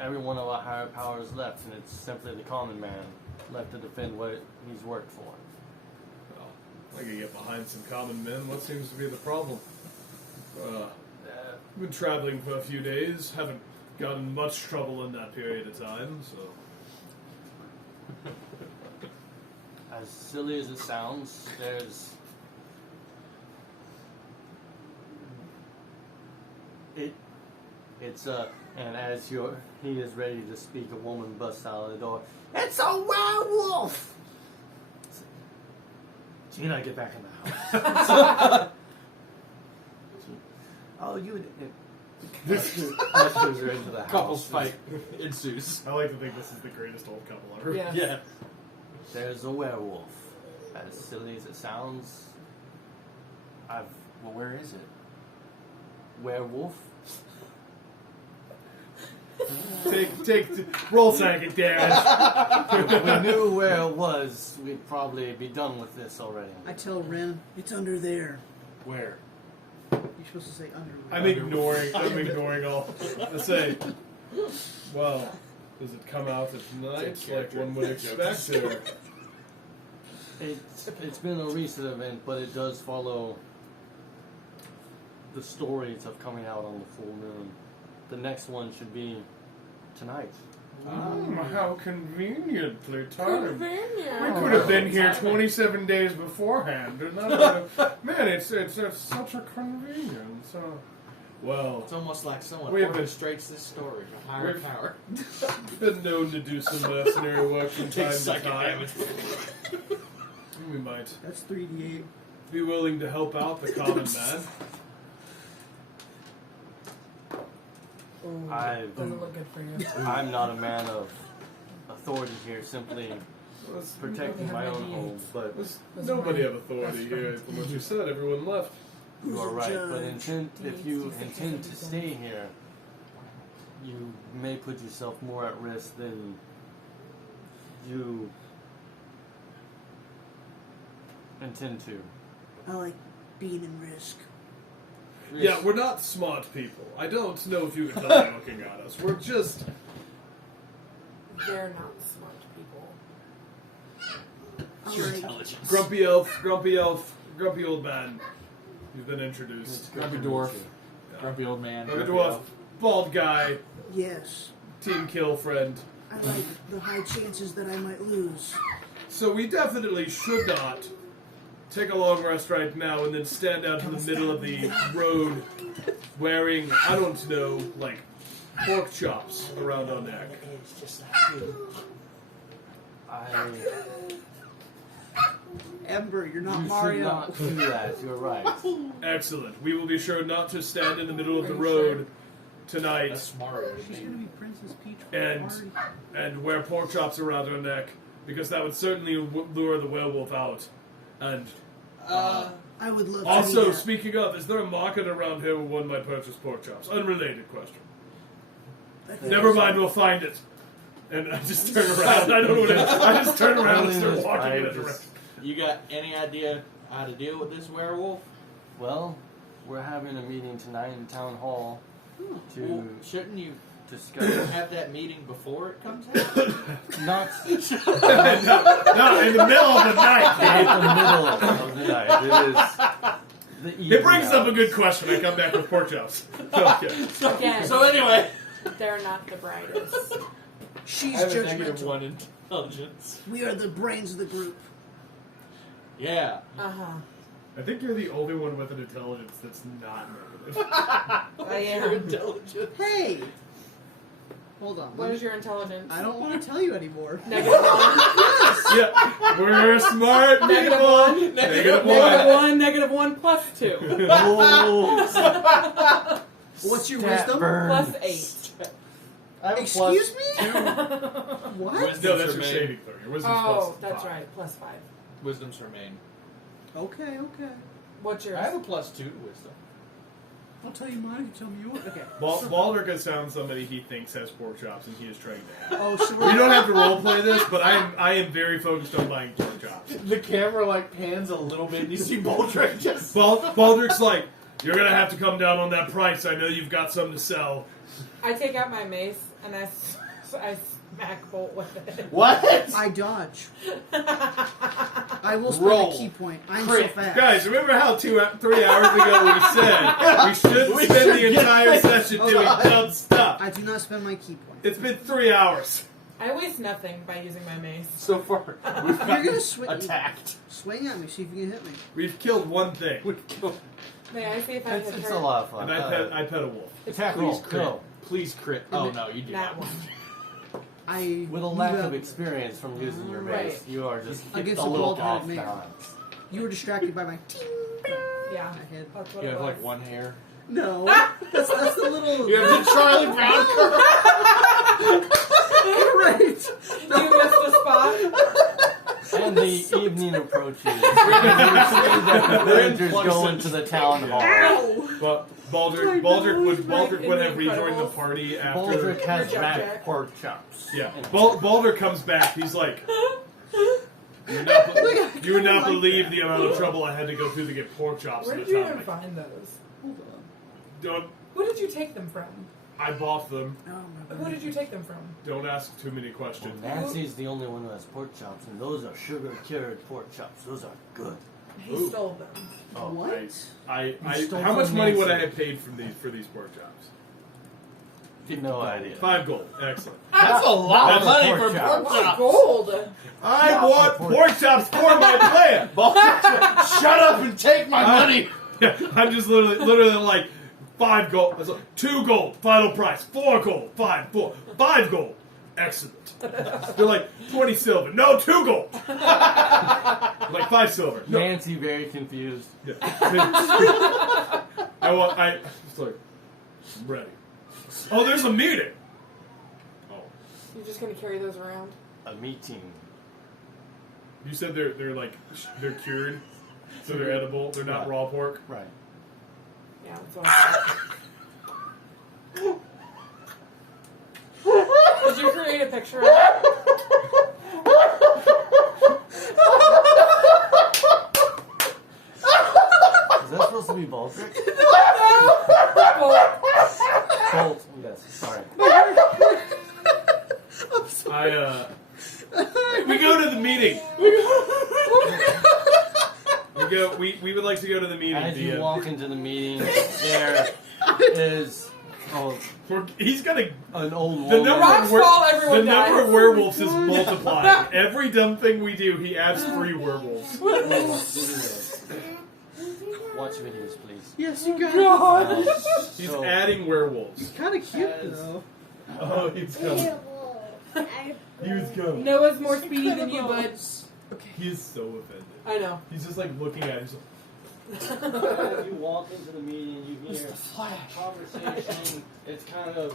Every one of our higher powers left, and it's simply the common man left to defend what he's worked for. Well, I can get behind some common men. What seems to be the problem? Been traveling for a few days. Haven't gotten much trouble in that period of time, so... As silly as it sounds, and as he is ready to speak, a woman busts out of the door. It's a werewolf! So you gotta get back in the house. Oh, you... Ushers her into the house. Couples fight ensues. I like to think this is the greatest old couple ever. Yes. Yeah. There's a werewolf. As silly as it sounds, Well, where is it? werewolf. Roll psychic damage. If we knew where it was, we'd probably be done with this already. I tell Ren, it's under there. Where? You're supposed to say under. I'm ignoring all. I say, well, does it come out at night like one would expect? Or? It's been a recent event, but it does follow the stories of coming out on the full moon. The next one should be tonight. How conveniently timed. We Convenient. could have been here 27 days beforehand. And that would have, man, it's such a convenience. Well, It's almost like someone We have been- orchestrates this story for higher We've- power. been known to do some mercenary work from Take time to psychic time. damage. We might That's 3d8. be willing to help out the common man. Oh. Doesn't look good for you. I'm not a man of authority here, simply protecting my own home. But There's nobody of authority here. From what you said, everyone left. you are right. But Judge. if you intend to stay here, you may put yourself more at risk than you intend to. I like being in risk. Yeah, we're not smart people. I don't know if you can tell by looking at us. We're just... They're not smart people. I Pure like intelligence. Grumpy elf, grumpy old man. You've been introduced. Grumpy dwarf. Grumpy old man. Grumpy dwarf, bald guy, yes. team kill friend. I like the high chances that I might lose. So we definitely should not take a long rest right now and then stand out in the middle of the road wearing, I don't know, like pork chops around our neck. It's just like you. Ember, you're not You should Mario. not do that. You're right. Excellent. We will be sure not to stand in the middle of the road tonight That's Mario. She's gonna be Princess Peach for and the party. and wear pork chops around our neck because that would certainly lure the werewolf out. And I would love to also, do that. speaking of, is there a market around here where one might purchase pork chops? Unrelated question. I think Never mind, we'll find it. And I just turn around. I don't know what it is. I just turn around and start walking in a direction. You got any idea how to deal with this werewolf? Well, we're having a meeting tonight in town hall Well, to shouldn't you discuss. have that meeting before it comes out? Not No, in the middle of the night. at the middle of the night. It is the evening. It brings up a hours. good question. I come back with pork chops. Okay. Again, So anyway, they're not the brightest. She's I have a negative judgmental. 1 intelligence. We are the brains of the group. Yeah. Uh-huh. I think you're the only one with an intelligence that's not negative. I Your am. intelligence. Hey! Hold on. What is your intelligence? I don't want to tell you anymore. Negative 1. Yeah, we're smart people. Negative 1. Negative Negative 1. 1, negative 1 plus 2. Oh, What's your stat wisdom? burn. Plus 8. I have a Excuse plus me? What? No, that's your Wisdom's saving throw. Your wisdom's Oh, plus that's 5. right. Plus 5. Wisdom's remain. Okay, okay. What's yours? I have a +2 to wisdom. I'll tell you mine. You tell me yours. Okay. Baldric has found somebody he thinks has pork chops, and he is trained to have. Oh, so we're You don't have to roleplay this, but I am very focused on buying pork chops. The camera like pans a little bit, and you see Baldric just. Baldric's like, you're gonna have to come down on that price. I know you've got some to sell. I take out my mace and I smack Bolt with it. What? I dodge. I will spend Roll. a key point. I'm Crit. so fast. Guys, remember how 3 hours ago we said we shouldn't We spend should the entire get- session doing dumb stuff? I do not spend my key point. It's been 3 hours. I waste nothing by using my mace. So far, we've You're gotten gonna swing. attacked. Swing at me. See if you can hit me. We've killed one thing, We've killed. May I see if I It's, hit it's her? a lot of fun. and I pet a wolf. Attack Please roll. crit. Go. Please crit. Oh no, you do That not. one. I With a lack of experience from using your mace, Right. you are just Against a a little bald-headed off man. balance. You were distracted by my ting. Yeah. I hit. That's what You it have was. like one hair. No, that's the little. You have the Charlie Brown curve. Right. You missed a spot. And the evening approaches. You see that the villagers go into the town hall. But Baldric would have rejoined the party after. Baldric has Jack, wrapped Jack. pork chops. Yeah, And- Baldric comes back. He's like, you would not believe the amount of trouble I had to go through to get pork chops. Where in did a you town even like find those? Hold on. Don't. Who did you take them from? I bought them. Oh my Who god. did you take them from? Don't ask too many questions. Well, Nancy's the only one who has pork chops, and those are sugar-cured pork chops. Those are good. He Ooh. stole them. Oh, What? I You stole how much from money would I Nancy. have paid for these pork chops? No idea. 5 gold. Excellent. That's a lot of That's money pork for chops. pork chops. Gold. I Not want for pork chops for my plan. Shut up and take my money. Yeah, I'm just literally like 5 gold. That's like 2 gold. Final price. 4 gold. 5 gold. Excellent. They're like 20 silver. No, 2 gold. Like 5 silver. No. Nancy very confused. Yeah. I it's like I'm ready. Oh, there's a meeting. Oh, You're just gonna carry those around? A meeting. you said they're they're cured, so they're edible. They're not Yeah. raw pork. Right. Yeah, that's what I thought. Did you create a picture of it? Is that supposed to be Baldric? Well, Bolt. Yes. Sorry. We go to the meeting. We would like to go to the meeting. As you DM. walk into the meeting, there is He's gonna. an old The woman. number, Rocks of, were- fall, everyone the number dies. of werewolves is multiplying. Every dumb thing we do, he adds 3 werewolves. Watch videos, please. Yes, you got God. He's So- adding werewolves. Kind of cute As- though. Oh, he's coming. He's coming. Noah's more speedy than you, bud. He's so offended. I know. He's just like looking at it. He's like, As you walk into the meeting, you hear conversation. It's kind of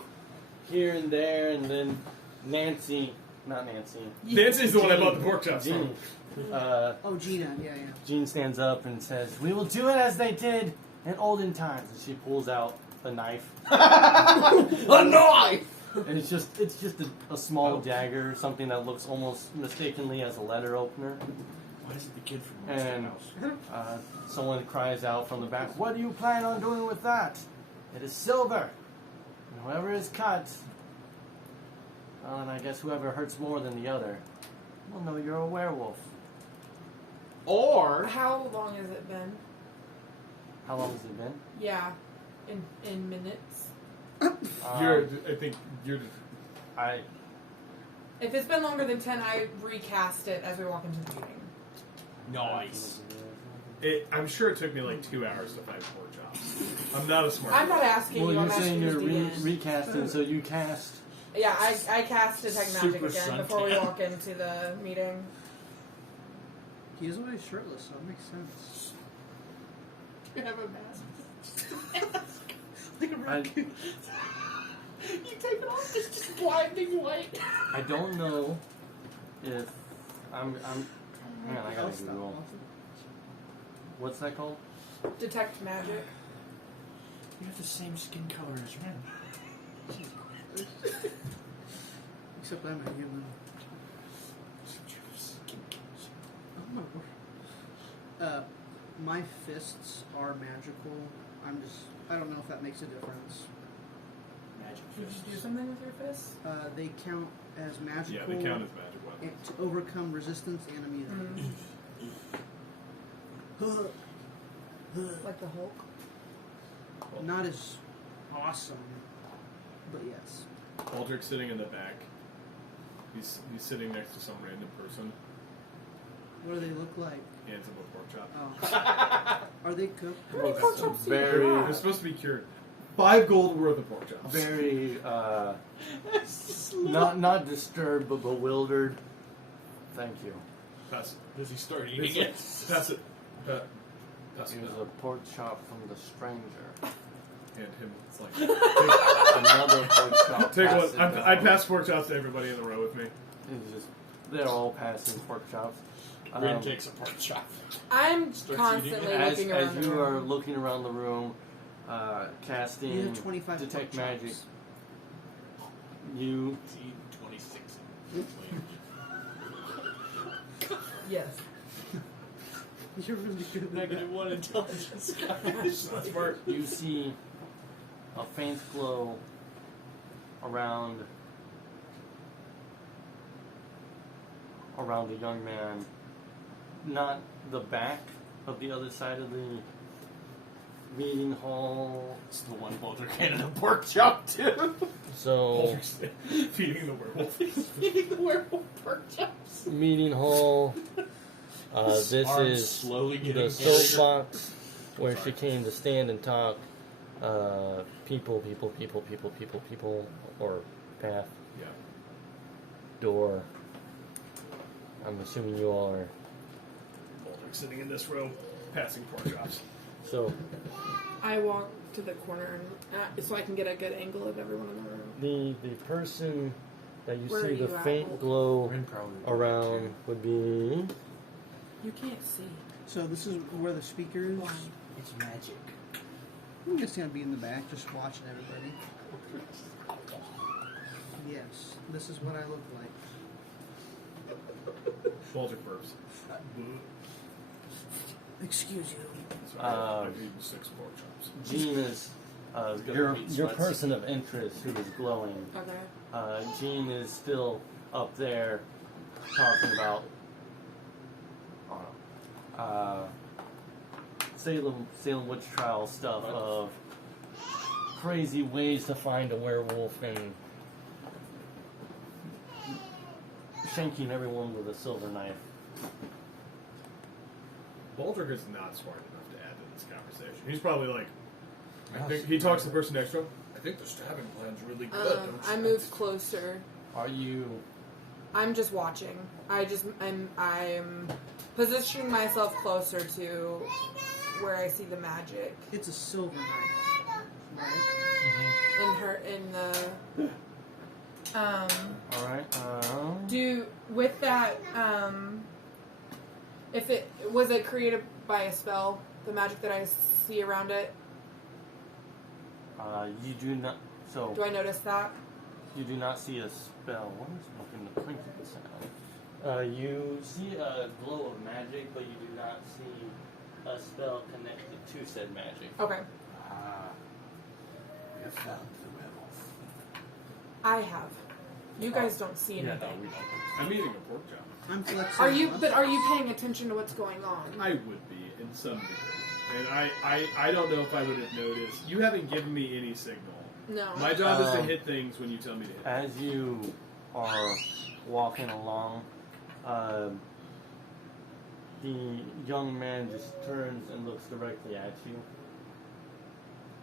here and there, and then Nancy's Nancy's the one I bought the pork chops Jean, from. Oh, Gina. Yeah, yeah. Jean stands up and says, "We will do it as they did in olden times." And she pulls out a knife. A knife. And it's just a small dagger, something that looks almost mistakenly as a letter opener. Why is it the kid from Monster And House? someone cries out from the back, "What do you plan on doing with that? It is silver. And whoever is cut, well, and I guess whoever hurts more than the other, will know you're a werewolf." Or How long has it been? How long has it been? Yeah, in minutes. I think you're. I If it's been longer than 10, I recast it as we walk into the meeting. nice. I'm sure it took me like 2 hours to find pork chops. I'm not a smart. I'm not asking Well, you. I'm you're saying asking you're you. DM. recasting, so you cast. Yeah, I cast detect magic Super again before we suntan. walk into the meeting. He is always shirtless, so it makes sense. You have a mask. Like a I, raccoon. You take it off. It's just blinding white. I don't know if I'm. Man, I gotta I'll stop. Google. What's that called? Detect magic. You have the same skin color as Ren. Except I'm a human. My fists are magical. I don't know if that makes a difference. Magic Did fists. you do something with your fists? They count as magical. Yeah, they count as magic weapons. and to overcome resistance and immunity. Like the Hulk? Not as awesome, but yes. Baldric's sitting in the back. He's sitting next to some random person. What do they look like? Hands him a pork chop. Oh. Are they cooked? How many pork chops do you very- have? They're supposed to be cured. 5 gold worth of pork chops. Very, not disturbed, but bewildered. Thank you. Pass it. Does he start eating it? Pass it. Pass It it. was a pork chop from the stranger. And him. It's like, Another pork chop. take pass one. it I down. pass pork chops to everybody in the row with me. It's just, they're all passing pork chops. Ren takes a pork chop. I'm Starts constantly eating As, looking around as the you room. are looking around the room, casting You have 25 detect pork magic, chops. you He's eating 26. Yes. You're really good at that. -1 intelligence, guys. That's smart. you see a faint glow around a young man, not the back of the other side of the meeting hall. It's the one Baldric handed a pork chop to. So Feeding the werewolf. Eating the werewolf pork chops. meeting hall. This Arms is slowly getting the bigger. soapbox where she came to stand and talk. People, or path, Yeah. door. I'm assuming you all are. Baldric sitting in this row, passing pork chops. So I walk to the corner so I can get a good angle of everyone in the room. the person that you Where see are the you at? faint glow Ren probably around would be You can't see. So this is where the speaker is. Blind. It's magic. I'm just gonna be in the back, just watching everybody. Yes, this is what I look like. Baldric burps. Excuse you. So I've eaten 6 pork chops. Jean is gonna your meet your sweats. person of interest who is glowing. Okay. Jean is still up there talking about Salem witch trial stuff of crazy ways to find a werewolf and shanking everyone with a silver knife. Baldric is not smart enough to add to this conversation. He's probably like, I think he talks to the person next to him. I think the stabbing plan's really good. Don't you I think?" moved closer. Are you? I'm just watching. I'm positioning myself closer to where I see the magic It's a silver knife, right? in the. All right. Do with that. If it was it created by a spell, the magic that I see around it. You do not. So Do I notice that? you do not see a spell. What is making the clinking sound? You see a glow of magic, but you do not see a spell connected to said magic. Okay. We have found the werewolf. I have. You guys don't see Yeah, anything. no, we don't. I'm eating a pork chop. I'm flexing. Are you? up. But are you paying attention to what's going on? I would be in some degree. And I don't know if I would have noticed. You haven't given me any signal. No. My job is to hit things when you tell me to hit. As you are walking along, the young man just turns and looks directly at you.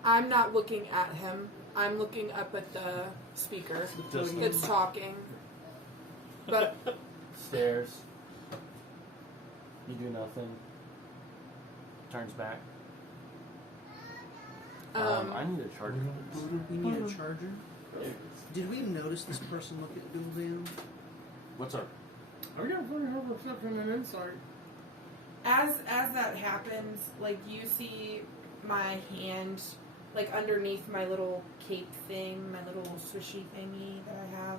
I'm not looking at him. I'm looking up at the speaker. Just It's talking. But stares. You do nothing. Turns back. I need a charger. We need a charger. Did we notice this person look at Dooldan? What's up? I'm gonna put her perception and insight. as that happens, like you see my hand like underneath my little cape thing, my little swishy thingy that I have.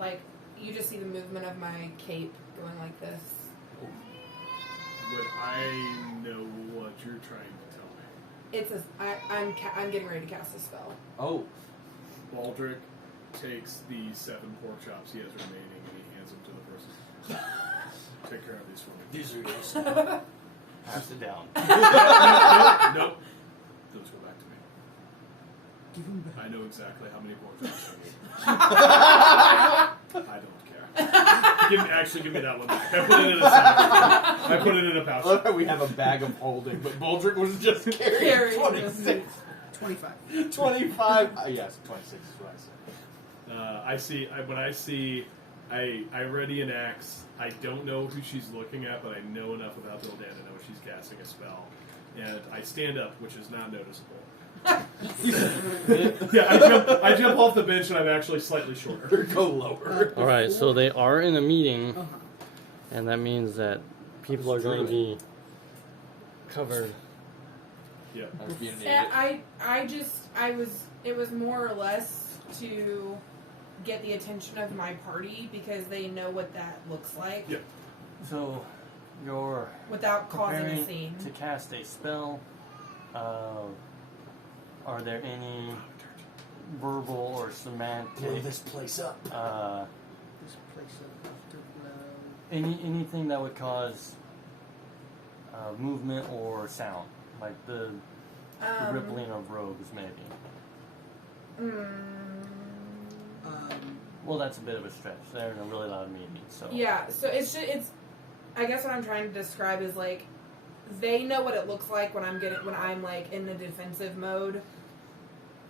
Like, you just see the movement of my cape going like this. Would I know what you're trying to tell me? It's I'm getting ready to cast a spell. Oh. Baldric takes the 7 pork chops he has remaining and he hands them to the person. Take care of these for me. These are yours. Pass it down. Nope. Those go back to me. Give him back. I know exactly how many pork chops I need. I don't care. Give me that one back. I put it in a sack. I put it in a pouch. We have a bag of holding, but Baldric was just carrying Carrying 26. 25. 25. Yes, 26 is what I said. When I see, I ready an axe. I don't know who she's looking at, but I know enough about Bildan to know she's casting a spell. And I stand up, which is not noticeable. Yeah, I jump off the bench and I'm actually slightly shorter. Go lower. All right, so they are in a meeting, and that means that people are going to be covered. Yeah. I was being an idiot. It was more or less to get the attention of my party because they know what that looks like. Yeah. So you're Without causing a preparing scene. to cast a spell. Are there any verbal or semantic? Blow this place up. This place afterglow. Anything that would cause movement or sound, like the rippling of robes, maybe. Well, that's a bit of a stretch. They're in a really loud meeting, so. Yeah, so it's I guess what I'm trying to describe is like they know what it looks like when I'm like in the defensive mode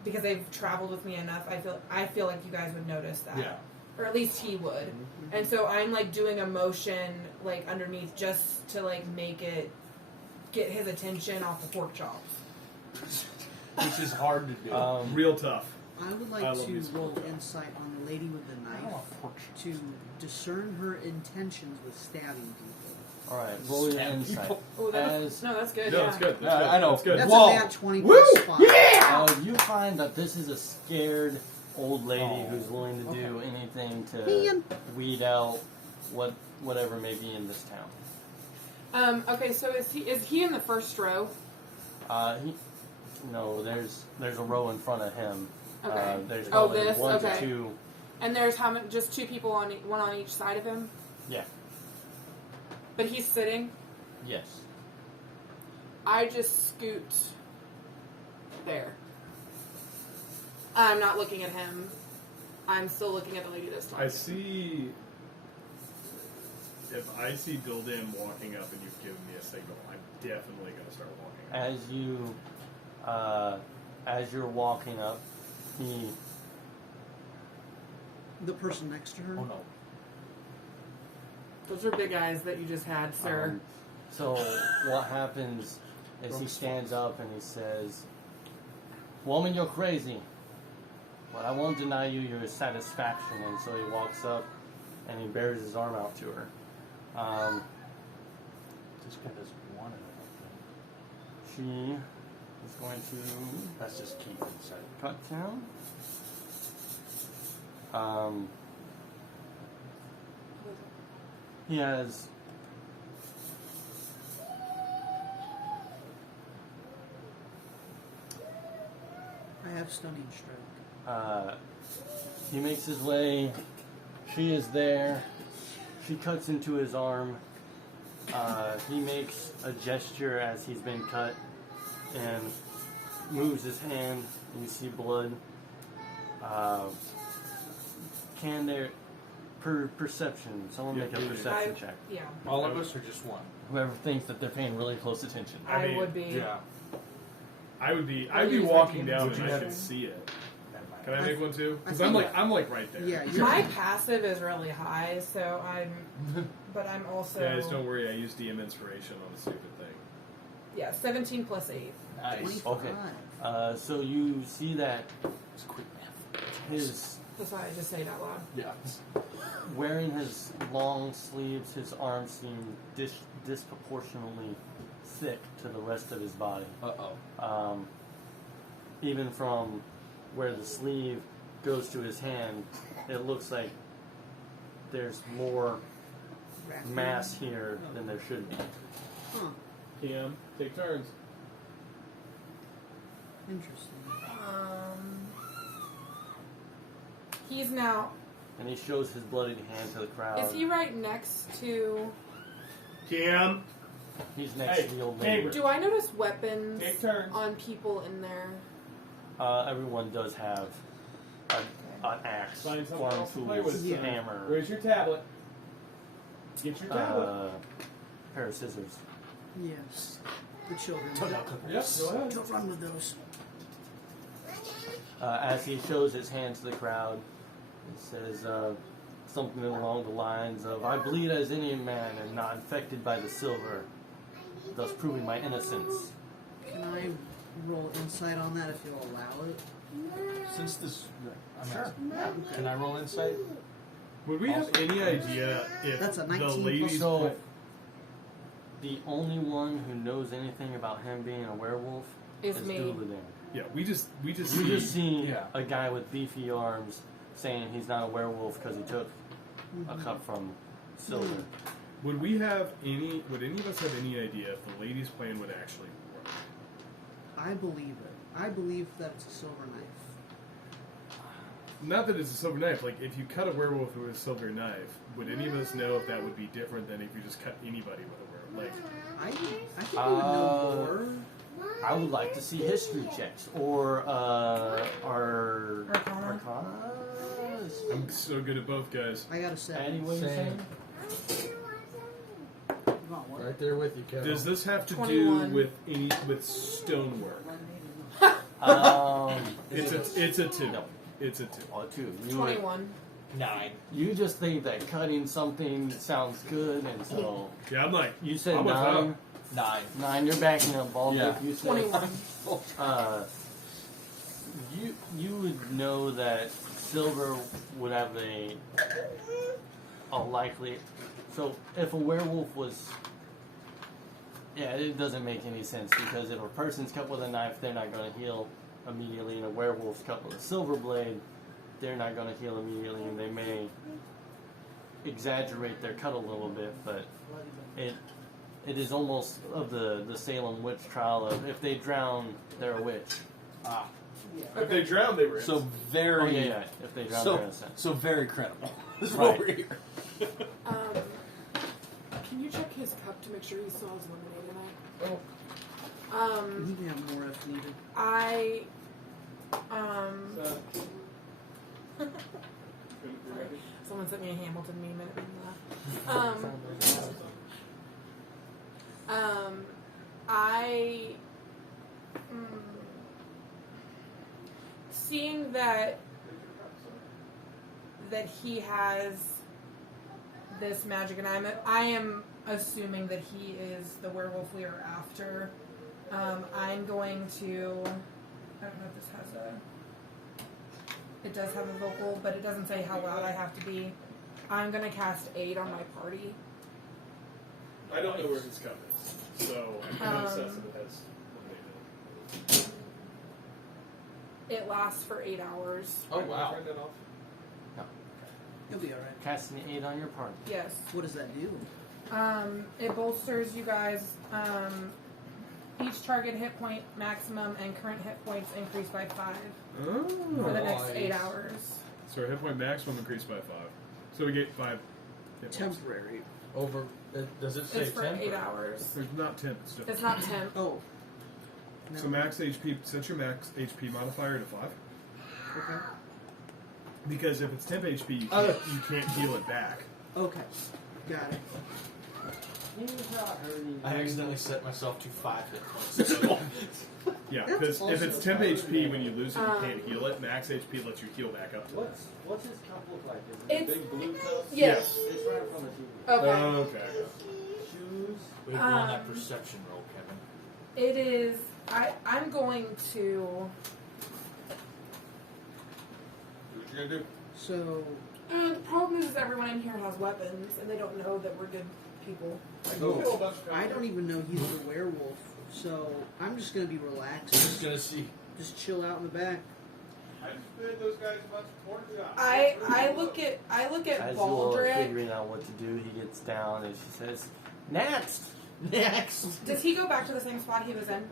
because they've traveled with me enough. I feel like you guys would notice that. Yeah. Or at least he would. And so I'm like doing a motion like underneath just to like get his attention off the pork chops. Which is hard to do. Real tough. I would I like love to these roll people. insight on the lady with the knife to discern her intentions with stabbing people. All right, roll your insight. Oh, As that's good. No, yeah. it's good. Yeah, I know. That's good. That's Whoa. a nat 20 plus 5. you find that this is a scared old lady who's willing to do anything to Man. weed out whatever may be in this town. Okay, so is he in the first row? No, there's a row in front of him. Okay. There's Oh, probably this? one Okay. to two. And there's how many? Just 2 people one on each side of him. Yeah. But he's sitting. Yes. I just scoot there. I'm not looking at him. I'm still looking at the lady this time. I see. If I see Bildan walking up and you've given me a signal, I'm definitely going to start walking up. As you're walking up, The person next to her? Oh no. Those are big eyes that you just had, sir. So what happens is he stands up and he says, "Woman, you're crazy, but I won't deny you your satisfaction." And so he walks up and he bears his arm out to her. This guy doesn't want it. She is going to That's just keep inside. cut down. He has I have stunning strike. he makes his way. She is there. She cuts into his arm. He makes a gesture as he's been cut and moves his hand. And you see blood. Can there, perception, someone make a perception check. Yeah, All of us or just one? Whoever thinks that they're paying really close attention. I mean, would be. Yeah. I'd be use walking my down demons. and I Would you can have- see it. Never mind. Can I make one too? Because I I'm think- like right there. Yeah, you're My passive is really high, so but I'm also. Guys, don't worry. I use DM inspiration on a stupid thing. Yeah, 17 plus 8. Nice. 25. Okay. So you see that It's quick math. his That's why I just say it out loud. Yeah. wearing his long sleeves, his arms seem disproportionately thick to the rest of his body. Uh-oh. even from where the sleeve goes to his hand, it looks like there's more mass here than there should be. Huh. PM, take turns. Interesting. He's now. And he shows his bloodied hand to the crowd. Is he right next to? PM. He's next to the old lady. neighbor. Do I notice weapons Take turns. on people in there? Everyone does have an axe, Find something farm else to play tools, with, son. hammer, Where's your tablet? Get your tablet. pair of scissors. Yes. The children. Yep, go ahead. Don't run with those. As he shows his hand to the crowd, he says something along the lines of, "I bleed as any man and not infected by the silver, thus proving my innocence." Can I roll insight on that if you'll allow it? Since this, Sure. Can I roll insight? Would we have any idea if That's a the 19 ladies... So, the only one who knows anything about him being a werewolf Is is me. Doolittle. Yeah, we just You see... just see Yeah. a guy with beefy arms saying he's not a werewolf because he took a cup from silver. Would we have any... Would any of us have any idea if the ladies' plan would actually work? I believe it. I believe that it's a silver knife. Not that it's a silver knife. Like, if you cut a werewolf with a silver knife, would any of us know if that would be different than if you just cut anybody with a werewolf? Like, I think we would know more. I would like to see history checks or our Arcana. Arcanas. I'm so good at both, guys. I got a 7. Andy, what are you Same. saying? You want what? Right there with you, Kevin. Does this have to 21. do with stonework? It's a 2. No. It's a 2. Oh, 2. You would- 21. 9. You just think that cutting something sounds good, and so Yeah, I'm like... you said I'm with 9. 9. 9. You're backing up, Baldric. Yeah. You said 21. You would know that silver would have a likely. So if a werewolf was, yeah, it doesn't make any sense because if a person's cut with a knife, they're not going to heal immediately, and a werewolf's cut with a silver blade, they're not going to heal immediately, and they may exaggerate their cut a little bit, but it is almost of the Salem witch trial of if they drown, they're a witch. Ah. If they drowned, they were... So very. Oh, yeah. If they drown, they're innocent. So very credible. This is Right. what we're here. Can you check his cup to make sure he still has lemonade in it? Oh. You can have more if needed. Someone sent me a Hamilton meme and it made me laugh. Seeing that he has this magic, and I am assuming that he is the werewolf we are after. I'm going to. I don't know if this has a. It does have a vocal, but it doesn't say how loud I have to be. I'm going to cast Aid on my party. I don't know where his cup is, so I cannot assess if it has... It lasts for 8 hours. Oh, wow. Turn that off. You'll be alright. Casting 8 on your party. Yes. What does that do? It bolsters you guys. Each target hit point maximum and current hit points increase by 5 for the next 8 hours. So our hit point maximum increased by 5. So we get 5 hit points. Temporary. Over. Does it say It's for 10? 8 hours. There's not 10. It's different. It's not 10. Oh. So max HP, set your max HP modifier to 5. Okay. Because if it's temp HP, you can't heal it back. Okay. Got it. I accidentally set myself to 5 hit points. Yeah, That's because if also it's temp fine. HP, when you lose it, you can't heal it. Max HP lets you heal back up to it. What's his cup look like? Is it a It's- big blue cup? Yes. It's right from the TV. Okay. Okay. Shoes. We have won that perception roll, Kevin. It is. I'm going to. Do what you're going to do. So, The problem is everyone in here has weapons, and they don't know that we're good people. I don't even know he's a werewolf, so I'm just gonna be relaxed. Just gonna see. just chill out in the back. I just fed those guys a bunch of pork chops. I look at As you all are Baldric. figuring out what to do, he gets down and she says, "Next." Next. Does he go back to the same spot he was in?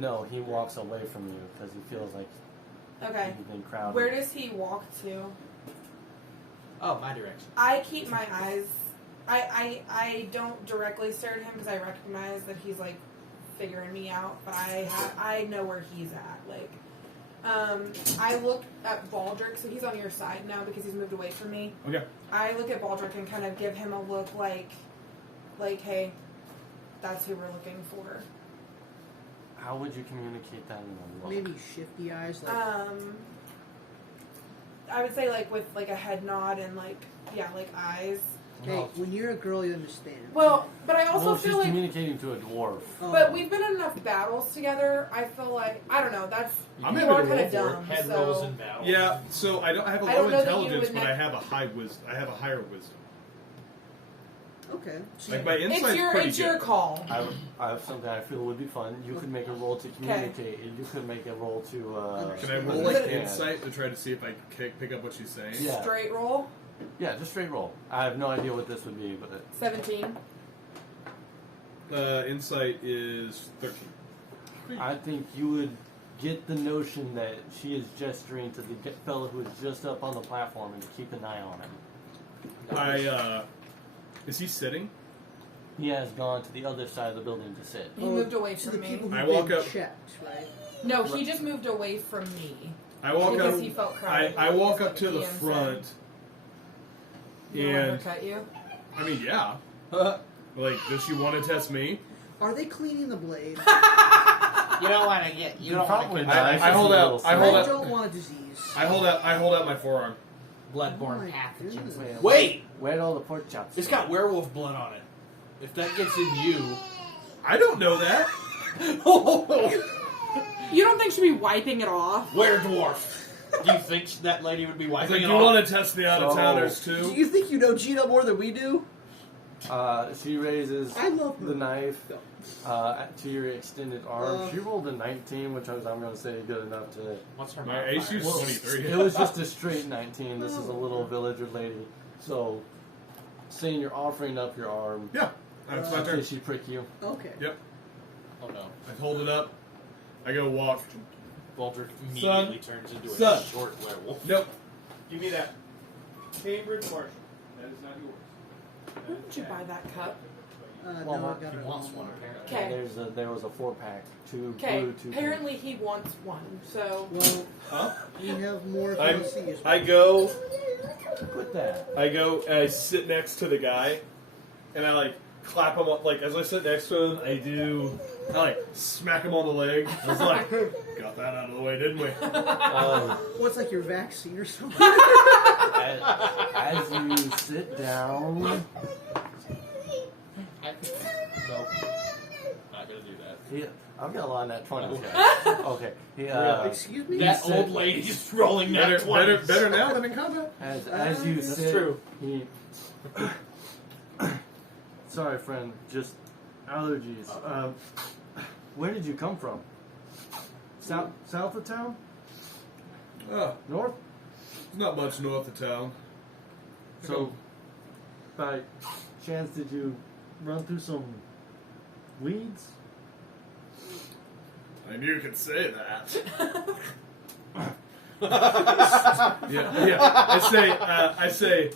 No, he walks away from you because he feels like Okay. he's been crowded. Where does he walk to? Oh, my direction. I keep my eyes. I don't directly stare at him because I recognize that he's like figuring me out, but I know where he's at. Like, I look at Baldric, so he's on your side now because he's moved away from me. Okay. I look at Baldric and kind of give him a look like, hey, that's who we're looking for. How would you communicate that in a look? Maybe shifty eyes. Like, I would say like with like a head nod and like eyes. hey, when you're a girl, you understand. Well, but I also well, feel she's like. communicating to a dwarf. Oh. But we've been in enough battles together. I feel like I don't know. That's I'm you happy are to kind of roll for it. dumb. Head so rolls in battle. Yeah, so I have a I low don't know that you intelligence, would but ne- I have a high wisdom. I have a higher wisdom. Okay. So Like my insight's it's your pretty call. I have something I feel would be fun. You could make a roll to communicate, and you could make a roll to. good. Can I roll like understand. insight to try to see if I can pick up what she's saying? Yeah. Straight roll. Yeah, just straight roll. I have no idea what this would be, but 17. Insight is 13. I think you would get the notion that she is gesturing to the fellow who is just up on the platform and to keep an eye on him. Is he sitting? He has gone to the other side of the building to sit. He moved away to the from me. people I who've walk been up- checked, right? No, he just moved away from me I walk because up. he felt crowded. I walk Like up to the DM front, said. You don't want her and to cut you. I mean, yeah. Like, does she want to test me? Are they cleaning the blade? You don't want to get. You don't want to Probably get not. I It's just hold a out- little I hold I up- don't want a disease. I hold out my forearm. bloodborne Oh my pathogens. goodness. Wait! Where'd all the pork chops It's go? got werewolf blood on it. If that gets in you. I don't know that. You don't think she'd be wiping it off? Were-dwarf. Do you think that lady would be I was wiping like, it you off? want to test the out-of-towners Do too? you think you know Gina more than we do? She raises I love her. the knife to your extended arm. She rolled a 19, which I'm going to say good enough to. What's her My modifier? AC is Well, 23. It was just a straight 19. This is a little villager lady. So, saying you're offering up your arm, Yeah, that's my turn. did she prick you? Okay. Yep. Oh no. I hold it up. I go walk. Baldric immediately turns into a Son. short werewolf. Nope. Give me that. Cambridge Marshall. That is not yours. Where did you buy that cup? No, I Walmart. got He it wants at one Walmart. apparently. Okay. There was a 4-pack, 2 Okay. blue, 2 Apparently he wants one. So Well, Huh? we have more I'm- fancies. I go. pink. Put that. I go and I sit next to the guy, and I like clap him up. Like as I sit next to him, I like smack him on the leg. I was like, got that out of the way, didn't we? What's like your vaccine or something? As you sit down, Nope. Not gonna do that. I'm gonna lie on that 20. Okay. Excuse me? That sit- old lady's rolling that 20. better now than in combat. As you That's sit, true. he. Sorry, friend. Just allergies. Where did you come from? South of town? There's North? not much north of town. So, by chance, did you run through some weeds? I knew you could say that. yeah. I say,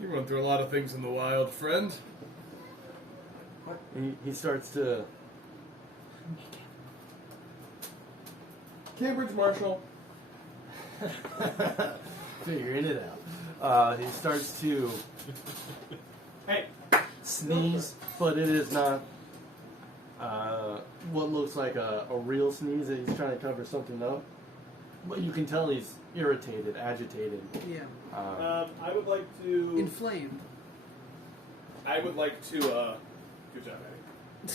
you run through a lot of things in the wild, friend. He starts to. Cambridge Marshall. Figuring it out. He starts to Hey. sneeze, but it is not what looks like a real sneeze. That he's trying to cover something up. But you can tell he's irritated, agitated. Yeah. I would like to. Inflamed. I would like to. Good job, Eddie.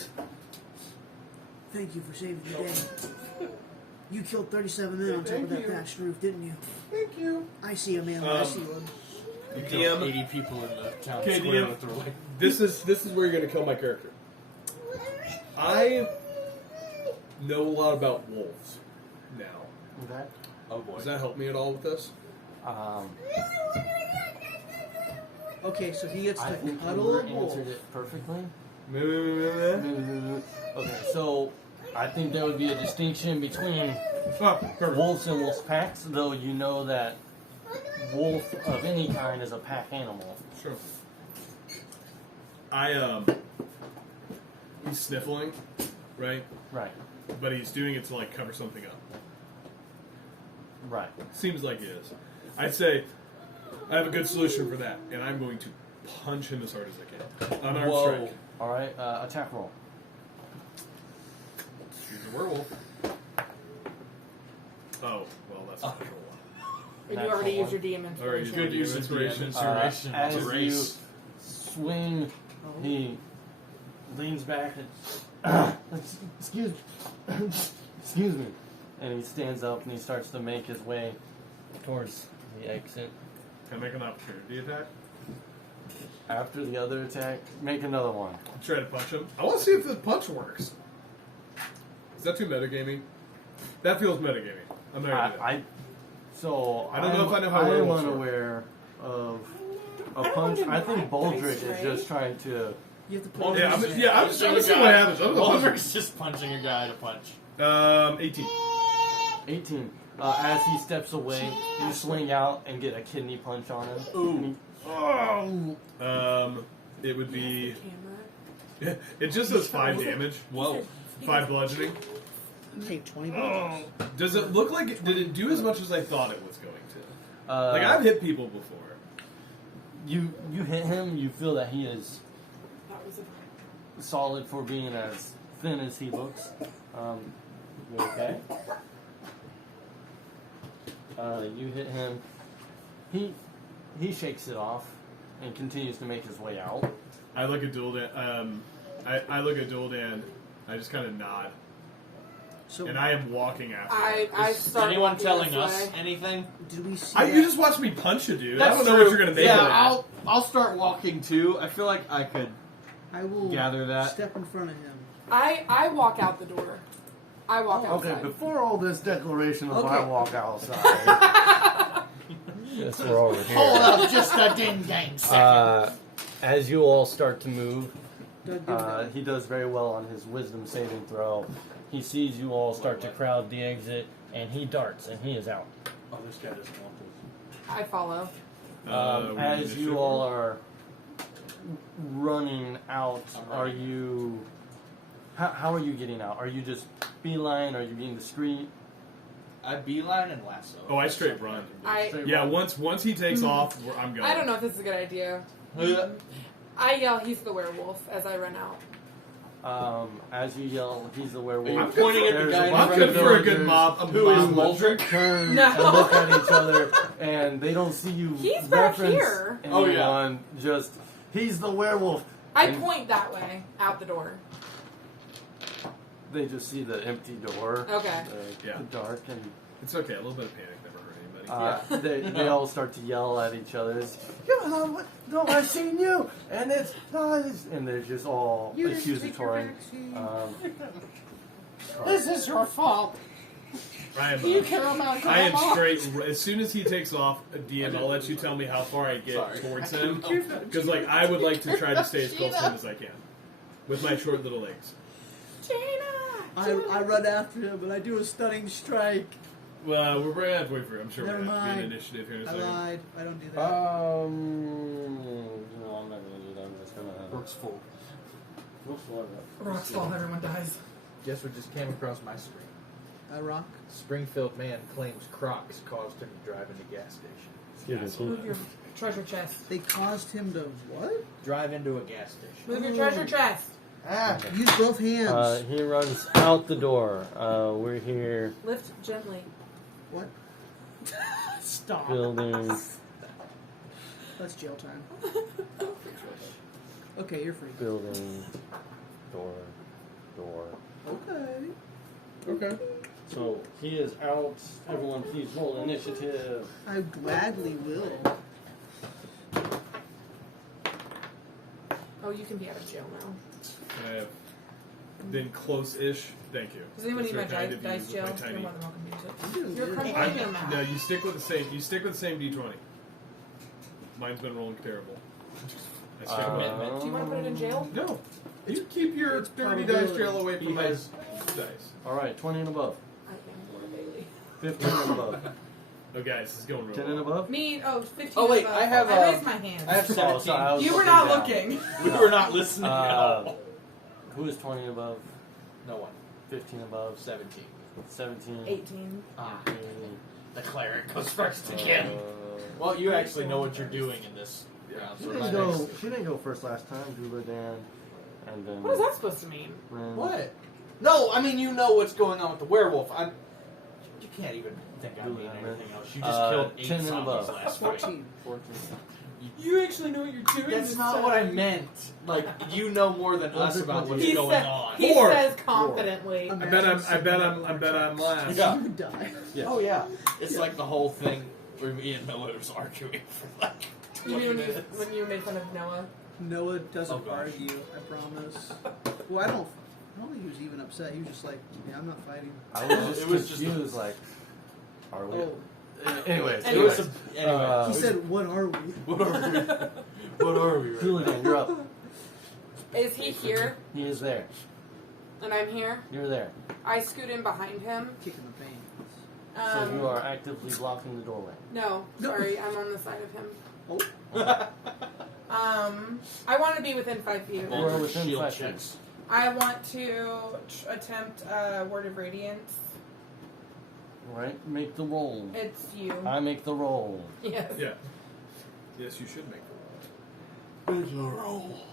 Thank you for saving the day. You killed 37 men on top Thank of that you. thatched roof, didn't you? Thank you. I see a man when I see one. You DM. killed 80 people in the town Okay, square DM. with their way. This is where you're gonna kill my character. I know a lot about wolves now. Okay. Oh boy. Does that help me at all with this? Okay, so he gets I to think cuddle a you wolf. answered it perfectly. Oh, Okay, so I think there would be a distinction between perfect. wolves and wolf packs, though you know that wolf of any kind is a pack animal. Sure. He's sniffling, right? Right, But he's doing it to like cover something up. right. Seems like he is. I'd say I have a good solution for that, and I'm going to punch him as hard as I can. Unarmed strike. All right, attack roll. He's a werewolf. Oh, well, that's a natural one. Or you already used your DM Alright, inspiration. Good use of Inspiration. inspiration. As to you race. swing, he leans back and excuse me, and he stands up and he starts to make his way towards the exit. Can I make an opportunity attack? After the other attack, make another one. Try to punch him. I want to see if the punch works. Is that too metagaming? That feels metagaming. I'm not gonna do that. I don't know if I know how I am werewolves work. unaware of a don't punch. want to I think do Baldric dice, is right? just trying to. You have to put Baldric- Yeah, I'm just Punching a see what guy. happens. I'm gonna punch Baldric's just punching a guy to punch. him. 18. 18. As he steps away, you swing out and get a kidney punch on him. Ooh. It would be. Camera. It just says 5 damage. Whoa. 5 bludgeoning. pay $20. Does it look like did it do as much as I thought it was going to? Like Uh, I've hit people before. You hit him. You feel that he is That was a solid for being as thin as he looks. You okay? You hit him. He shakes it off and continues to make his way out. I look at Duldan. I look at Duldan. I just kind of nod, So and I am walking after. him. I Is start anyone walking telling this us way. anything? did we see? You just watched me punch a dude. I That's don't know true. what you're gonna make Yeah, of that. I'll start walking too. I feel like I could I will gather that. step in front of him. I walk out the door. I walk outside. Okay, before all this declaration of Okay. I walk outside. Yes, we're over here. Hold up, just a ding dang second. As you all start to move, Doug, give it he does very well on his wisdom saving throw. He sees you all start to crowd the exit, and he darts, and he is out. Oh, this guy doesn't want this. I follow. As you all are running out, I'm are running. you... How are you getting out? Are you just beeline? Are you being discreet? I beeline and lasso. Oh, I straight run. Straight Yeah, run? once he takes off, I'm going. I don't know if this is a good idea. I yell, "He's the werewolf!" as I run out. As you yell, he's the werewolf. Are you pointing at the There's guy a in bunch I'm front of good for a good villagers mob. Who is Baldric? turn No. and look at each other, and they don't see you He's back reference here. Oh, yeah. anyone. Just, he's the werewolf. I And point that way, out the door. They just see the empty door. Okay. Yeah. The dark, and It's okay. A little bit of panic never hurt anybody. they all start to yell at each other. It's, no, I've seen you, and it's and they're just all You didn't take your accusatory. vaccine. This is your fault. I am. You care about I am Grandma? straight. As soon as he takes off, DM, I'll let you tell me how far I get Sorry. towards him. Because like I would like to try to stay as close to him as I can, with my short little legs. I run after him, but I do a stunning strike. Well, we're right halfway through. I'm sure Never we're going to be mind. an initiative here in a I second. lied. I don't do that. No, I'm not gonna do that. I'm just gonna. Brooks full. Rocks fall, everyone dies. Guess what just came across my screen? I rock. Springfield man claims Crocs caused him to drive into gas station. Excuse me. Move your treasure chest. They caused him to what? Drive into a gas station. Move your treasure chest. Ah, Use both hands. He runs out the door. We're here Lift gently. What? Stop. building. That's jail time. Okay, you're free. Building. Door. Okay. Okay. So he is out. Everyone, please roll initiative. I gladly will. Oh, you can be out of jail now. I have then close-ish. Thank you. Does anyone need my That's very kind of you dice with jail? my You're tiny- more than welcome to use I'm doing it. You're good. crunching your mouth. No, you stick with the same. You stick with the same D20. Mine's been rolling terrible. I stick with it. Do you want to put it in jail? No, you keep your It's dirty probability. dice trail away He from my has- dice. Alright, 20 and above. I am Laura Bailey. 15 and above. Oh, guys, this is going real 10 and well. above? Me, 15. Oh, wait, above. I have, I raised my hand. I have 17. Oh, so I was You were looking not down. looking. We were not listening at Uh, all. Who is 20 and above? No one. 15 above? 17. 17. 18. Ah, 18. the cleric goes first again. Well, you actually know what you're doing in this round. She So didn't my go. next- She didn't go first last time. Duladan, and then. What is that supposed to mean? Ren. What? No, I mean, you know what's going on with the werewolf. You can't even think I mean anything else. You just killed 8 10 and zombies above. last fight. 14. 14. You actually know what you're doing. That's not what I meant. Like, you know more than us about what's He going said- on. He Four. says confidently. I bet I'm last. Yeah. You would die. Yes. Oh yeah, it's like the whole thing where me and Noah was arguing for like You 20 mean minutes. when you made fun of Noah? Noah doesn't Oh, gosh. argue, I promise. Well, I don't think he was even upset. He was just like, yeah, I'm not fighting. I was just It was just confused. Like, are we? Oh, Anyways. It was anyway. he said, what are we? What are we? What are we? Right now? Duladan, you're up. Is he here He is there. and I'm here? You're there. I scoot in behind him. Kicking the pain. So you are actively blocking the doorway. No, No. sorry, I'm on the side of him. Oh, I want to be within 5 feet of Well, him. We're within Shield 5 feet. checks. I want to attempt Word of Radiance. Right? Make the roll. It's you. I make the roll. Yes. Yeah. Yes, you should make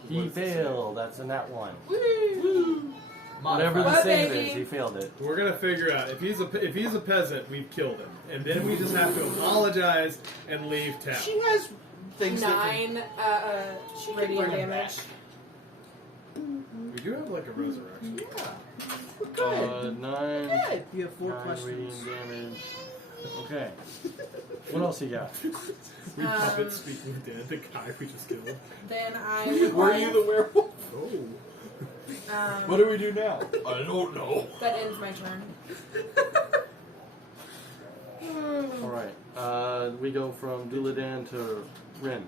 He failed. That's a nat 1. Woo! Whatever the What, save baby? is, he failed it. the roll. We're gonna figure out if he's a peasant, we've killed him, and then we just have to apologize and leave town. She has things that 9 she can radiant bring him damage. We do have like a resurrection. Good. 9. Good. you have 4 9 questions. radiant damage. Okay. What else you got? We puppet speak with Dan, the guy we just killed. Then I Were you the werewolf? Oh. What do we do now? I don't know. That ends my turn. Alright. We go from Duladan to Rin.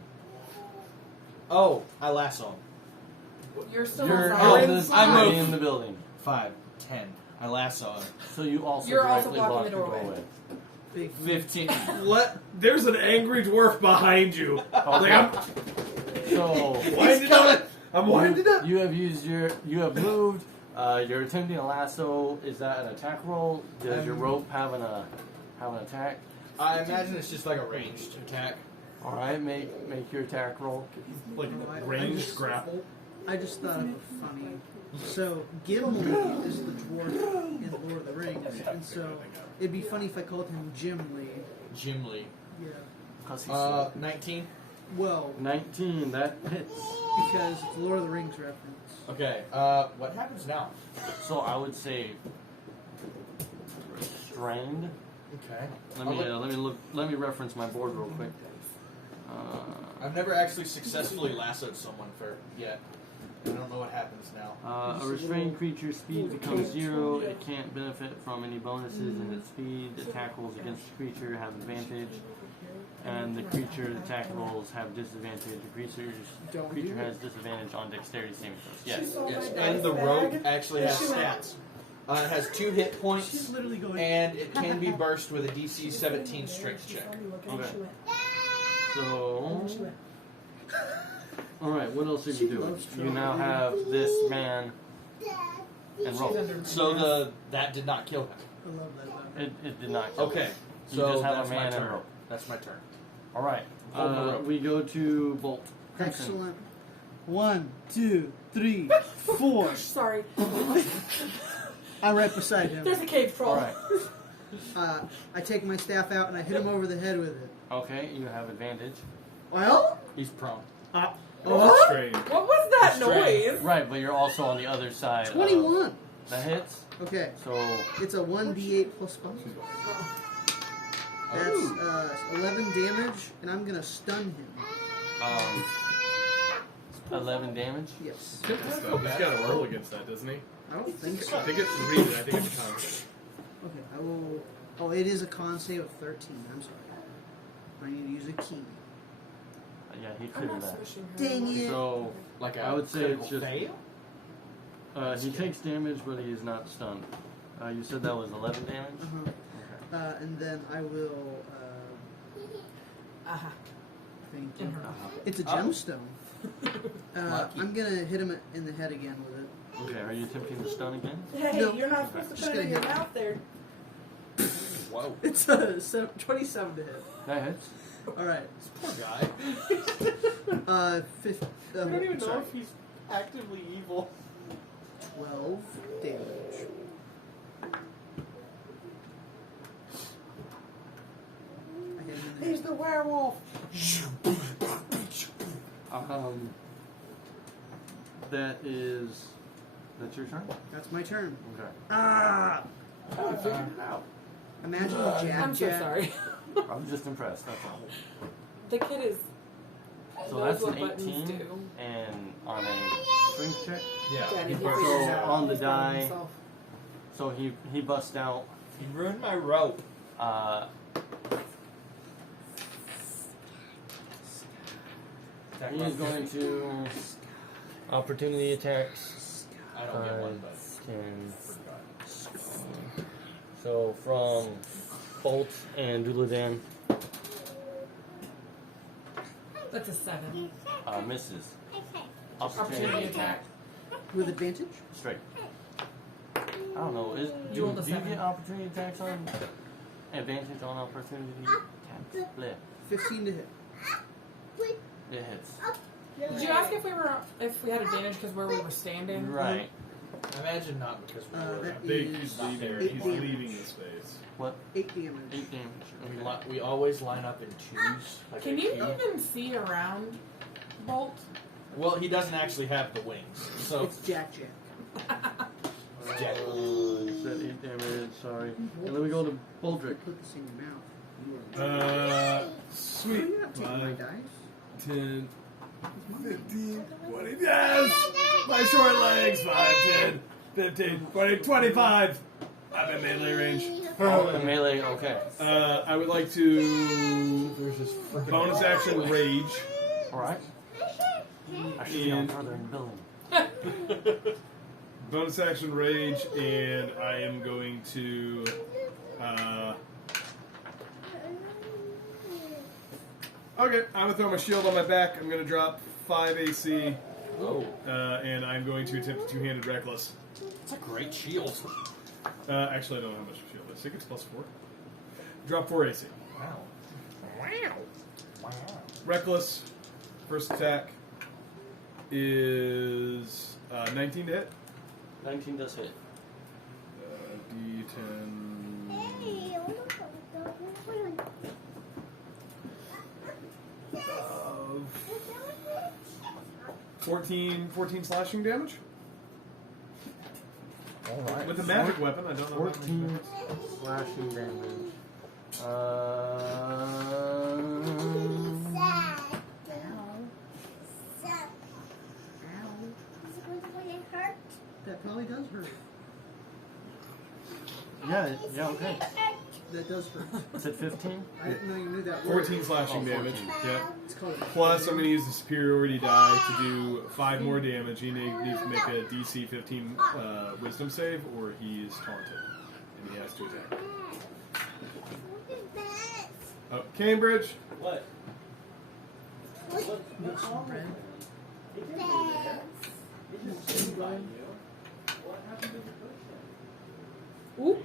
Oh, I lasso him. You're still You're on in, side. I'm in the building. 5, 10. I lasso him. So you also You're also directly blocking block the doorway. Big 15. There's an angry dwarf behind you. Like I'm So winding up. I'm winding up. you have moved. You're attempting a lasso. Is that an attack roll? Does your rope have an attack? I imagine it's just like a ranged attack. All right, make your attack roll. Like I ranged just- grapple. I just thought of a funny. So Gimli is the dwarf in Lord of the Rings, and so it'd be funny if I called him Gimli. Jim Lee. Yeah. 'Cause he's 19. Well, 19. That hits. because it's a Lord of the Rings reference. Okay. What happens now? So I would say restrained. Okay. Let me reference my board real quick. I've never actually successfully lassoed someone yet. I don't know what happens now. A restrained creature's speed becomes 0. It can't benefit from any bonuses in its speed. Attack rolls against the creature have advantage, and the creature's attack rolls have disadvantage. The creature has disadvantage on dexterity saving throws. Yes. Yes. And the rogue actually has stats. It has 2 hit points, She's literally going. and it can be burst with a DC 17 strength check. Okay. So, all right. What else did you do? loves You now trouble. have this man and roll. So that did not kill him. I love that about It did not. Kill Okay. him. You So just have that's a my man and turn. rope. That's my turn. All right. Hold the rope. We go to Bolt. Excellent. 1, 2, 3, 4. Sorry. I'm right beside him. There's a cave troll. All right. I take my staff out and I hit him over the head with it. Okay, you have advantage. Well, He's prone. what? Strange. What was that Strange. noise? Right, but you're also on the other side. 21. That hits. Okay, So it's a 1d8 plus 5. That's 11 damage, and I'm gonna stun him. 11 damage. Yes. He's got to roll against that, doesn't he? I don't think so. I think it's read it. I think it's concept. Okay, I will. Oh, it is a con save of 13. I'm sorry. I need to use a key. Yeah, he I'm triggered not that. swishing her. Dang it. So Like I would say it's just fail. he takes damage, but he is not stunned. You said that was 11 damage. Uh-huh. Okay. And then I will. Aha. Thank In you. her. It's a Oh. gemstone. Lucky. I'm gonna hit him in the head again with it. Okay, are you attempting to stun again? Hey, No. you're not supposed to Just put it in gonna your hit. mouth there. Whoa. It's a 27 to hit. That hits. All right. Poor guy. 5. I don't even know if he's actively evil. 12 damage. I hit him in the He's head. the werewolf. That is. That's your turn. That's my turn. Okay. Ah! Oh, I figured it out. Imagine a Jack I'm so Jack. sorry. I was just impressed. That's all. The kid is. So knows that's what an buttons 18, do. and on a strength check. Yeah. Daddy, He, he burst- figured it So, out. on the He's proud of die- himself. So he busts out. he ruined my rope. He is going to opportunity attacks. I don't get one, but 10. I forgot. So from Bolt and Douladan, That's a 7. misses. Opportunity attack. With advantage? Straight. I don't know. You rolled a do you 7. get opportunity attacks on advantage on opportunity attacks? Bleh. 15 to hit. It hits. Did you ask if we had advantage because where we were standing? Right. Imagine not because we were. that I think is he's leaving. 8 He's damage. leaving the space. What? 8 damage. 8 damage. We, Okay. we always line up in twos. Like Can a you T. even see around Bolt? Well, he doesn't actually have the wings, so It's Jack Jack. Jack. You said 8 damage. Sorry. And then we go to Baldric. Put this in your mouth. You are. Sweet. You're not taking my 5, dice. 10, 15, 20. Yes! My short legs. 5, 10, 15, 20, 25. I'm in melee range. Oh, in melee. Okay. I would like to bonus action rage. All right. I should be on And further in the building. bonus action rage, and I am going to. Okay, I'm gonna throw my shield on my back. I'm gonna drop 5 AC, Oh, and I'm going to attempt a two-handed reckless. that's a great shield. Actually, I don't know how much shield is. I think it's +4. Drop 4 AC. Wow. Wow. Reckless. First attack is 19 to hit. 19 does hit. D10. 14 slashing damage. All right. With a magic weapon, I don't know. how much 14 damage. slashing damage. That probably does hurt. Yeah, okay. That does hurt. Is it 15? I didn't know you knew that word. 14 slashing Oh, 14. damage. Yeah. It's called Plus, I'm going to use the superiority die to do 5 more damage. He needs to make a DC 15 wisdom save, or he is taunted. And he has to attack. Oh, Cambridge. What? Ooh.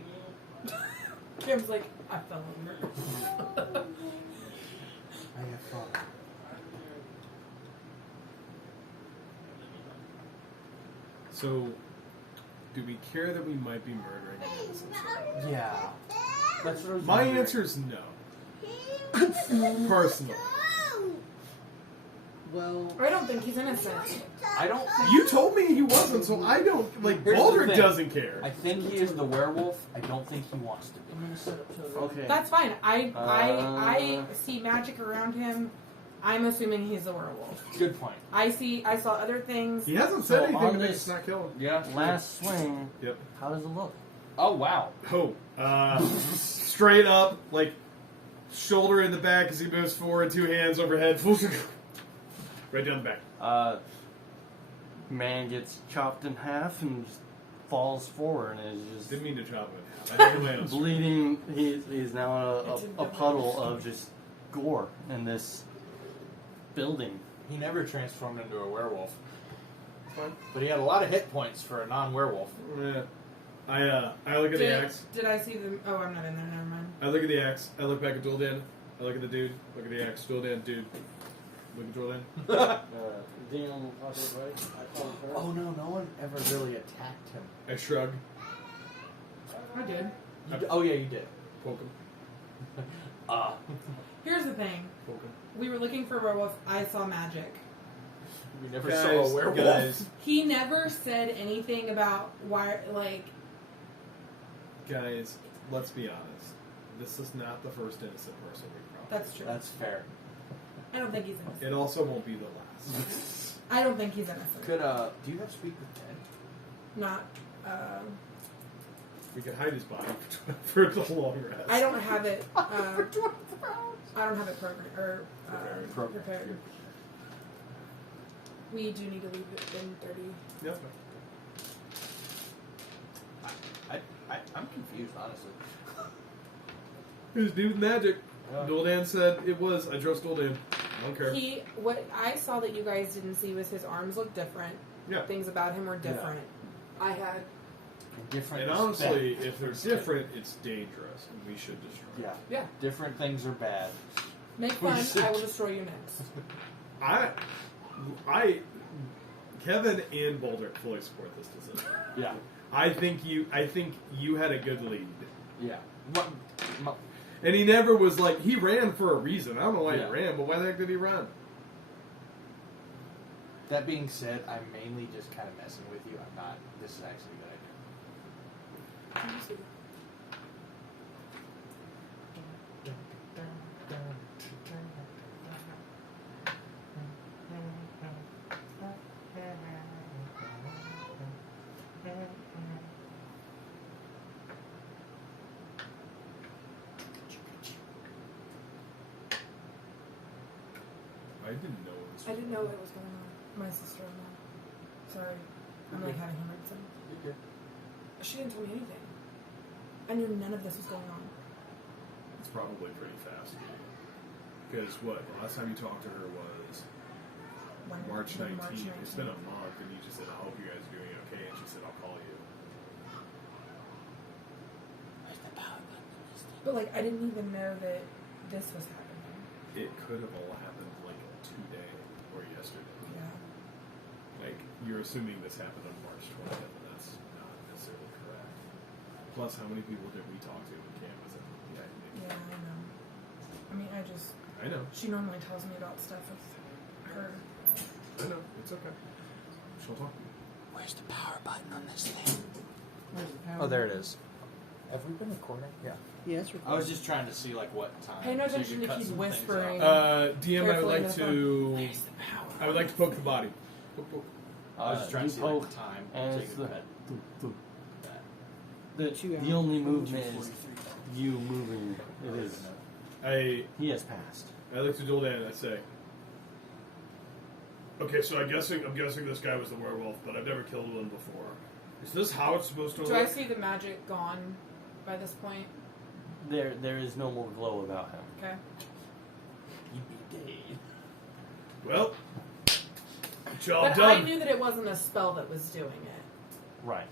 Kim's like, I fell over. I have fun. So, do we care that we might be murdering an innocent civilian? Yeah. That's what I was My wondering. answer is no. Personally. Well, I don't think he's innocent. I don't think. You told me he wasn't, so I don't. Like, Here's the Baldric thing. doesn't care. I think he is the werewolf. I don't think he wants to be. Okay. That's fine. I see magic around him. I'm assuming he's a werewolf. Good point. I saw other things. He hasn't So said anything on to make this- us not kill him. Yeah. Last swing. Yep. How does it look? Oh wow. Oh, straight up, like shoulder in the back as he moves forward, 2 hands overhead, right down the back. Man gets chopped in half and just falls forward and is just Didn't mean to chop it. I think I was bleeding. He's now a puddle of just gore in this building. He never transformed into a werewolf, fine. but he had a lot of hit points for a non-werewolf. Yeah. I look at the axe. Did I see them? Oh, I'm not in there. Never mind. I look at the axe. I look back at Duldan. I look at the dude. Look at the axe. Duldan, dude. Look at Duldan. Dion, right? I called her. Oh no, no one ever really attacked him. I shrug. I did. Oh yeah, you did. Poke him. Here's the thing. Poke him. We were looking for a werewolf. I saw magic. We never Guys, saw a werewolf. guys, He never said anything about why, like, guys, let's be honest. This is not the first innocent person we've crossed. that's true. That's fair. I don't think he's innocent. It also won't be the last. I don't think he's innocent. Could do you have Speak with Dead? Not, We could hide his body for the long rest. I don't have it, I don't have it programmed, or, prepared. We do need to leave it in 30. Yep. I'm confused, honestly. Who's dude magic? Yeah. Duldan said it was. I trust Duldan. I don't care. What I saw that you guys didn't see was his arms looked different. Yeah. Things about him were different. I had, Different. And honestly, if they're different, it's dangerous, and we should destroy them. Yeah. yeah, Different things are bad. make fun, I will destroy you next. Kevin and Baldric fully support this decision. Yeah. I think you had a good lead. Yeah. And he never was like, he ran for a reason. I don't know why Yeah. he ran, but why the heck did he run? That being said, I'm mainly just kind of messing with you. I'm not. This is actually a good idea. I didn't know it was. I didn't know what was going on. My sister-in-law. Sorry. I'm like having hemorrhoids. You're good. She didn't tell me anything. I knew none of this was going on. It's probably pretty fast. Because what? The last time you talked to her was March 19th. It's been a month, and you just said, I hope you guys are doing okay. And she said, I'll call you. But like, I didn't even know that this was happening. It could have all happened like today or yesterday. Yeah. Like, you're assuming this happened on March 20th, and that's not necessarily correct. Plus, how many people did we talk to when Cam was at the Yeah, I know. I mean, I know. she normally tells me about stuff with her. I know. It's okay. She'll talk to you. Where's the power button on this thing? Where's the power Oh, there it is. Have we been recording? Yeah. Yeah, it's I recording. was just trying to see like what time. Pay no so you attention could if cut he's some things whispering. out. DM, I would Carefully like enough to. Where's the power? I would like to poke the body. Poke, poke. I was just trying you to see like poke, the time. and so it's you the, could cut that. the only movement is you moving. It is. He has passed. I look to Duldan and I say, okay, so I'm guessing this guy was the werewolf, but I've never killed one before. Is this how it's supposed to Do work? I see the magic gone by this point? There is no more glow about him. Okay. You'd be dead. Well, job But done. I knew that it wasn't a spell that was doing it. Right.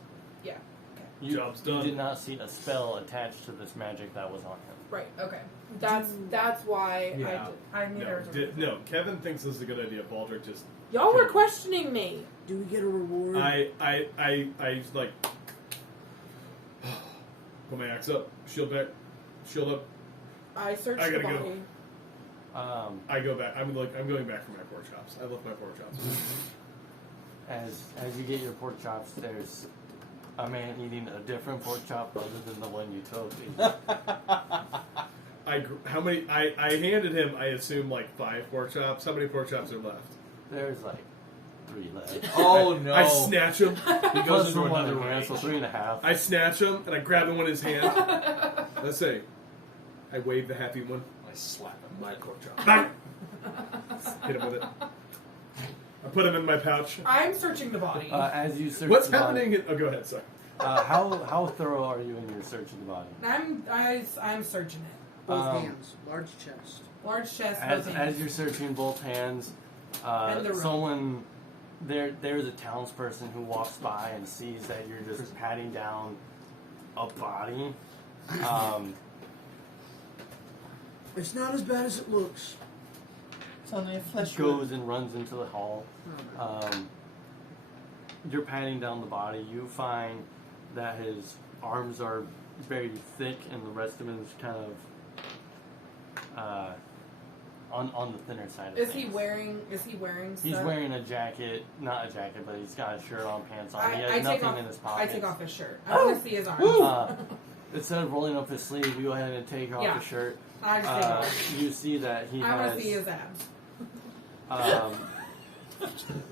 Yeah. Okay. You, Job's you done. did not see a spell attached to this magic that was on him. Right. Okay. That's why Yeah. I knew there was a No, Kevin thinks this is a good idea. Baldric just. Y'all were questioning me. Do we get a reward? I like. Put my axe up, shield back, shield up. I searched I the gotta body. go. I go back. I'm going back for my pork chops. I left my pork chops. As you get your pork chops, there's a man eating a different pork chop other than the one you took. how many? I handed him. I assume like 5 pork chops. How many pork chops are left? There's like 3 left. Oh no! I snatch him. He Plus goes the into one another in there, range. so 3.5. I snatch him and I grab him in his hand. Let's say, I wave the happy one. I slap him. My pork chop. Hit him with it. I put him in my pouch. I'm searching the body. As you search What's the body, happening? Oh, go ahead. Sorry. how thorough are you in your search of the body? I'm searching it. Both hands, large chest. Large chest. As, both as hands. you're searching both hands, And the room. someone there's a townsperson who walks by and sees that you're just patting down a body. It's not as bad as it looks. It's only a flesh Goes and runs into the hall. Oh, You're patting down the body. You find that his arms are very thick, and the rest of him is kind of on the thinner side of Is things. he wearing stuff? He's wearing a jacket, not a jacket, but he's got a shirt on, pants on. He has I nothing take off, in his I pockets. take off his shirt. I want to see his arms. Instead of rolling up his sleeve, you go ahead and take off Yeah. the shirt. I just take it off. You see that he I want has to see his abs.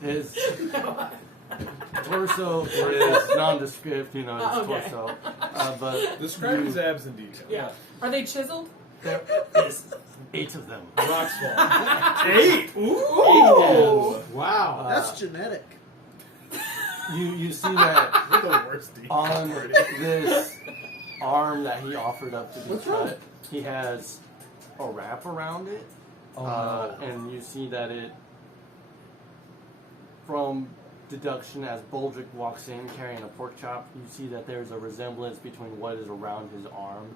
his No. torso is nondescript, his okay. torso. But Describe you- his abs in detail. Yeah. Are they chiseled? there is 8 of them. Rocks fall. 8. Ooh. Oh, wow. That's genetic. You see that You're the worst D. on this arm that he offered up to be cut, he has a wrap around it. And you see that it, from deduction, as Baldric walks in carrying a pork chop, you see that there's a resemblance between what is around his arm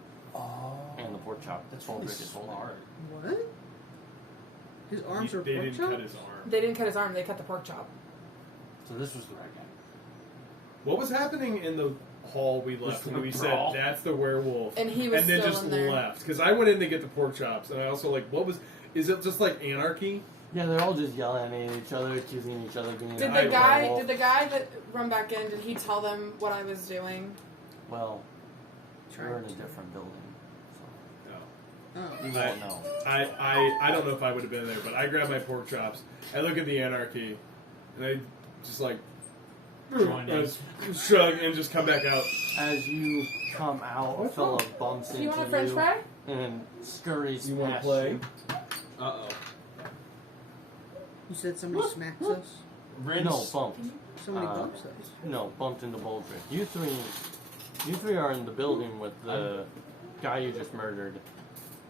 and the pork chop that That's really Baldric is holding. smart. What? His arms are They pork didn't chop? cut his arm. They didn't cut his arm. They cut the pork chop. So this was the right guy. What was happening in the hall we left when we said brawl. that's the werewolf? And he was then still just in there. left because I went in to get the pork chops and I also what was? Is it just like anarchy? Yeah, they're all just yelling at each other, accusing each other of being Did a the guy? werewolf. Did the guy that run back in? Did he tell them what I was doing? Well, Try you're in a to. different building, No. Oh. so you won't know. I don't know if I would have been there, but I grab my pork chops. I look at the anarchy, and I just Join in. shrug and just come back out. As you come out, a fella bumps Do into you want a French fry? and scurries You wanna past play? you. Uh-oh. You said somebody smacks us? Rinse. No, bumped. Somebody Uh, bumps us. No, bumped into Baldric. You three are in the building with the guy you just murdered.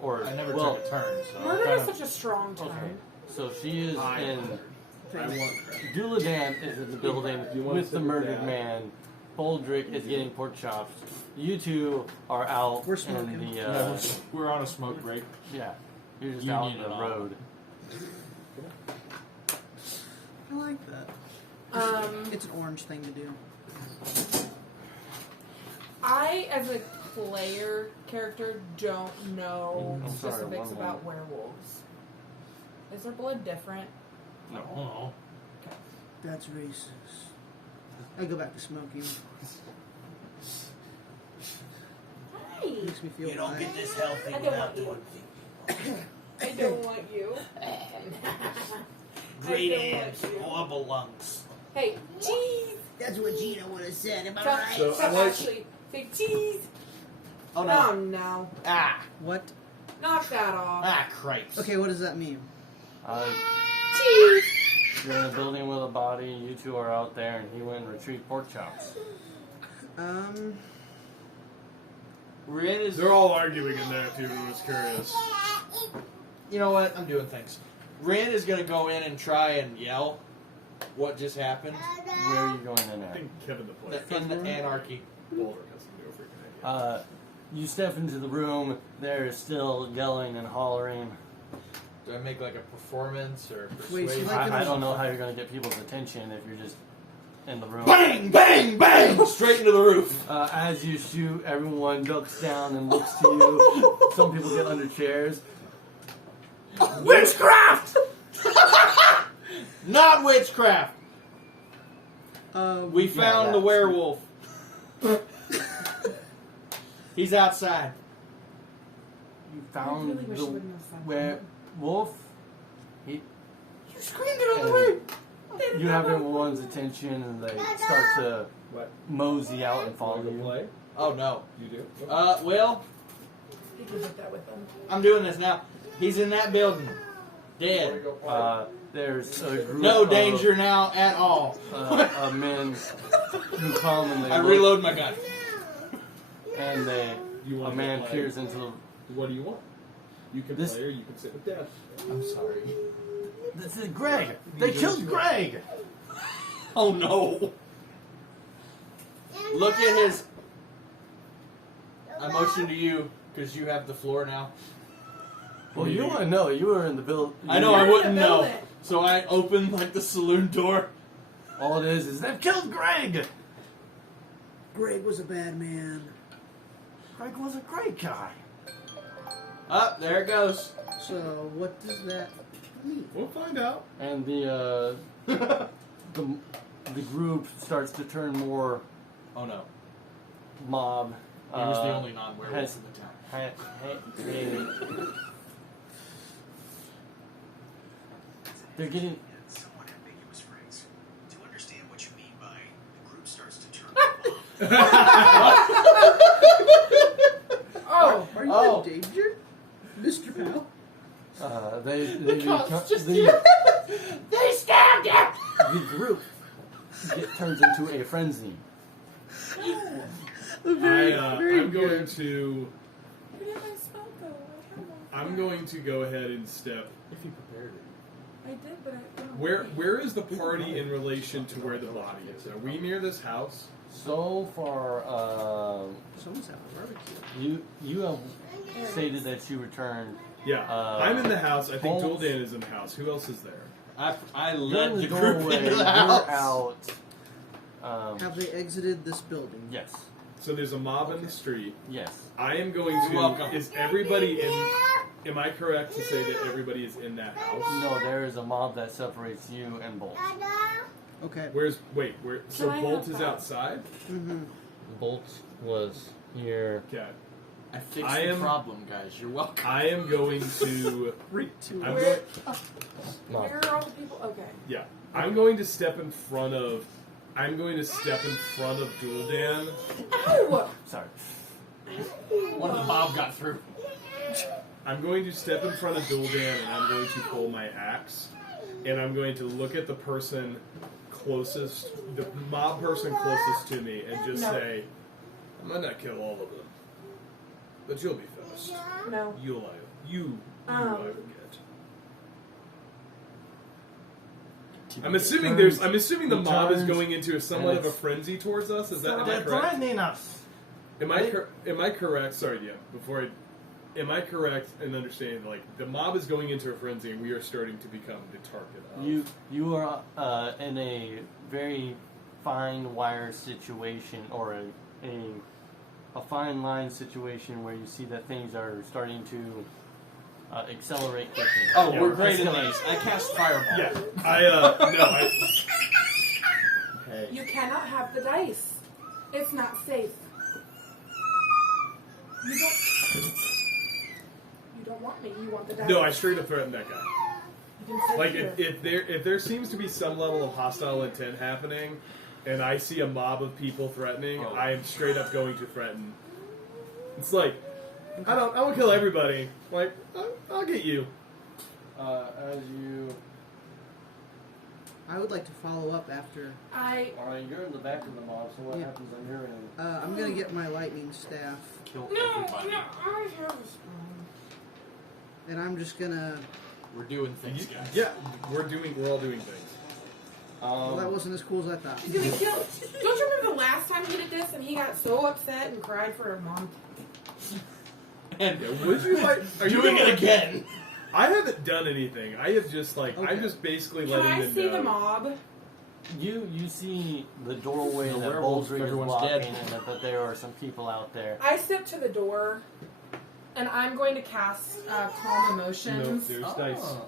Or I never well, took a turn, so Murder kind is of- such a strong term. okay. So she is I in. I want crap. Duladan is in the building You wanna with sit the with murdered Dad? man. Baldric is getting pork chops. You two are out We're in smoking. the. Yeah, we're on a smoke break. Yeah, you're just You out need in it the all. road. I like that. It's an orange thing to do. I, as a player character, don't know I'm sorry, specifics one about werewolves. Is their blood different? No. No. That's racist. I go back to smoking. Hi. Makes me feel bad. this healthy I don't want you. I don't want you. Great I don't abs, want you. horrible lungs. Hey, cheese! That's what Gina would have said. Am I Tell, right? So, tell I like- Ashley. Say cheese! Oh Oh no. Ah! What? Knock that off. Ah, Christ. Ah. Okay, what does that mean? Cheese! You're in a building with a body. You two are out there, and he went and retrieved pork chops. Rin is. They're all arguing in there. If you was curious. You know what? I'm doing things. Rin is gonna go in and try and yell what just happened Where are you going in I at? think Kevin the player. in the anarchy. Boulder has some no freaking idea. You step into the room. They're still yelling and hollering. Do I make like a performance or Wait, persuasion? so like- I don't know how you're going to get people's attention if you're just in the room. Bang! Bang! Bang! Straight into the roof. As you shoot, everyone ducks down and looks to you. Some people get under chairs. Witchcraft! Not witchcraft. We found the that's- werewolf. He's outside. found really wish the you wouldn't have said where wolf. He You screamed it on the way. you have everyone's attention, and they start to What? mosey out and follow Want to you. play? Oh no. You do? Well, You can put that with them. I'm doing this now. He's in that building, dead. There's a group No of, danger now at all. of men who come and they I look, reload my gun. and they You a want man to play? peers into the. What do you want? You can This- play or you can sit with Dad. I'm sorry. This is Greg. They killed Greg. Oh no. Look at his. I motion to you because you have the floor now. Well, you want to know. You were in the build. I know I You're wouldn't in the know. building. So I open like the saloon door. All it is they've killed Greg. Greg was a bad man. Greg was a great guy. Up there it goes. So what does that mean? We'll find out. And the group starts to turn more Oh no. mob. He was the only non-werewolf has- in the town. They're getting. Somewhat ambiguous phrase. To understand what you mean by the group starts to turn Oh! Are you Oh. in danger, Mr. Powell? They They stabbed him! the group turns into a frenzy. Very I'm going good. to. Where did my spell go? I have one. I'm going to go ahead and step. If you prepared it. I did, but I don't. Where is the party in relation to where the body is? Are we near this house? So far, Someone's having a barbecue. you have stated that you returned. Yeah, I'm in the house. I think Holmes- Juldan is in the house. Who else is there? I You're led in the the group doorway. into the You're house. out. Have they exited this building? Yes. So there's a mob in the street. Yes. I am going to. Welcome. Is everybody in? Am I correct to say that everybody is in that house? No, there is a mob that separates you and Bolt. Okay. Where? So Can I Bolt have is that? outside. Mm-hmm. Bolt was here. Okay. I fixed I the am- problem, guys. You're welcome. I am going to. I'm Where? going, No. Where are all the people? Okay. yeah. I'm going to step in front of. I'm going to step in front of Juldan. Ow! Sorry. One of the mob got through. I'm going to step in front of Juldan and I'm going to pull my axe. And I'm going to look at the person closest, the mob person closest to me, and just No. say, I might not kill all of them, but you'll be first. No. You I forget. I'm assuming the he mob is turns, going into somewhat and of a it's- frenzy towards us. Is that am I They're correct? threatening us. Am I correct? Sorry, yeah. Am I correct in understanding like the mob is going into a frenzy and we are starting to become the target of? You are in a very fine wire situation, or a fine line situation where you see that things are starting to accelerate quickly. Oh, Yeah, we're great at escalate. these. I cast fireball. Yeah, I. Hey. You cannot have the dice. It's not safe. You don't want me. You want the dice. No, I straight up threatened that guy. You can sit Like here. if there seems to be some level of hostile intent happening, and I see a mob of people threatening, Oh. I am straight up going to threaten. It's like I won't kill everybody. Like I'll get you. As you, I would like to follow up after. you're in the back of the mob. So what Yeah. happens on your end? I'm gonna get my lightning staff, Kill No, everybody. I have a spell. and I'm just gonna. We're doing things, guys. Yeah, we're all doing things. Well, that wasn't as cool as I thought. He's gonna kill. Don't you remember the last time he did this and he got so upset and cried for a mom? And Yeah, would you like? Are you doing gonna- it again. I haven't done anything. I have just Okay. I'm just basically Can letting I them see know. the mob? You see the doorway The that werewolves, Baldric is everyone's blocking, dead. and that there are some people out there. I step to the door and I'm going to cast Calm No, Emotions. there's dice. Oh.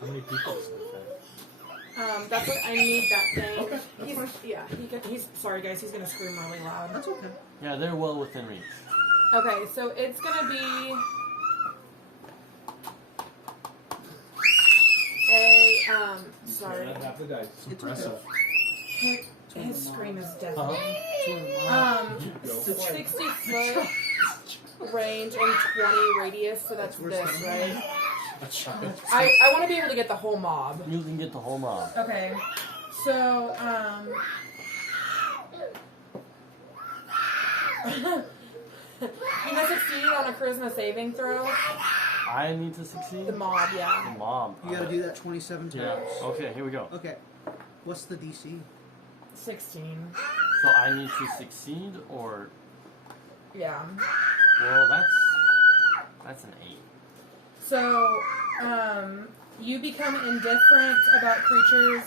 How many people is that? That's what I need that thing. Okay, that's He's sorry guys, he's gonna scream really loud. That's okay. Yeah, they're well within reach. Okay, so it's gonna be a sorry. Half the dice. It's impressive. His scream is deafening. Uh-huh. 60-foot range and 20 radius, so that's this, right? I want to be able to get the whole mob. You can get the whole mob. Okay, so you must succeed on a charisma saving throw. I need to succeed? The mob, yeah. The mob. You gotta do that 27 times. Yeah. Okay, here we go. Okay. What's the DC? 16. So I need to succeed, or... Yeah. Well, that's an 8. So, you become indifferent about creatures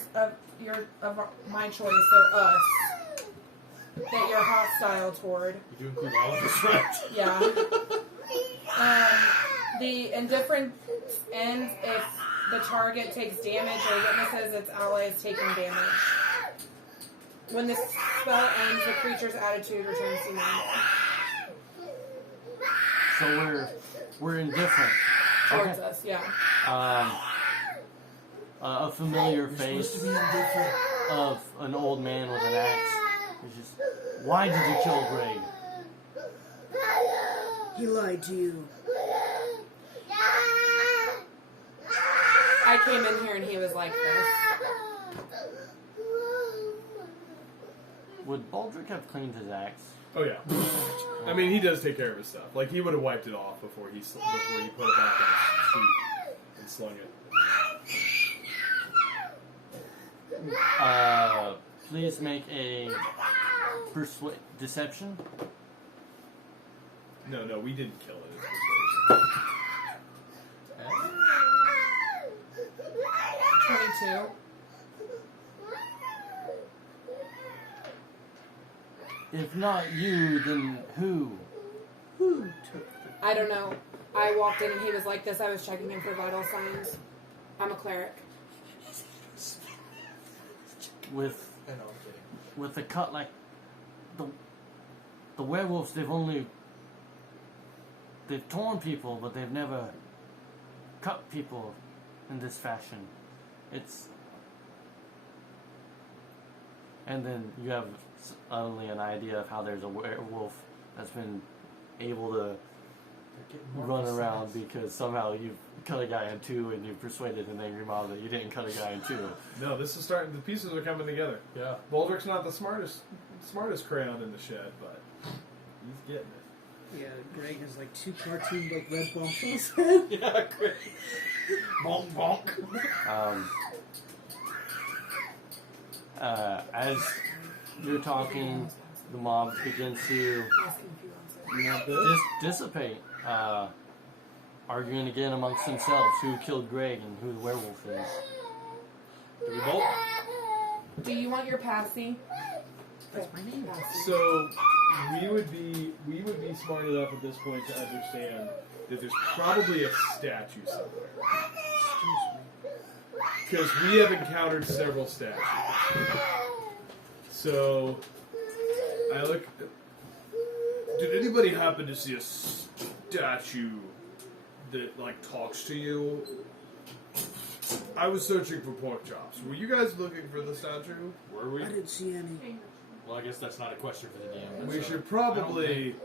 of my choice, so us, that you're hostile toward. You do include all of us, right? Yeah. The indifference ends if the target takes damage or witnesses its allies taking damage. When the spell ends, the creature's attitude returns to normal. So we're indifferent. Towards Okay. us, yeah. A familiar face of an old man with an axe. He's just, why did you kill Greg? He lied to you. I came in here and he was like this. Would Baldric have cleaned his axe? Oh yeah. I mean, he does take care of his stuff. Like he would have wiped it off before he put it back on his feet and slung it. Please make a deception. No, we didn't kill it. It's persuasion. 22. If not you, then who? Who took the... I don't know. I walked in and he was like this. I was checking him for vital signs. I'm a cleric. With the cut like the werewolves, they've torn people, but they've never cut people in this fashion. And then you have only an idea of how there's a werewolf that's been able to run around because somehow you've cut a guy in two and you've persuaded an angry mob that you didn't cut a guy in two. No, this is starting. The pieces are coming together. Yeah. Baldric's not the smartest crayon in the shed, but he's getting it. Yeah, Greg has like 2 cartoon like red bumps on his head. Yeah, great. Bonk, bonk. As you're talking, the mob begins to Ask him if he wants it. dissipate, arguing again amongst themselves who killed Greg and who the werewolf is. Do we bolt? Do you want your passy? That's my name. Passy. So we would be smart enough at this point to understand that there's probably a statue somewhere. Excuse me. Because we have encountered several statues. So I look. Did anybody happen to see a statue that like talks to you? I was searching for pork chops. Were you guys looking for the statue? Were we? I didn't see any. Well, I guess that's not a question for the DM. We should probably.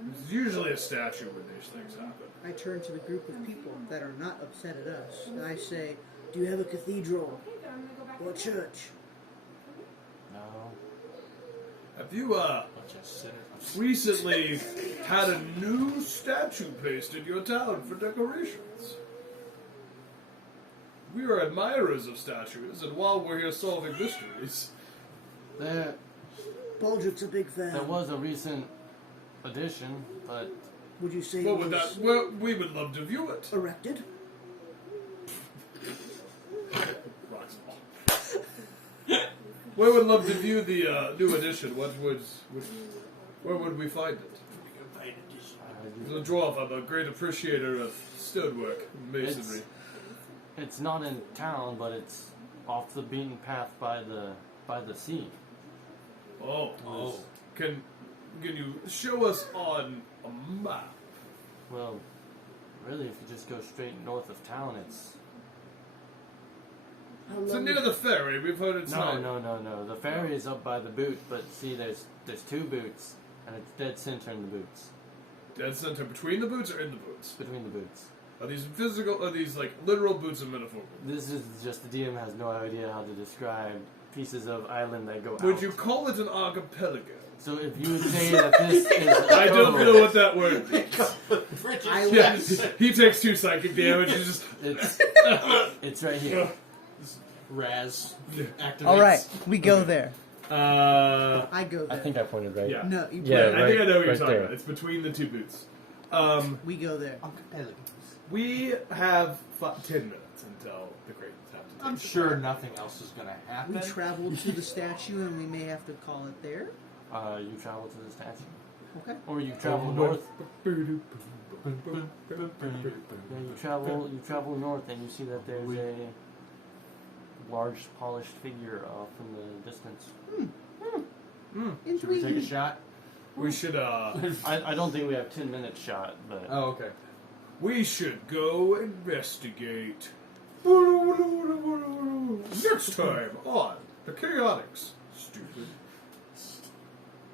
There's usually a statue when these things happen. I turn to the group of people that are not upset at us, and I say, do you have a cathedral or a church? No. Have you Bunch of sinners. recently had a new statue placed in your town for decorations? We are admirers of statues, and while we're here solving mysteries, There Baldric's a big fan. was a recent addition, but Would you say what it would was that? Well, we would love to view it. erected? We would love to view the new edition. Where would we find it? As a dwarf, I'm a great appreciator of stonework and masonry. it's not in town, but it's off the beaten path by the sea. Oh. Can can you show us on a map? Well, really, if you just go straight north of town, it's... So near the ferry, we've heard it's No. The ferry is up by the boot, but see, there's two boots, and it's dead center in the boots. Dead center between the boots or in the boots? Between the boots. Are these physical, are these like literal boots or metaphorical? This is just the DM has no idea how to describe pieces of island that go out. Would you call it an archipelago? So if you would say that this is a I don't total, know what that word means. Yeah, Islands. he takes 2 psychic damage and just... it's right here. Raz. Activates. All right, we go there. I go there. I think I pointed right. Yeah. No, you Yeah, I think I know what you're right talking there. about. It's between the 2 boots. We go there. We have 10 minutes until the Great have to take I'm the sure nothing else is going to happen. We travel to the statue, and we may have to call it there. You travel to the statue, Okay. or you travel north. Yeah, you travel north, and you see that there's a large polished figure from the distance. Should we take a shot? We should, I don't think we have 10 minutes shot, but Oh, okay. we should go investigate. Next time on The Chaotix. Stupid.